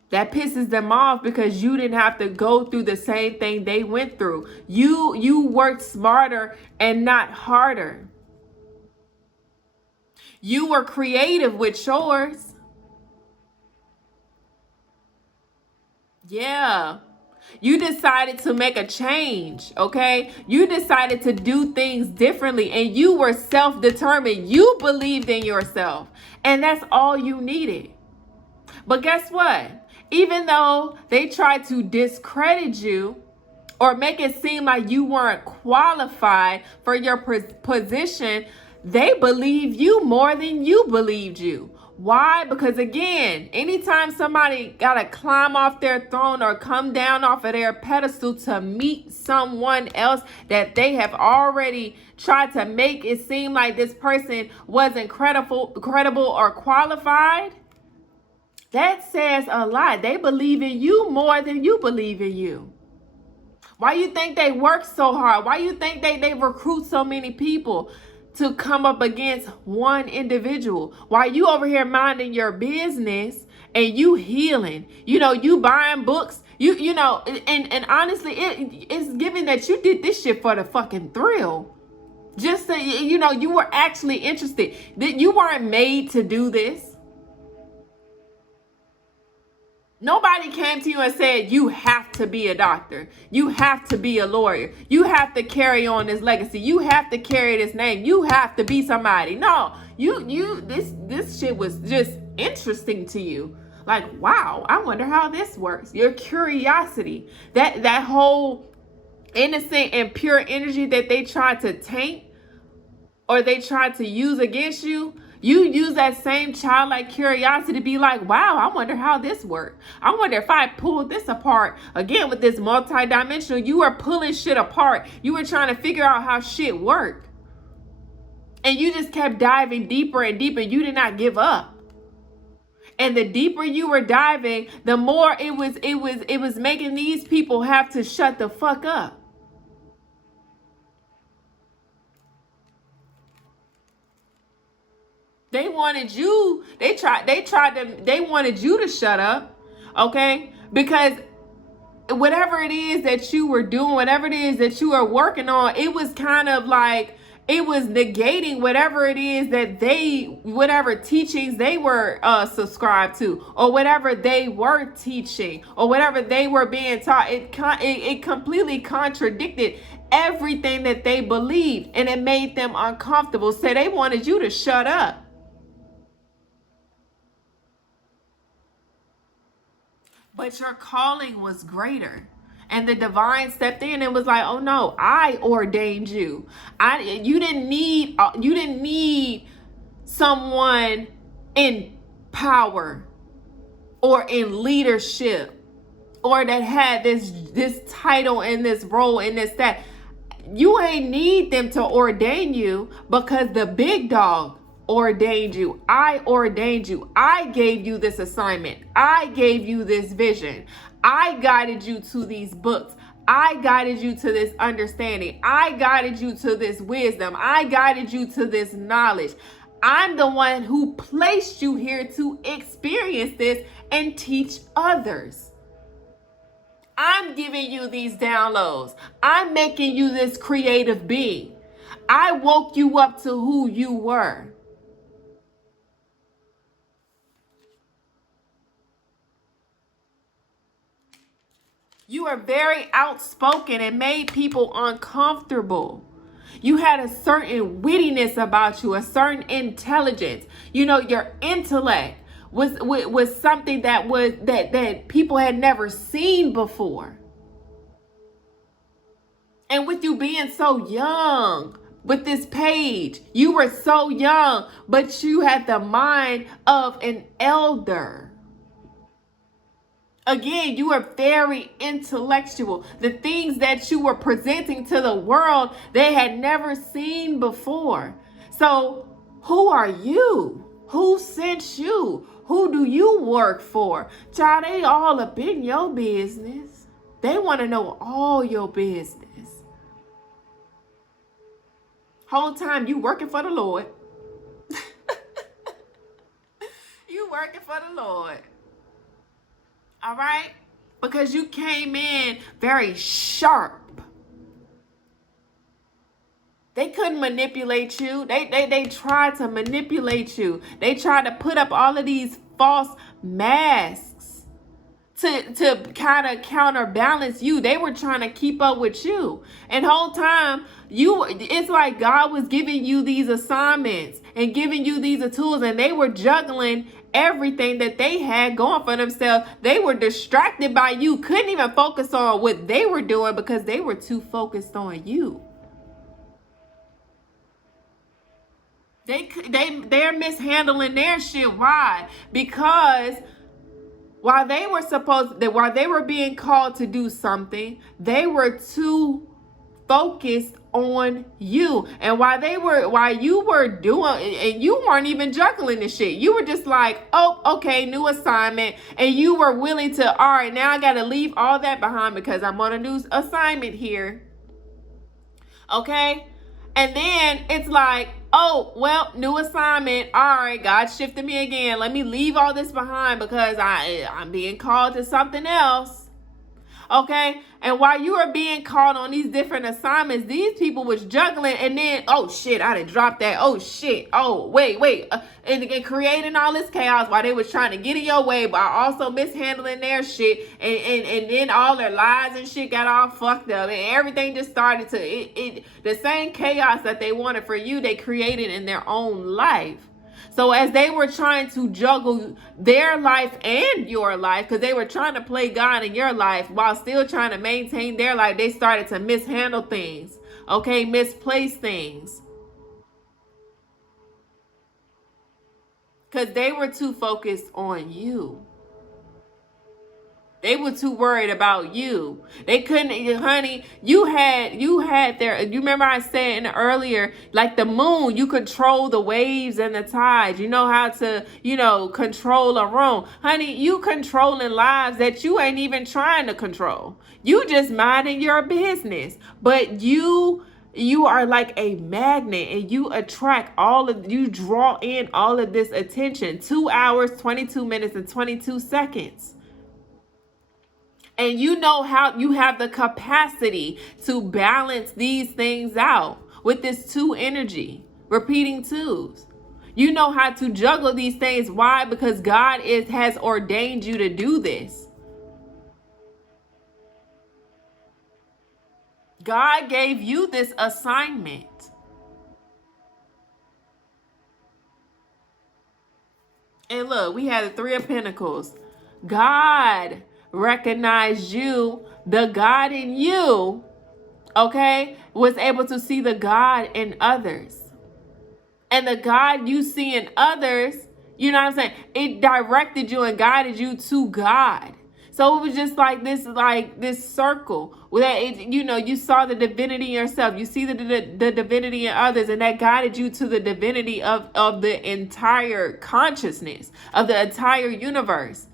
That pisses them off because you didn't have to go through the same thing they went through. You worked smarter and not harder. You were creative with yours. Yeah. You decided to make a change, okay? You decided to do things differently, and you were self-determined. You believed in yourself, and that's all you needed. But guess what? Even though they tried to discredit you or make it seem like you weren't qualified for your position, they believe you more than you believed you. Why? Because again, anytime somebody got to climb off their throne or come down off of their pedestal to meet someone else that they have already tried to make it seem like this person wasn't credible or qualified, that says a lot. They believe in you more than you believe in you. Why you think they work so hard? Why you think they recruit so many people to come up against one individual? While you over here minding your business and you healing, you know, you buying books, you know, and honestly, it's given that you did this shit for the fucking thrill. Just so, you know, you were actually interested. That you weren't made to do this. Nobody came to you and said, you have to be a doctor. You have to be a lawyer. You have to carry on this legacy. You have to carry this name. You have to be somebody. No, this shit was just interesting to you. Like, wow, I wonder how this works. Your curiosity, that whole innocent and pure energy that they tried to taint or they tried to use against you. You use that same childlike curiosity to be like, wow, I wonder how this worked. I wonder if I pulled this apart. Again, with this multidimensional, you were pulling shit apart. You were trying to figure out how shit worked. And you just kept diving deeper and deeper. You did not give up. And the deeper you were diving, the more it was making these people have to shut the fuck up. They wanted you, they wanted you to shut up, okay? Because whatever it is that you were doing, whatever it is that you were working on, it was kind of like, it was negating whatever it is that whatever teachings they were subscribed to, or whatever they were teaching, or whatever they were being taught. It completely contradicted everything that they believed, and it made them uncomfortable. So they wanted you to shut up. But your calling was greater. And the divine stepped in and was like, oh no, I ordained you. You didn't need someone in power or in leadership or that had this title and this role and that. You ain't need them to ordain you because the big dog ordained you. I ordained you. I gave you this assignment. I gave you this vision. I guided you to these books. I guided you to this understanding. I guided you to this wisdom. I guided you to this knowledge. I'm the one who placed you here to experience this and teach others. I'm giving you these downloads. I'm making you this creative being. I woke you up to who you were. You are very outspoken and made people uncomfortable. You had a certain wittiness about you, a certain intelligence. You know, your intellect was something that people had never seen before. And with you being so young, with this page, you were so young, but you had the mind of an elder. Again, you are very intellectual. The things that you were presenting to the world, they had never seen before. So who are you? Who sent you? Who do you work for? Child, they all up in your business. They want to know all your business. Whole time you working for the Lord. You working for the Lord. All right? Because you came in very sharp. They couldn't manipulate you. They tried to manipulate you. They tried to put up all of these false masks to kind of counterbalance you. They were trying to keep up with you. And whole time, it's like God was giving you these assignments and giving you these tools, and they were juggling everything that they had going for themselves. They were distracted by you, couldn't even focus on what they were doing because they were too focused on you. They're mishandling their shit. Why? Because while they were being called to do something, they were too focused on you. And while you were doing, and you weren't even juggling the shit. You were just like, oh, okay, new assignment. And you were willing to, all right, now I got to leave all that behind because I'm on a new assignment here. Okay? And then it's like, oh, well, new assignment. All right, God shifted me again. Let me leave all this behind because I'm being called to something else. Okay? And while you are being called on these different assignments, these people was juggling, and then, oh shit, I done dropped that. Oh shit. Oh, wait. And creating all this chaos while they was trying to get in your way, but also mishandling their shit. And then all their lies and shit got all fucked up. And everything just started to, the same chaos that they wanted for you, they created in their own life. So as they were trying to juggle their life and your life, because they were trying to play God in your life while still trying to maintain their life, they started to mishandle things, okay, misplace things. Because they were too focused on you. They were too worried about you. They couldn't, honey, you had their, you remember I said earlier, like the moon, you control the waves and the tides. You know how to, control a room. Honey, you controlling lives that you ain't even trying to control. You just minding your business. But you are like a magnet, and you you draw in all of this attention. 2 hours, 22 minutes, and 22 seconds. And you know how you have the capacity to balance these things out with this 2 energy, repeating 2s. You know how to juggle these things. Why? Because God has ordained you to do this. God gave you this assignment. And look, we had the 3 of Pentacles. God recognized you, the God in you, okay, was able to see the God in others. And the God you see in others, you know what I'm saying? It directed you and guided you to God. So it was just like this circle where you saw the divinity in yourself, you see the divinity in others, and that guided you to the divinity of the entire consciousness of the entire universe,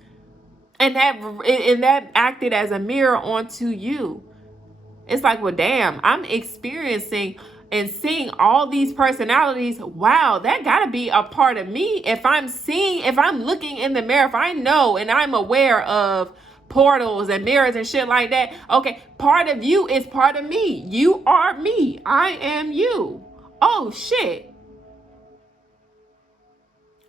and that acted as a mirror onto you. It's like, well, damn, I'm experiencing and seeing all these personalities. Wow, that gotta be a part of me. If I'm looking in the mirror, if I know and I'm aware of portals and mirrors and shit like that, okay, part of you is part of me. You are me. I am you. Oh shit.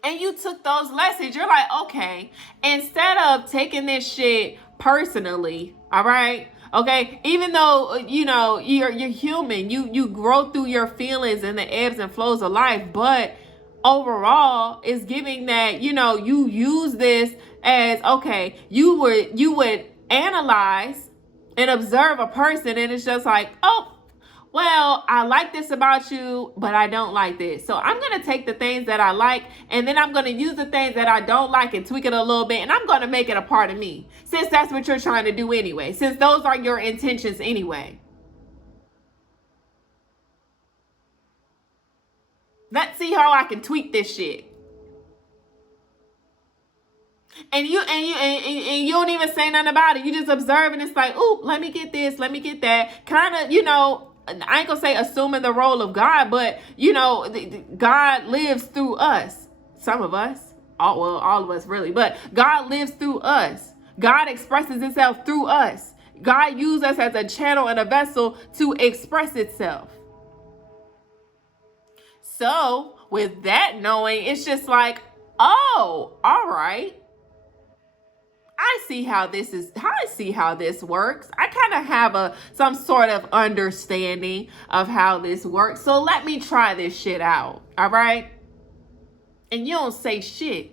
And you took those lessons. You're like, okay, instead of taking this shit personally, all right, okay, even though you're human, you grow through your feelings and the ebbs and flows of life, but overall it's giving that you use this as, okay, you would analyze and observe a person, and it's just like, oh, well, I like this about you, but I don't like this. So I'm going to take the things that I like, and then I'm going to use the things that I don't like and tweak it a little bit, and I'm going to make it a part of me, since that's what you're trying to do anyway, since those are your intentions anyway. Let's see how I can tweak this shit. And you don't even say nothing about it. You just observe, and it's like, ooh, let me get this, let me get that. Kind of, I ain't gonna say assuming the role of God, but God lives through us. Some of us, all of us really, but God lives through us. God expresses itself through us. God used us as a channel and a vessel to express itself. So with that knowing, it's just like, oh, all right. I see how this works. I kind of have some sort of understanding of how this works. So let me try this shit out. All right? And you don't say shit.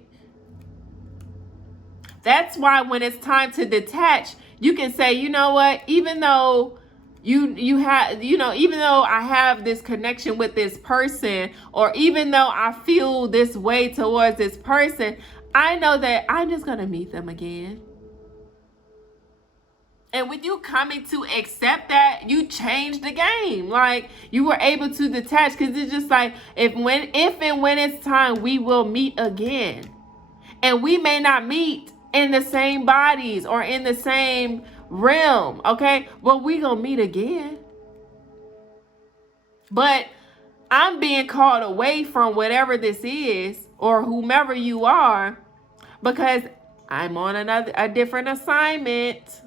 That's why when it's time to detach, you can say, you know what? Even though you have, even though I have this connection with this person, or even though I feel this way towards this person, I know that I'm just going to meet them again. And with you coming to accept that, you change the game. Like, you were able to detach, because it's just like, if and when it's time, we will meet again. And we may not meet in the same bodies or in the same realm, okay? Well, we gonna meet again. But I'm being called away from whatever this is, or whomever you are, because I'm on a different assignment.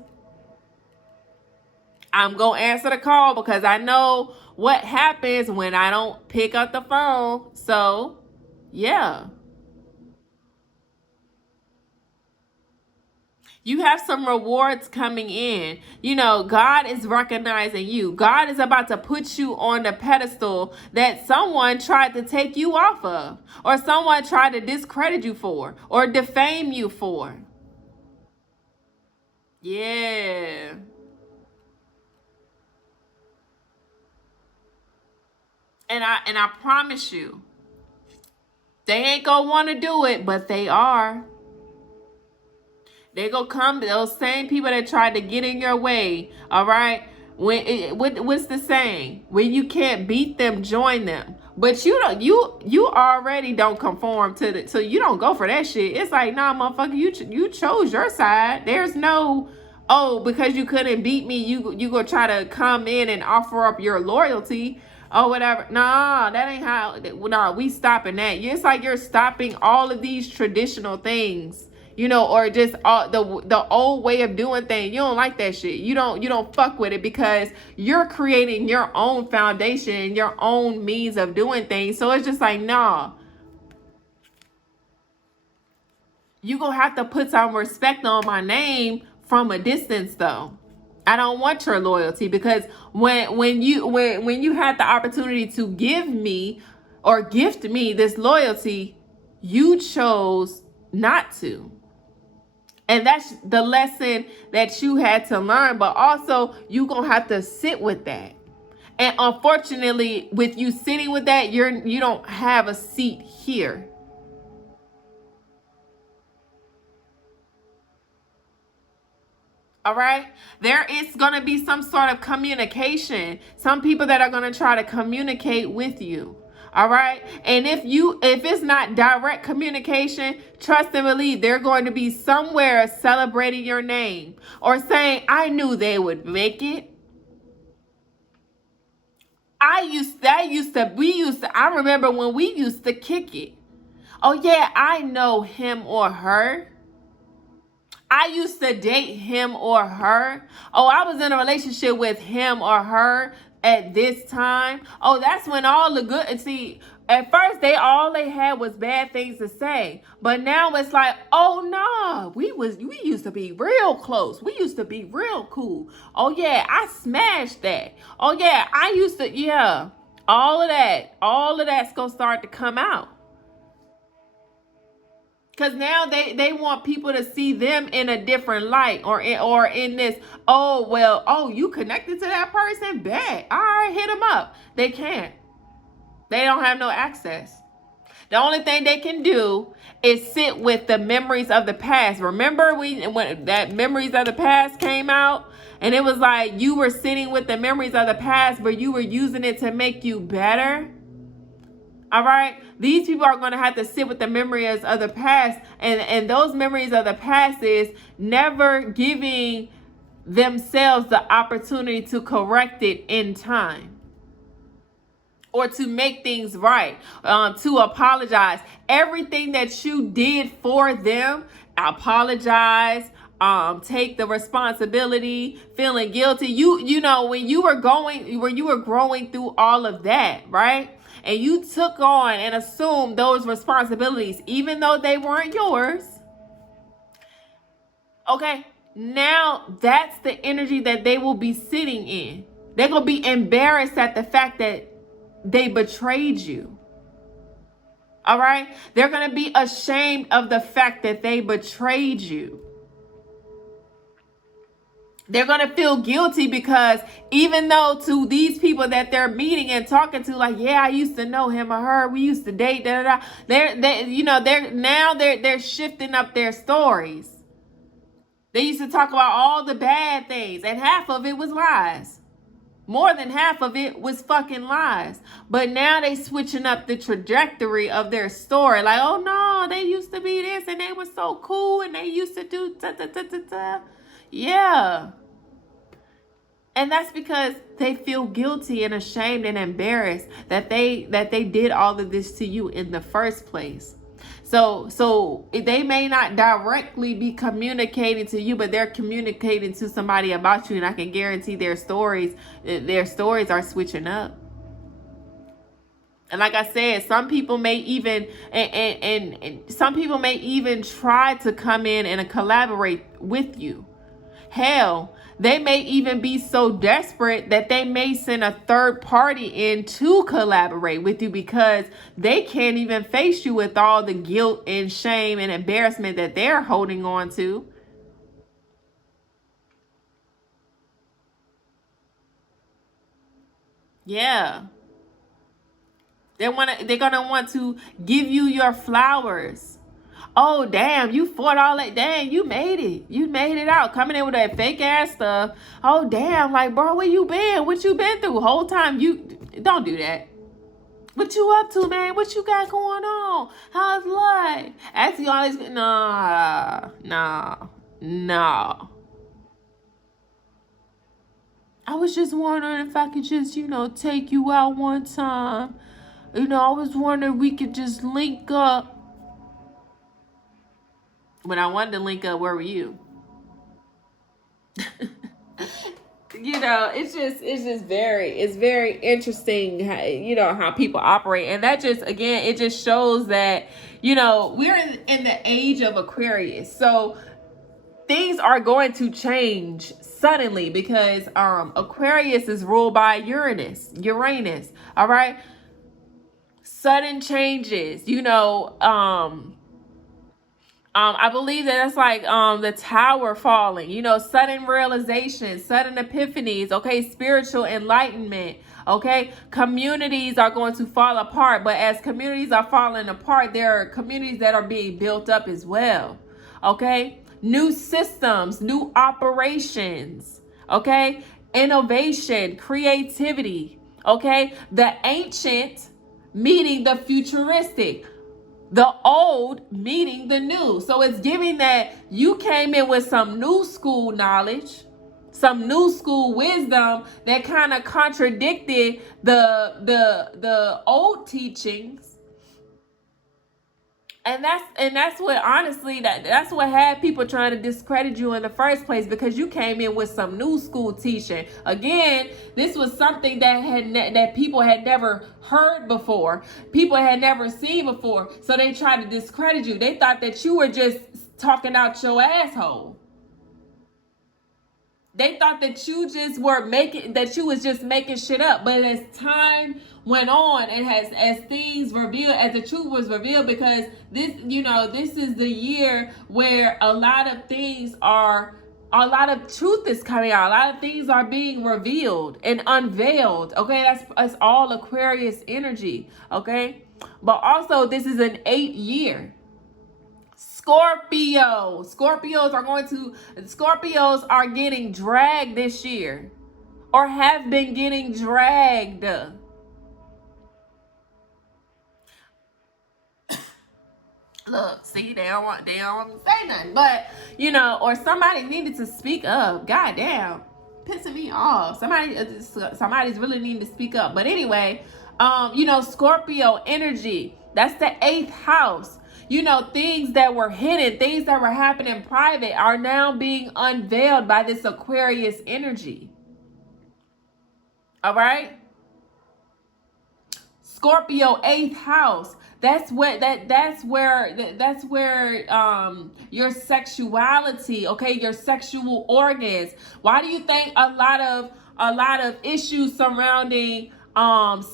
I'm going to answer the call because I know what happens when I don't pick up the phone. So, yeah. You have some rewards coming in. God is recognizing you. God is about to put you on the pedestal that someone tried to take you off of, or someone tried to discredit you for, or defame you for. Yeah. And I promise you, they ain't gonna want to do it, but they are. They gonna come, those same people that tried to get in your way, all right? What's the saying? When you can't beat them, join them. But you already don't conform to so you don't go for that shit. It's like, nah, motherfucker, you chose your side. There's no, oh, because you couldn't beat me, you gonna try to come in and offer up your loyalty. Oh, whatever. Nah, that ain't how. Nah, we stopping that. It's like you're stopping all of these traditional things, or just the old way of doing things. You don't like that shit. You don't fuck with it, because you're creating your own foundation, your own means of doing things. So it's just like, nah. You gonna have to put some respect on my name from a distance, though. I don't want your loyalty, because when you had the opportunity to give me or gift me this loyalty, you chose not to. And that's the lesson that you had to learn, but also you gonna have to sit with that. And unfortunately, with you sitting with that, you don't have a seat here. All right. There is going to be some sort of communication. Some people that are going to try to communicate with you. All right. And if it's not direct communication, trust and believe they're going to be somewhere celebrating your name or saying, I knew they would make it. I remember when we used to kick it. Oh yeah, I know him or her. I used to date him or her. Oh, I was in a relationship with him or her at this time. Oh, that's when all the good, and see, at first all they had was bad things to say. But now it's like, oh no, we used to be real close. We used to be real cool. Oh yeah, I smashed that. Oh yeah, I used to, yeah. All of that's gonna start to come out. Because now they want people to see them in a different light, or in this, oh, well, oh, you connected to that person? Bet. All right, hit them up. They can't. They don't have no access. The only thing they can do is sit with the memories of the past. Remember when that memories of the past came out? And it was like you were sitting with the memories of the past, but you were using it to make you better. All right. These people are going to have to sit with the memories of the past. And those memories of the past is never giving themselves the opportunity to correct it in time. Or to make things right. To apologize. Everything that you did for them, apologize. Take the responsibility, feeling guilty. You know, when you were growing through all of that, right? And you took on and assumed those responsibilities, even though they weren't yours. Okay, now that's the energy that they will be sitting in. They're going to be embarrassed at the fact that they betrayed you. All right? They're going to be ashamed of the fact that they betrayed you. They're going to feel guilty because even though to these people that they're meeting and talking to, like, yeah, I used to know him or her, we used to date, they're shifting up their stories. They used to talk about all the bad things, and half of it was lies. More than half of it was fucking lies. But now they switching up the trajectory of their story. Like, oh no, they used to be this and they were so cool and they used to do ta-ta-ta-ta-ta. Yeah. And that's because they feel guilty and ashamed and embarrassed that they did all of this to you in the first place. So they may not directly be communicating to you, but they're communicating to somebody about you, and I can guarantee their stories are switching up. And like I said, some people may even and some people may even try to come in and collaborate with you. Hell, they may even be so desperate that they may send a third party in to collaborate with you because they can't even face you with all the guilt and shame and embarrassment that they're holding on to. Yeah. They're gonna want to give you your flowers. Oh, damn, you fought all that. Damn, you made it. You made it out. Coming in with that fake ass stuff. Oh, damn, like, bro, where you been? What you been through? Whole time, you don't do that. What you up to, man? What you got going on? How's life? Asking all this. Nah. I was just wondering if I could just, take you out one time. I was wondering if we could just link up. When I wanted to link up, where were you? It's very interesting how people operate. And that just, again, it just shows that, we're in the age of Aquarius. So things are going to change suddenly because Aquarius is ruled by Uranus. All right. Sudden changes, I believe that's like the tower falling, sudden realization, sudden epiphanies, okay, spiritual enlightenment, okay. Communities are going to fall apart, but as communities are falling apart, there are communities that are being built up as well, okay. new systems, new operations, okay? Innovation, creativity, okay? The ancient meeting the futuristic, the old meeting the new. So it's giving that you came in with some new school knowledge, some new school wisdom that kind of contradicted the old teachings. And that's what, honestly, that's what had people trying to discredit you in the first place, because you came in with some new school teaching. Again, this was something that people had never heard before, people had never seen before. So they tried to discredit you. They thought that you were just talking out your asshole. They thought that you was just making shit up. But as time went on, and as things revealed, as the truth was revealed, because this is the year where a lot of truth is coming out. A lot of things are being revealed and unveiled. Okay, that's all Aquarius energy. Okay, but also this is an 8 year. Scorpios are getting dragged this year, or have been getting dragged. Look, see, they don't want to say nothing, but or somebody needed to speak up. Goddamn, pissing me off. Somebody's really needing to speak up. But anyway, Scorpio energy. That's the 8th house. Things that were hidden, things that were happening private are now being unveiled by this Aquarius energy. All right? Scorpio 8th house. That's where your sexuality, okay, your sexual organs. Why do you think a lot of issues surrounding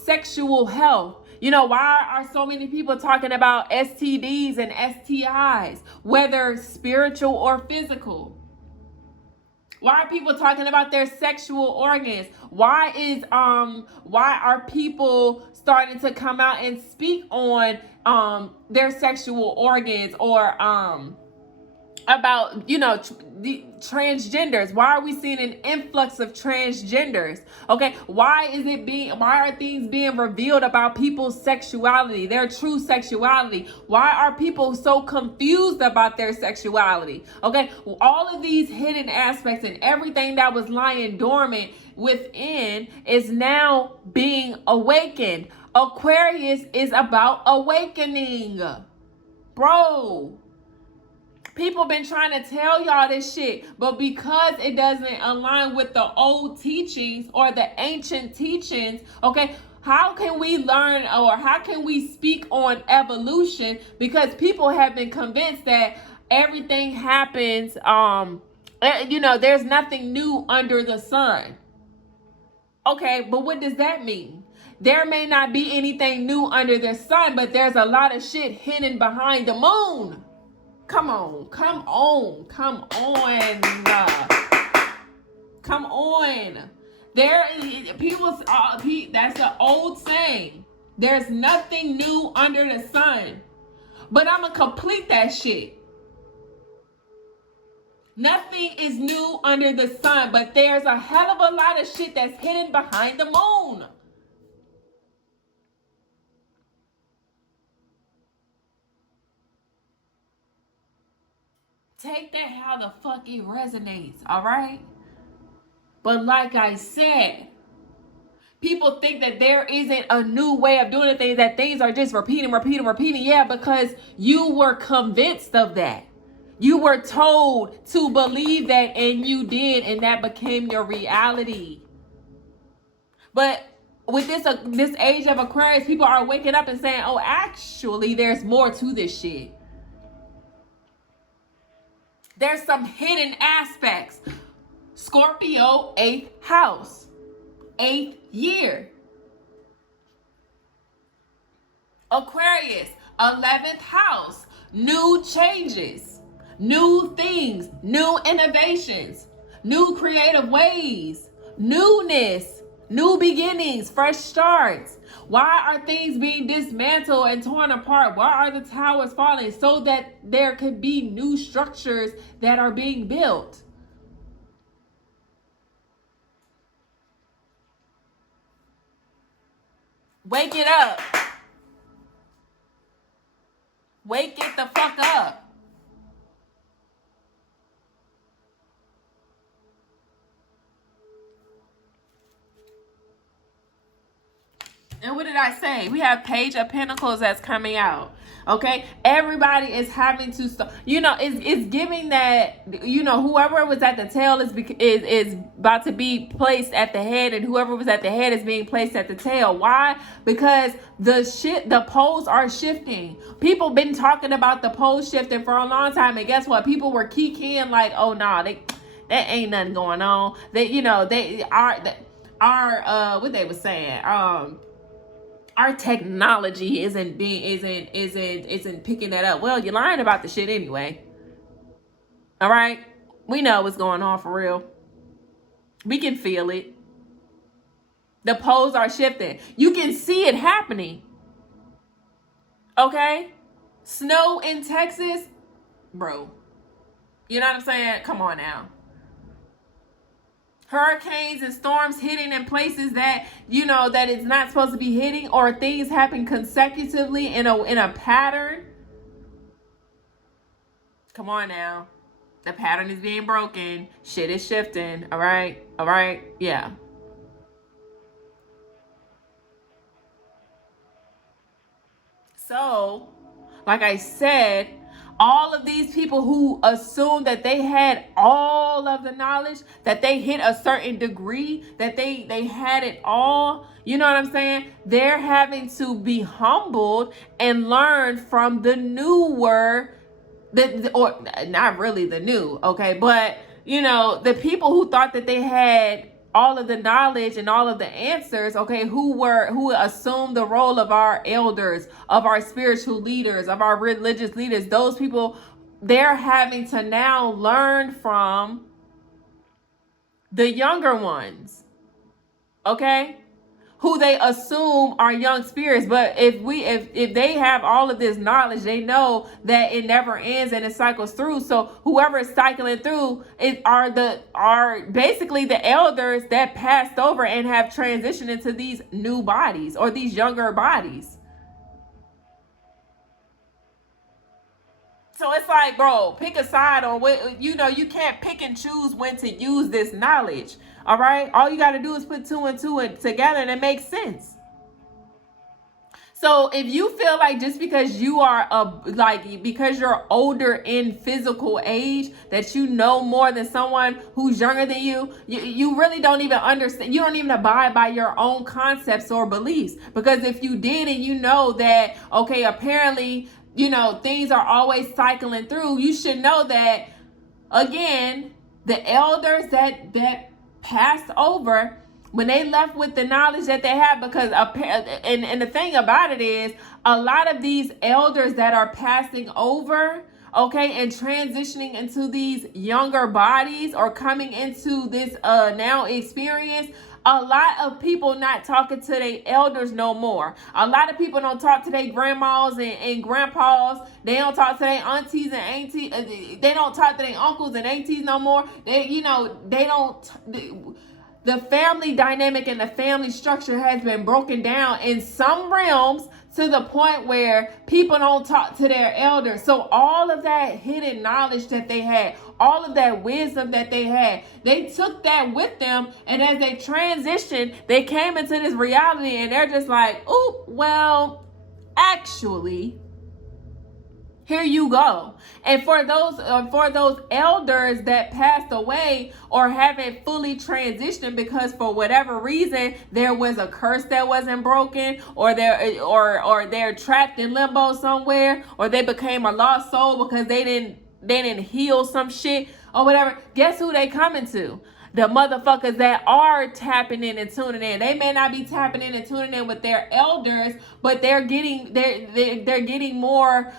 sexual health? Why are so many people talking about STDs and STIs, whether spiritual or physical? Why are people talking about their sexual organs? Why are people starting to come out and speak on their sexual organs, or about the transgenders? Why are we seeing an influx of transgenders? Okay, why are things being revealed about people's sexuality, their true sexuality? Why are people so confused about their sexuality? Okay, all of these hidden aspects and everything that was lying dormant within is now being awakened. Aquarius is about awakening, bro. People been trying to tell y'all this shit, but because it doesn't align with the old teachings or the ancient teachings, okay, how can we learn, or how can we speak on evolution? Because people have been convinced that everything happens, there's nothing new under the sun. Okay, but what does that mean? There may not be anything new under the sun, but there's a lot of shit hidden behind the moon. Come on. That's an old saying. There's nothing new under the sun. But I'm going to complete that shit. Nothing is new under the sun, but there's a hell of a lot of shit that's hidden behind the moon. Take that how the fuck it resonates, all right? But like I said, people think that there isn't a new way of doing things, that things are just repeating. Yeah, because you were convinced of that. You were told to believe that, and you did, and that became your reality. But with this age of Aquarius, people are waking up and saying, oh, actually, there's more to this shit. There's some hidden aspects. Scorpio, 8th house, 8th year. Aquarius, 11th house, new changes, new things, new innovations, new creative ways, newness, New beginnings, fresh starts. Why are things being dismantled and torn apart? Why are the towers falling? So that there could be new structures that are being built. Wake it up. Wake it the fuck up. And what did I say? We have Page of Pentacles that's coming out. Okay, everybody is having to stop. It's giving that whoever was at the tail is about to be placed at the head, and whoever was at the head is being placed at the tail. Why? Because the poles are shifting. People been talking about the poles shifting for a long time, and guess what? People were keying like, oh nah, that ain't nothing going on. They are what they were saying. Our technology isn't picking that up. Well, you're lying about the shit anyway. All right, we know what's going on for real. We can feel it. The poles are shifting. You can see it happening. Okay, snow in Texas, bro. You know what I'm saying? Come on now. Hurricanes and storms hitting in places that that it's not supposed to be hitting, or things happen consecutively in a pattern. Come on now. The pattern is being broken. Shit is shifting. All right. Yeah. So, like I said, all of these people who assumed that they had all of the knowledge, that they hit a certain degree, that they had it all, you know what I'm saying? They're having to be humbled and learn from the newer, or not really the new, okay? But, the people who thought that they had all of the knowledge and all of the answers, okay, who assumed the role of our elders, of our spiritual leaders, of our religious leaders, those people, they're having to now learn from the younger ones, okay, who they assume are young spirits. But if they have all of this knowledge, they know that it never ends and it cycles through. So whoever is cycling through are basically the elders that passed over and have transitioned into these new bodies, or these younger bodies. So it's like, bro, pick a side on what, you can't pick and choose when to use this knowledge. All right. All you got to do is put two and two together and it makes sense. So if you feel like just because you are because you're older in physical age, that you know more than someone who's younger than you, you really don't even understand. You don't even abide by your own concepts or beliefs. Because if you did, and you know that, okay, apparently, things are always cycling through, you should know that, again, the elders that passed over, when they left with the knowledge that they had, because and the thing about it is, a lot of these elders that are passing over, okay, and transitioning into these younger bodies, or coming into this now experience, a lot of people not talking to their elders no more. A lot of people don't talk to their grandmas and grandpas. They don't talk to their aunties and aunties. They don't talk to their uncles and aunties no more. They don't. The family dynamic and the family structure has been broken down in some realms, to the point where people don't talk to their elders. So all of that hidden knowledge that they had, all of that wisdom that they had, they took that with them. And as they transitioned, they came into this reality, and they're just like, oh, well, actually, here you go. And for those elders that passed away or haven't fully transitioned, because for whatever reason there was a curse that wasn't broken, or they're trapped in limbo somewhere, or they became a lost soul because they didn't heal some shit or whatever, guess who they coming to? The motherfuckers that are tapping in and tuning in. They may not be tapping in and tuning in with their elders, but they're getting more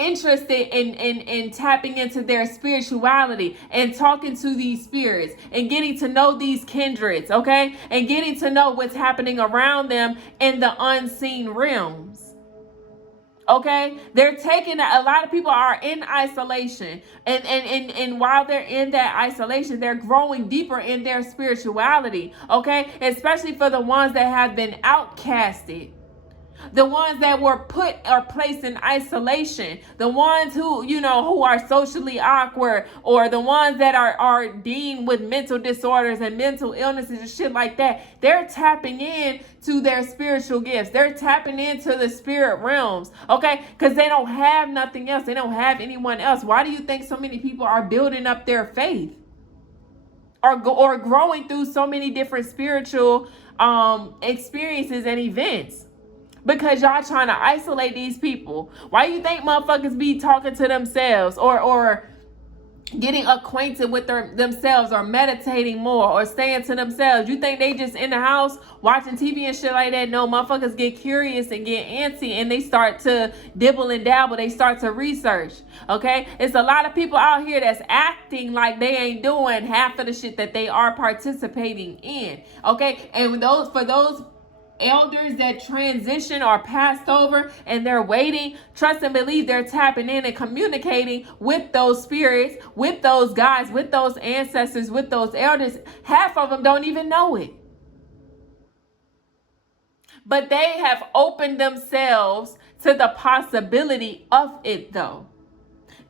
interested in tapping into their spirituality and talking to these spirits and getting to know these kindreds, okay? And getting to know what's happening around them in the unseen realms. Okay, they're taking a lot of people are in isolation, and while they're in that isolation, they're growing deeper in their spirituality. Okay, especially for the ones that have been outcasted, the ones that were put or placed in isolation, the ones who, who are socially awkward, or the ones that are deemed with mental disorders and mental illnesses and shit like that. They're tapping in to their spiritual gifts. They're tapping into the spirit realms, okay? Because they don't have nothing else. They don't have anyone else. Why do you think so many people are building up their faith or growing through so many different spiritual experiences and events? Because y'all trying to isolate these people. Why you think motherfuckers be talking to themselves or getting acquainted with themselves or meditating more or staying to themselves? You think they just in the house watching TV and shit like that? No, motherfuckers get curious and get antsy and they start to dibble and dabble. They start to research, okay? It's a lot of people out here that's acting like they ain't doing half of the shit that they are participating in, okay? And for those elders that transition or passed over and they're waiting, trust and believe they're tapping in and communicating with those spirits, with those guys, with those ancestors, with those elders. Half of them don't even know it. But they have opened themselves to the possibility of it though.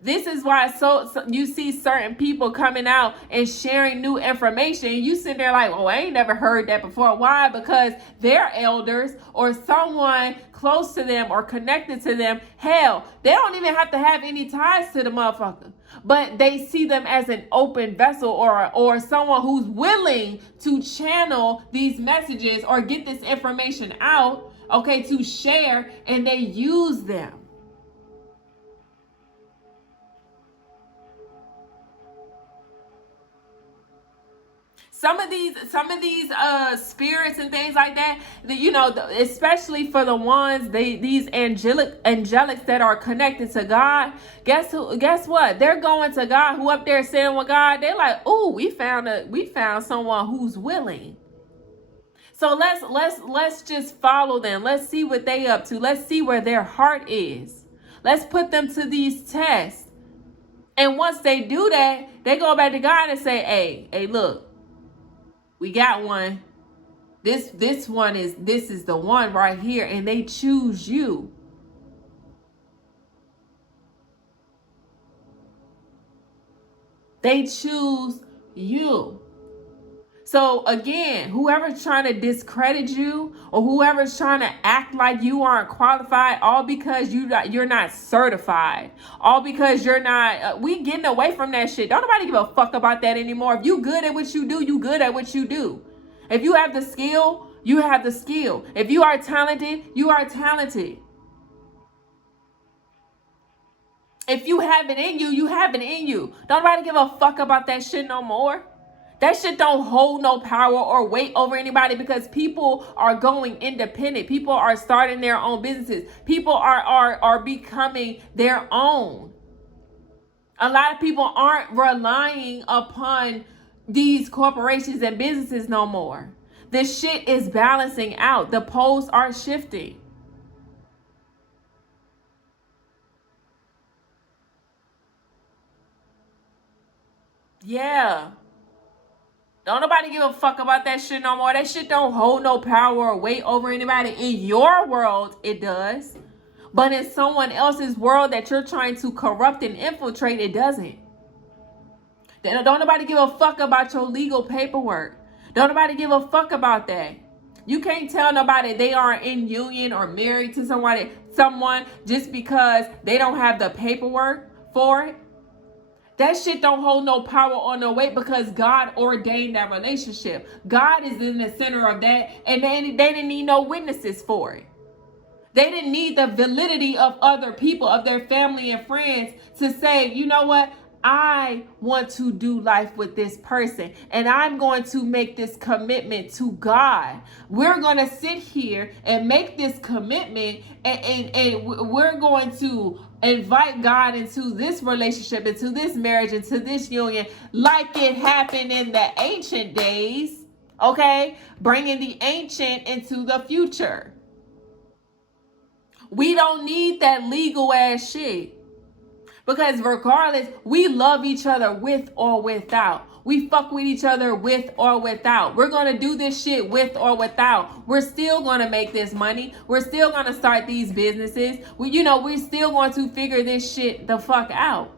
This is why so you see certain people coming out and sharing new information. You sit there like, oh, I ain't never heard that before. Why? Because their elders or someone close to them or connected to them, hell, they don't even have to have any ties to the motherfucker. But they see them as an open vessel or someone who's willing to channel these messages or get this information out, okay, to share, and they use them. Some of these spirits and things like that, especially for the ones these angelics that are connected to God. Guess what? They're going to God, who up there sitting with God. They're like, "Ooh, we found someone who's willing." So let's just follow them. Let's see what they up to. Let's see where their heart is. Let's put them to these tests. And once they do that, they go back to God and say, "Hey, look. We got one. This is the one right here," and they choose you. They choose you. So again, whoever's trying to discredit you or whoever's trying to act like you aren't qualified, all because you're not certified, all because you're not, we getting away from that shit. Don't nobody give a fuck about that anymore. If you good at what you do, you good at what you do. If you have the skill, you have the skill. If you are talented, you are talented. If you have it in you, you have it in you. Don't nobody give a fuck about that shit no more. That shit don't hold no power or weight over anybody because people are going independent. People are starting their own businesses. People are becoming their own. A lot of people aren't relying upon these corporations and businesses no more. The shit is balancing out. The poles are shifting. Yeah. Don't nobody give a fuck about that shit no more. That shit don't hold no power or weight over anybody. In your world, it does. But in someone else's world that you're trying to corrupt and infiltrate, it doesn't. Don't nobody give a fuck about your legal paperwork. Don't nobody give a fuck about that. You can't tell nobody they aren't in union or married to someone just because they don't have the paperwork for it. That shit don't hold no power or no weight because God ordained that relationship. God is in the center of that, and they didn't need no witnesses for it. They didn't need the validity of other people, of their family and friends to say, you know what? I want to do life with this person, and I'm going to make this commitment to God. We're going to sit here and make this commitment, and we're going to invite God into this relationship, into this marriage, into this union, like it happened in the ancient days, okay? Bringing the ancient into the future. We don't need that legal ass shit. Because regardless, we love each other with or without. We fuck with each other with or without. We're going to do this shit with or without. We're still going to make this money. We're still going to start these businesses. We're still going to figure this shit the fuck out.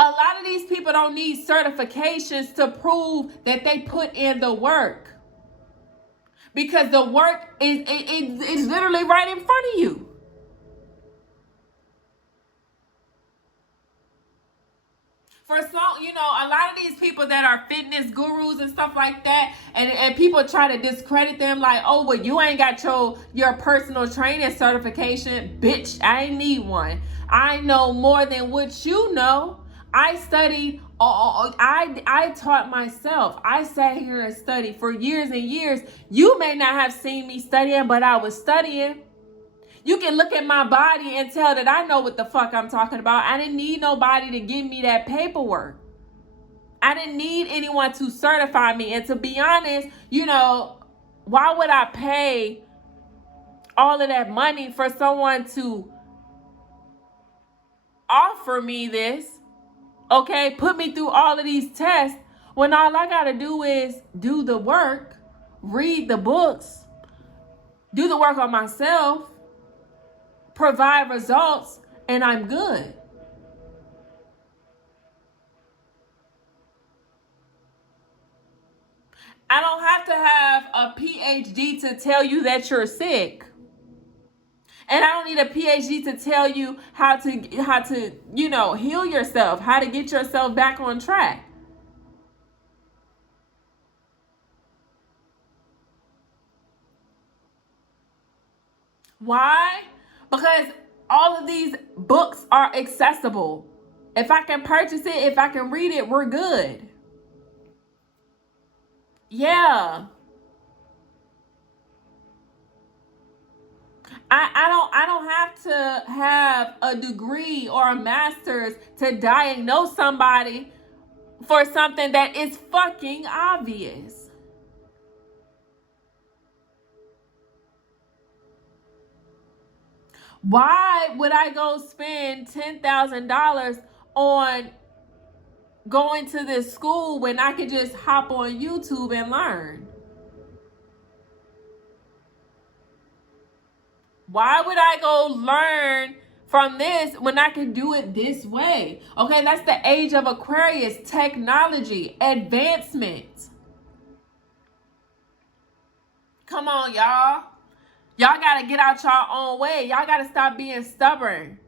A lot of these people don't need certifications to prove that they put in the work. Because the work is literally right in front of you. For some, a lot of these people that are fitness gurus and stuff like that, and people try to discredit them like, oh, well, you ain't got your personal training certification. Bitch, I ain't need one. I know more than what you know. I studied, I taught myself. I sat here and studied for years and years. You may not have seen me studying, but I was studying. You can look at my body and tell that I know what the fuck I'm talking about. I didn't need nobody to give me that paperwork. I didn't need anyone to certify me. And to be honest, why would I pay all of that money for someone to offer me this? Okay, put me through all of these tests when all I got to do is do the work, read the books, do the work on myself, provide results, and I'm good. I don't have to have a PhD to tell you that you're sick. And I don't need a PhD to tell you how to heal yourself, how to get yourself back on track. Why? Because all of these books are accessible. If I can purchase it, if I can read it, we're good. Yeah. I don't have to have a degree or a master's to diagnose somebody for something that is fucking obvious. Why would I go spend $10,000 on going to this school when I could just hop on YouTube and learn? Why would I go learn from this when I can do it this way? Okay, that's the age of Aquarius. Technology, advancement. Come on, y'all. Y'all gotta get out your own way. Y'all gotta stop being stubborn.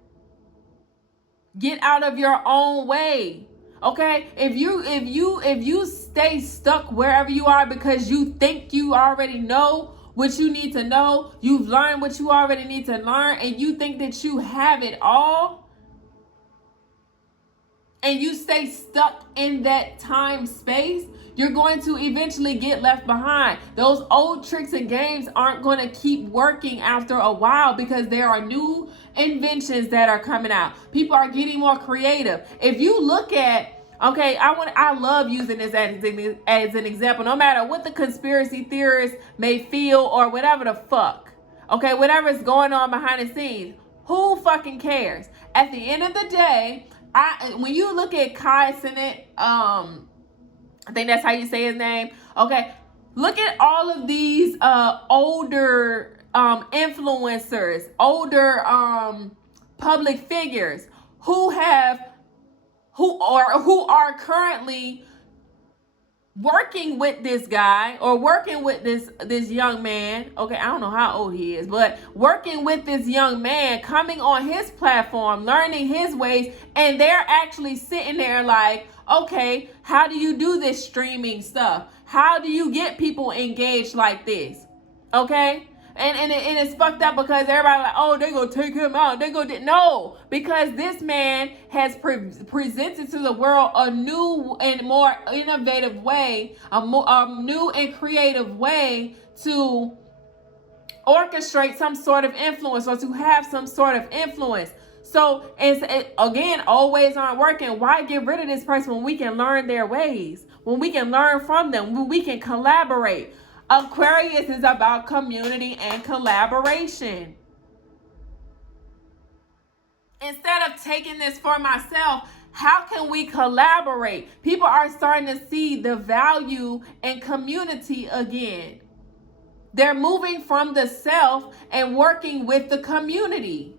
Get out of your own way. Okay? If you stay stuck wherever you are because you think you already know what you need to know, you've learned what you already need to learn, and you think that you have it all, and you stay stuck in that time space, you're going to eventually get left behind. Those old tricks and games aren't going to keep working after a while because there are new inventions that are coming out. People are getting more creative. If you look at, okay, I love using this as an example, no matter what the conspiracy theorists may feel or whatever the fuck. Okay, whatever's going on behind the scenes, who fucking cares? At the end of the day, when you look at Kai Cenat, I think that's how you say his name. Okay, look at all of these older influencers, older public figures who are currently working with this guy or working with this young man. Okay, I don't know how old he is, but working with this young man, coming on his platform, learning his ways, and they're actually sitting there like, okay, how do you do this streaming stuff? How do you get people engaged like this? Okay? And it's fucked up because everybody like, oh, they gonna take him out. They gonna no, because this man has presented to the world a new and more innovative way, a new and creative way to orchestrate some sort of influence or to have some sort of influence. So again, always aren't working. Why get rid of this person when we can learn their ways, when we can learn from them, when we can collaborate? Aquarius is about community and collaboration. Instead of taking this for myself, how can we collaborate? People are starting to see the value in community again. They're moving from the self and working with the community.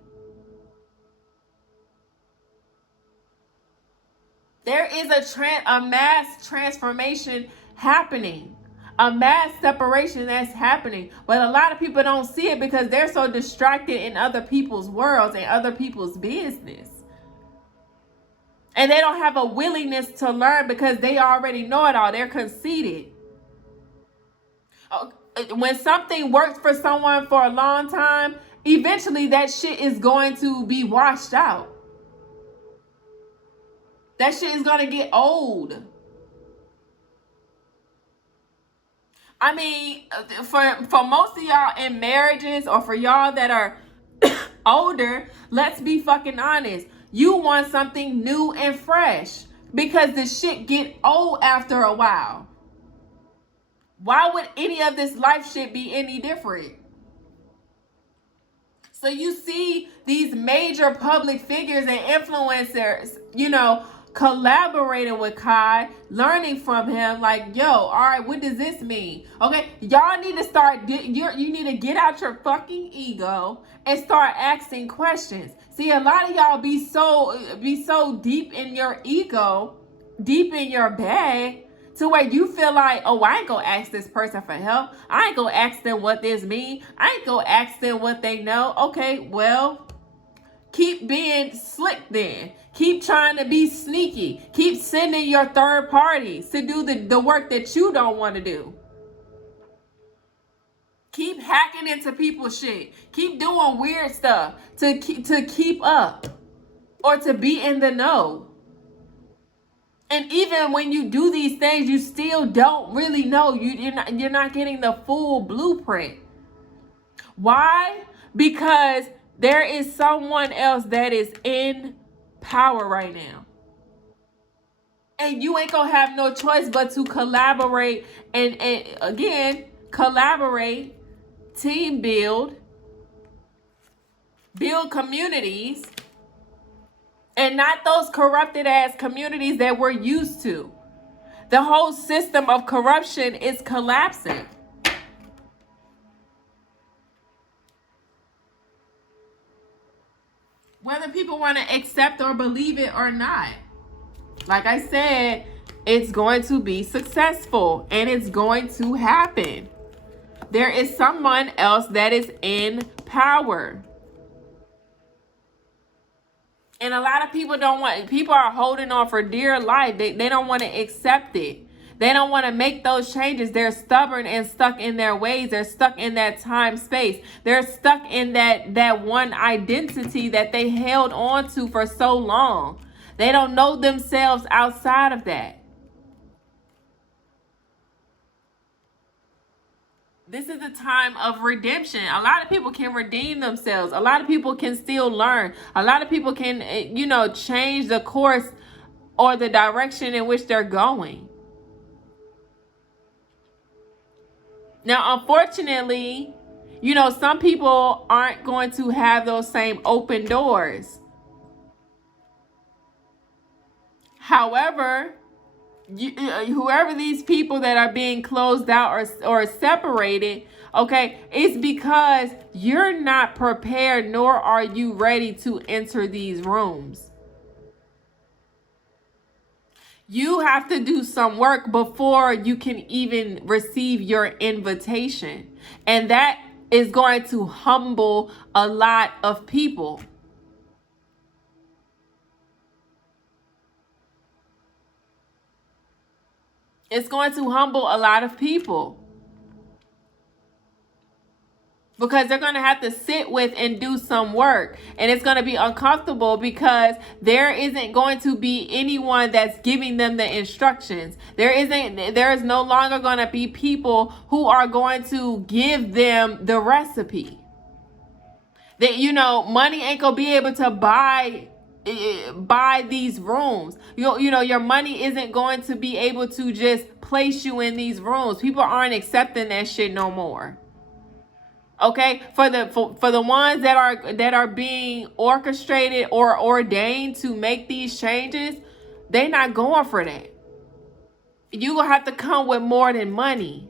There is a mass transformation happening, a mass separation that's happening. But a lot of people don't see it because they're so distracted in other people's worlds and other people's business. And they don't have a willingness to learn because they already know it all. They're conceited. When something works for someone for a long time, eventually that shit is going to be washed out. That shit is going to get old. I mean, for most of y'all in marriages, or for y'all that are older, let's be fucking honest. You want something new and fresh because the shit get old after a while. Why would any of this life shit be any different? So you see these major public figures and influencers, collaborating with Kai, learning from him, like, yo, all right, what does this mean? Okay, y'all need to start, you need to get out your fucking ego and start asking questions. See, a lot of y'all be so deep in your ego, deep in your bag, to where you feel like, oh, I ain't gonna ask this person for help. I ain't gonna ask them what this means. I ain't gonna ask them what they know. Okay, well, keep being slick then. Keep trying to be sneaky. Keep sending your third parties to do the work that you don't want to do. Keep hacking into people's shit. Keep doing weird stuff to keep up or to be in the know. And even when you do these things, you still don't really know. You're not getting the full blueprint. Why? Because there is someone else that is in power right now. And you ain't gonna have no choice but to collaborate and again, collaborate, team build communities, and not those corrupted ass communities that we're used to. The whole system of corruption is collapsing. Whether people want to accept or believe it or not. Like I said, it's going to be successful and it's going to happen. There is someone else that is in power. And a lot of people people are holding on for dear life. They don't want to accept it. They don't want to make those changes. They're stubborn and stuck in their ways. They're stuck in that time space. They're stuck in that one identity that they held on to for so long. They don't know themselves outside of that. This is a time of redemption. A lot of people can redeem themselves. A lot of people can still learn. A lot of people can, change the course or the direction in which they're going. Now, unfortunately, some people aren't going to have those same open doors. However, whoever these people that are being closed out or separated, okay, it's because you're not prepared, nor are you ready to enter these rooms. You have to do some work before you can even receive your invitation. And that is going to humble a lot of people. It's going to humble a lot of people. because they're going to have to sit with and do some work, and it's going to be uncomfortable because there isn't going to be anyone that's giving them the instructions. There is no longer going to be people who are going to give them the recipe. That, money ain't going to be able to buy these rooms. Your money isn't going to be able to just place you in these rooms. People aren't accepting that shit no more. Okay, for the ones that are being orchestrated or ordained to make these changes, they're not going for that. You're gonna have to come with more than money.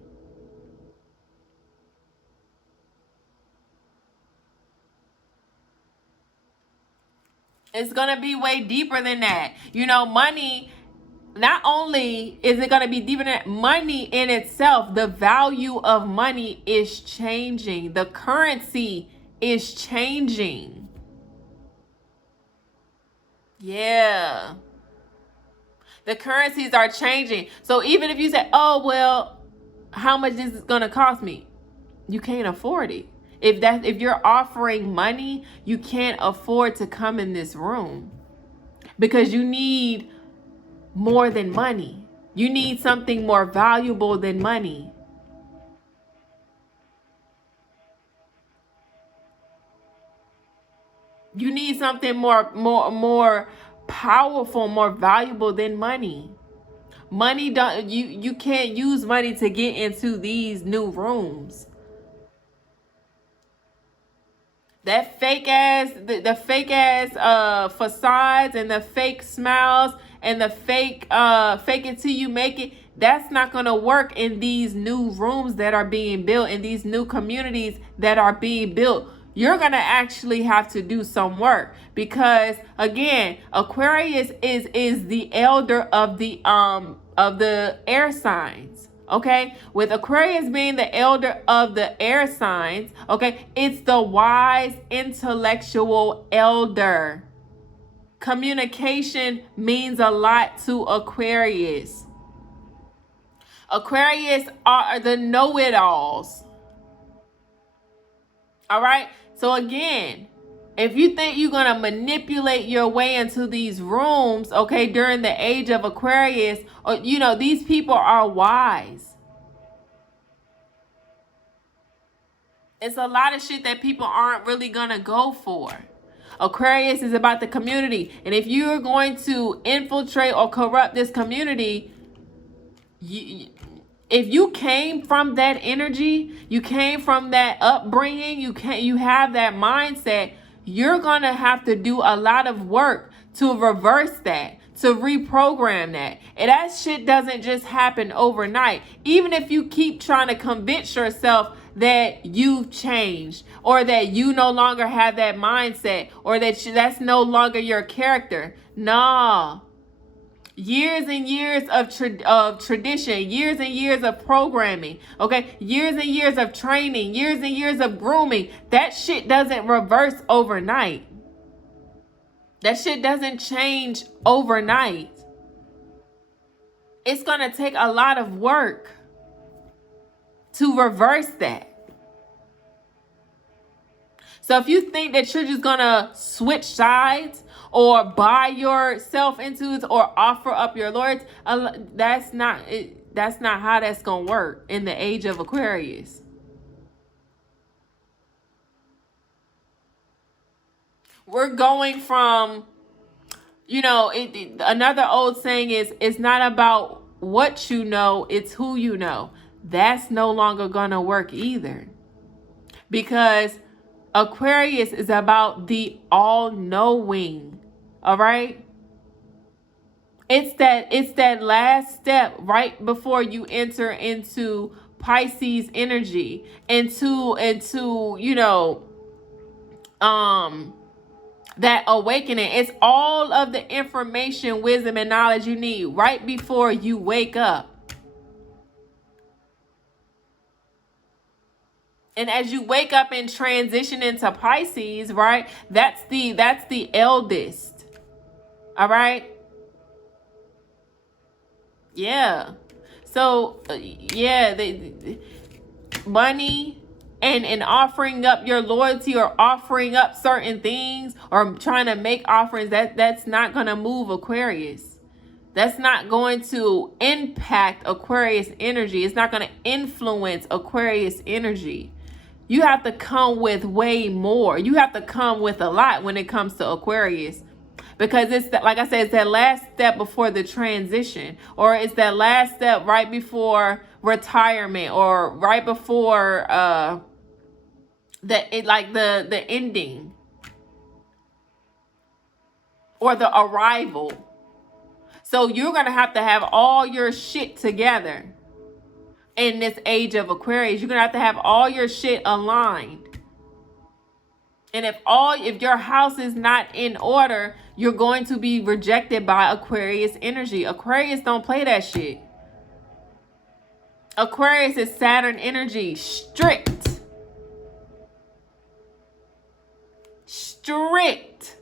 It's gonna be way deeper than that. Money, not only is it going to be deeper than that, money in itself, the value of money is changing. The currency is changing. Yeah. The currencies are changing. So even if you say, oh, well, how much is this going to cost me? You can't afford it. If you're offering money, you can't afford to come in this room because you need more than money. You need something more valuable than money. You need something more powerful, more valuable than money. Money don't you can't use money to get into these new rooms. That fake ass, the fake ass facades and the fake smiles and the fake it till you make it, that's not gonna work in these new rooms that are being built, in these new communities that are being built. You're gonna actually have to do some work because again, Aquarius is the elder of the air signs. Okay, with Aquarius being the elder of the air signs, okay, it's the wise, intellectual elder. Communication means a lot to Aquarius. Aquarius are the know-it-alls. All right, so again, if you think you're going to manipulate your way into these rooms, okay, during the age of Aquarius, or, these people are wise. It's a lot of shit that people aren't really going to go for. Aquarius is about the community. And if you're going to infiltrate or corrupt this community, if you came from that energy, you came from that upbringing, you have that mindset, you're going to have to do a lot of work to reverse that, to reprogram that. And that shit doesn't just happen overnight. Even if you keep trying to convince yourself that you've changed or that you no longer have that mindset or that's no longer your character. Nah. Years and years of tradition, years and years of programming, okay? Years and years of training, years and years of grooming. That shit doesn't reverse overnight. That shit doesn't change overnight. It's going to take a lot of work to reverse that. So if you think that you're just going to switch sides or buy yourself into it or offer up your loyalty, that's not how that's going to work in the age of Aquarius. We're going from, another old saying is, it's not about what you know, it's who you know. That's no longer going to work either. Because Aquarius is about the all-knowing. All right? It's that last step right before you enter into Pisces energy, into that awakening. It's all of the information, wisdom, and knowledge you need right before you wake up. And as you wake up and transition into Pisces, right? That's the eldest. All right? Yeah. So, the money, and offering up your loyalty or offering up certain things or trying to make offerings, that's not going to move Aquarius. That's not going to impact Aquarius energy. It's not going to influence Aquarius energy. You have to come with way more. You have to come with a lot when it comes to Aquarius. Because it's that, like I said, it's that last step before the transition, or it's that last step right before retirement, or right before the ending or the arrival. So you're gonna have to have all your shit together in this age of Aquarius. You're gonna have to have all your shit aligned. And if your house is not in order, you're going to be rejected by Aquarius energy. Aquarius don't play that shit. Aquarius is Saturn energy. Strict. Strict.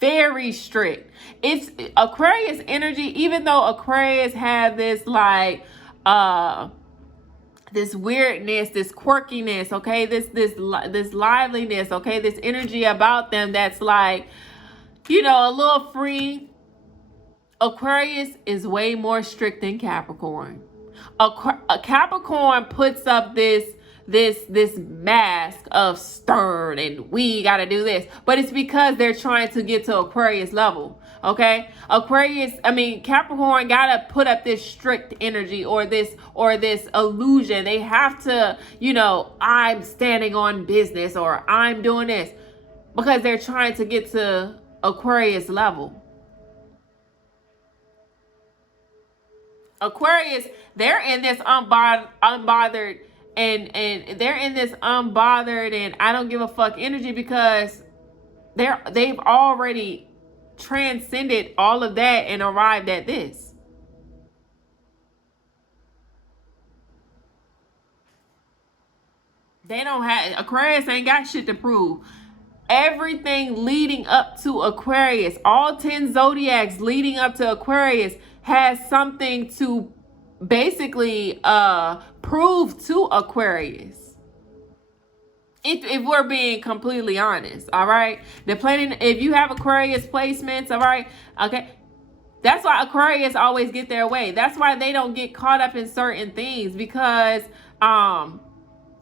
Very strict. It's Aquarius energy, even though Aquarius have this like this weirdness, this quirkiness, okay, this liveliness, okay, this energy about them that's like, you know, a little free. Aquarius is way more strict than Capricorn. A Capricorn puts up this mask of stern and we got to do this, but it's because they're trying to get to Aquarius level. Okay, Capricorn gotta put up this strict energy or this illusion. They have to, you know, I'm standing on business or I'm doing this, because they're trying to get to Aquarius level. Aquarius, they're in this unbothered and they're in this unbothered and I don't give a fuck energy, because they've already transcended all of that and arrived at this. Aquarius ain't got shit to prove. Everything leading up to Aquarius, all 10 zodiacs leading up to Aquarius, has something to basically prove to Aquarius. If we're being completely honest, all right? If you have Aquarius placements, all right, okay, that's why Aquarius always get their way. That's why they don't get caught up in certain things, because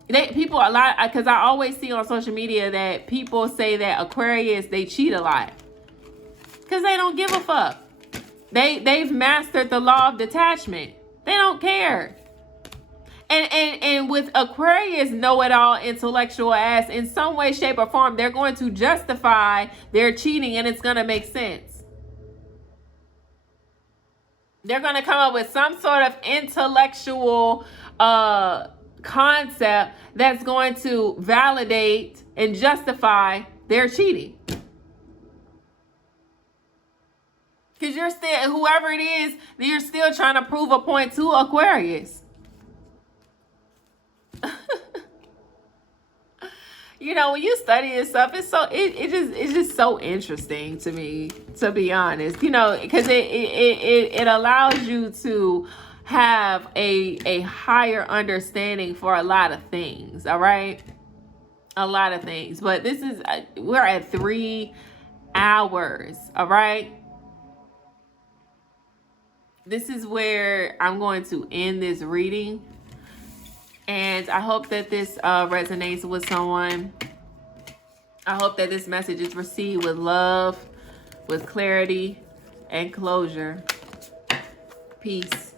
because I always see on social media that people say that Aquarius, they cheat a lot, because they don't give a fuck. They've mastered the law of detachment. They don't care. And with Aquarius know-it-all intellectual ass, in some way, shape, or form, they're going to justify their cheating, and it's going to make sense. They're going to come up with some sort of intellectual concept that's going to validate and justify their cheating. Because you're still, whoever it is, you're still trying to prove a point to Aquarius. You know, when you study this stuff, it's just so interesting to me, to be honest. You know, because it allows you to have a higher understanding for a lot of things. All right, a lot of things. But this is we're at 3 hours. All right. This is where I'm going to end this reading. And I hope that this resonates with someone. I hope that this message is received with love, with clarity, and closure. Peace.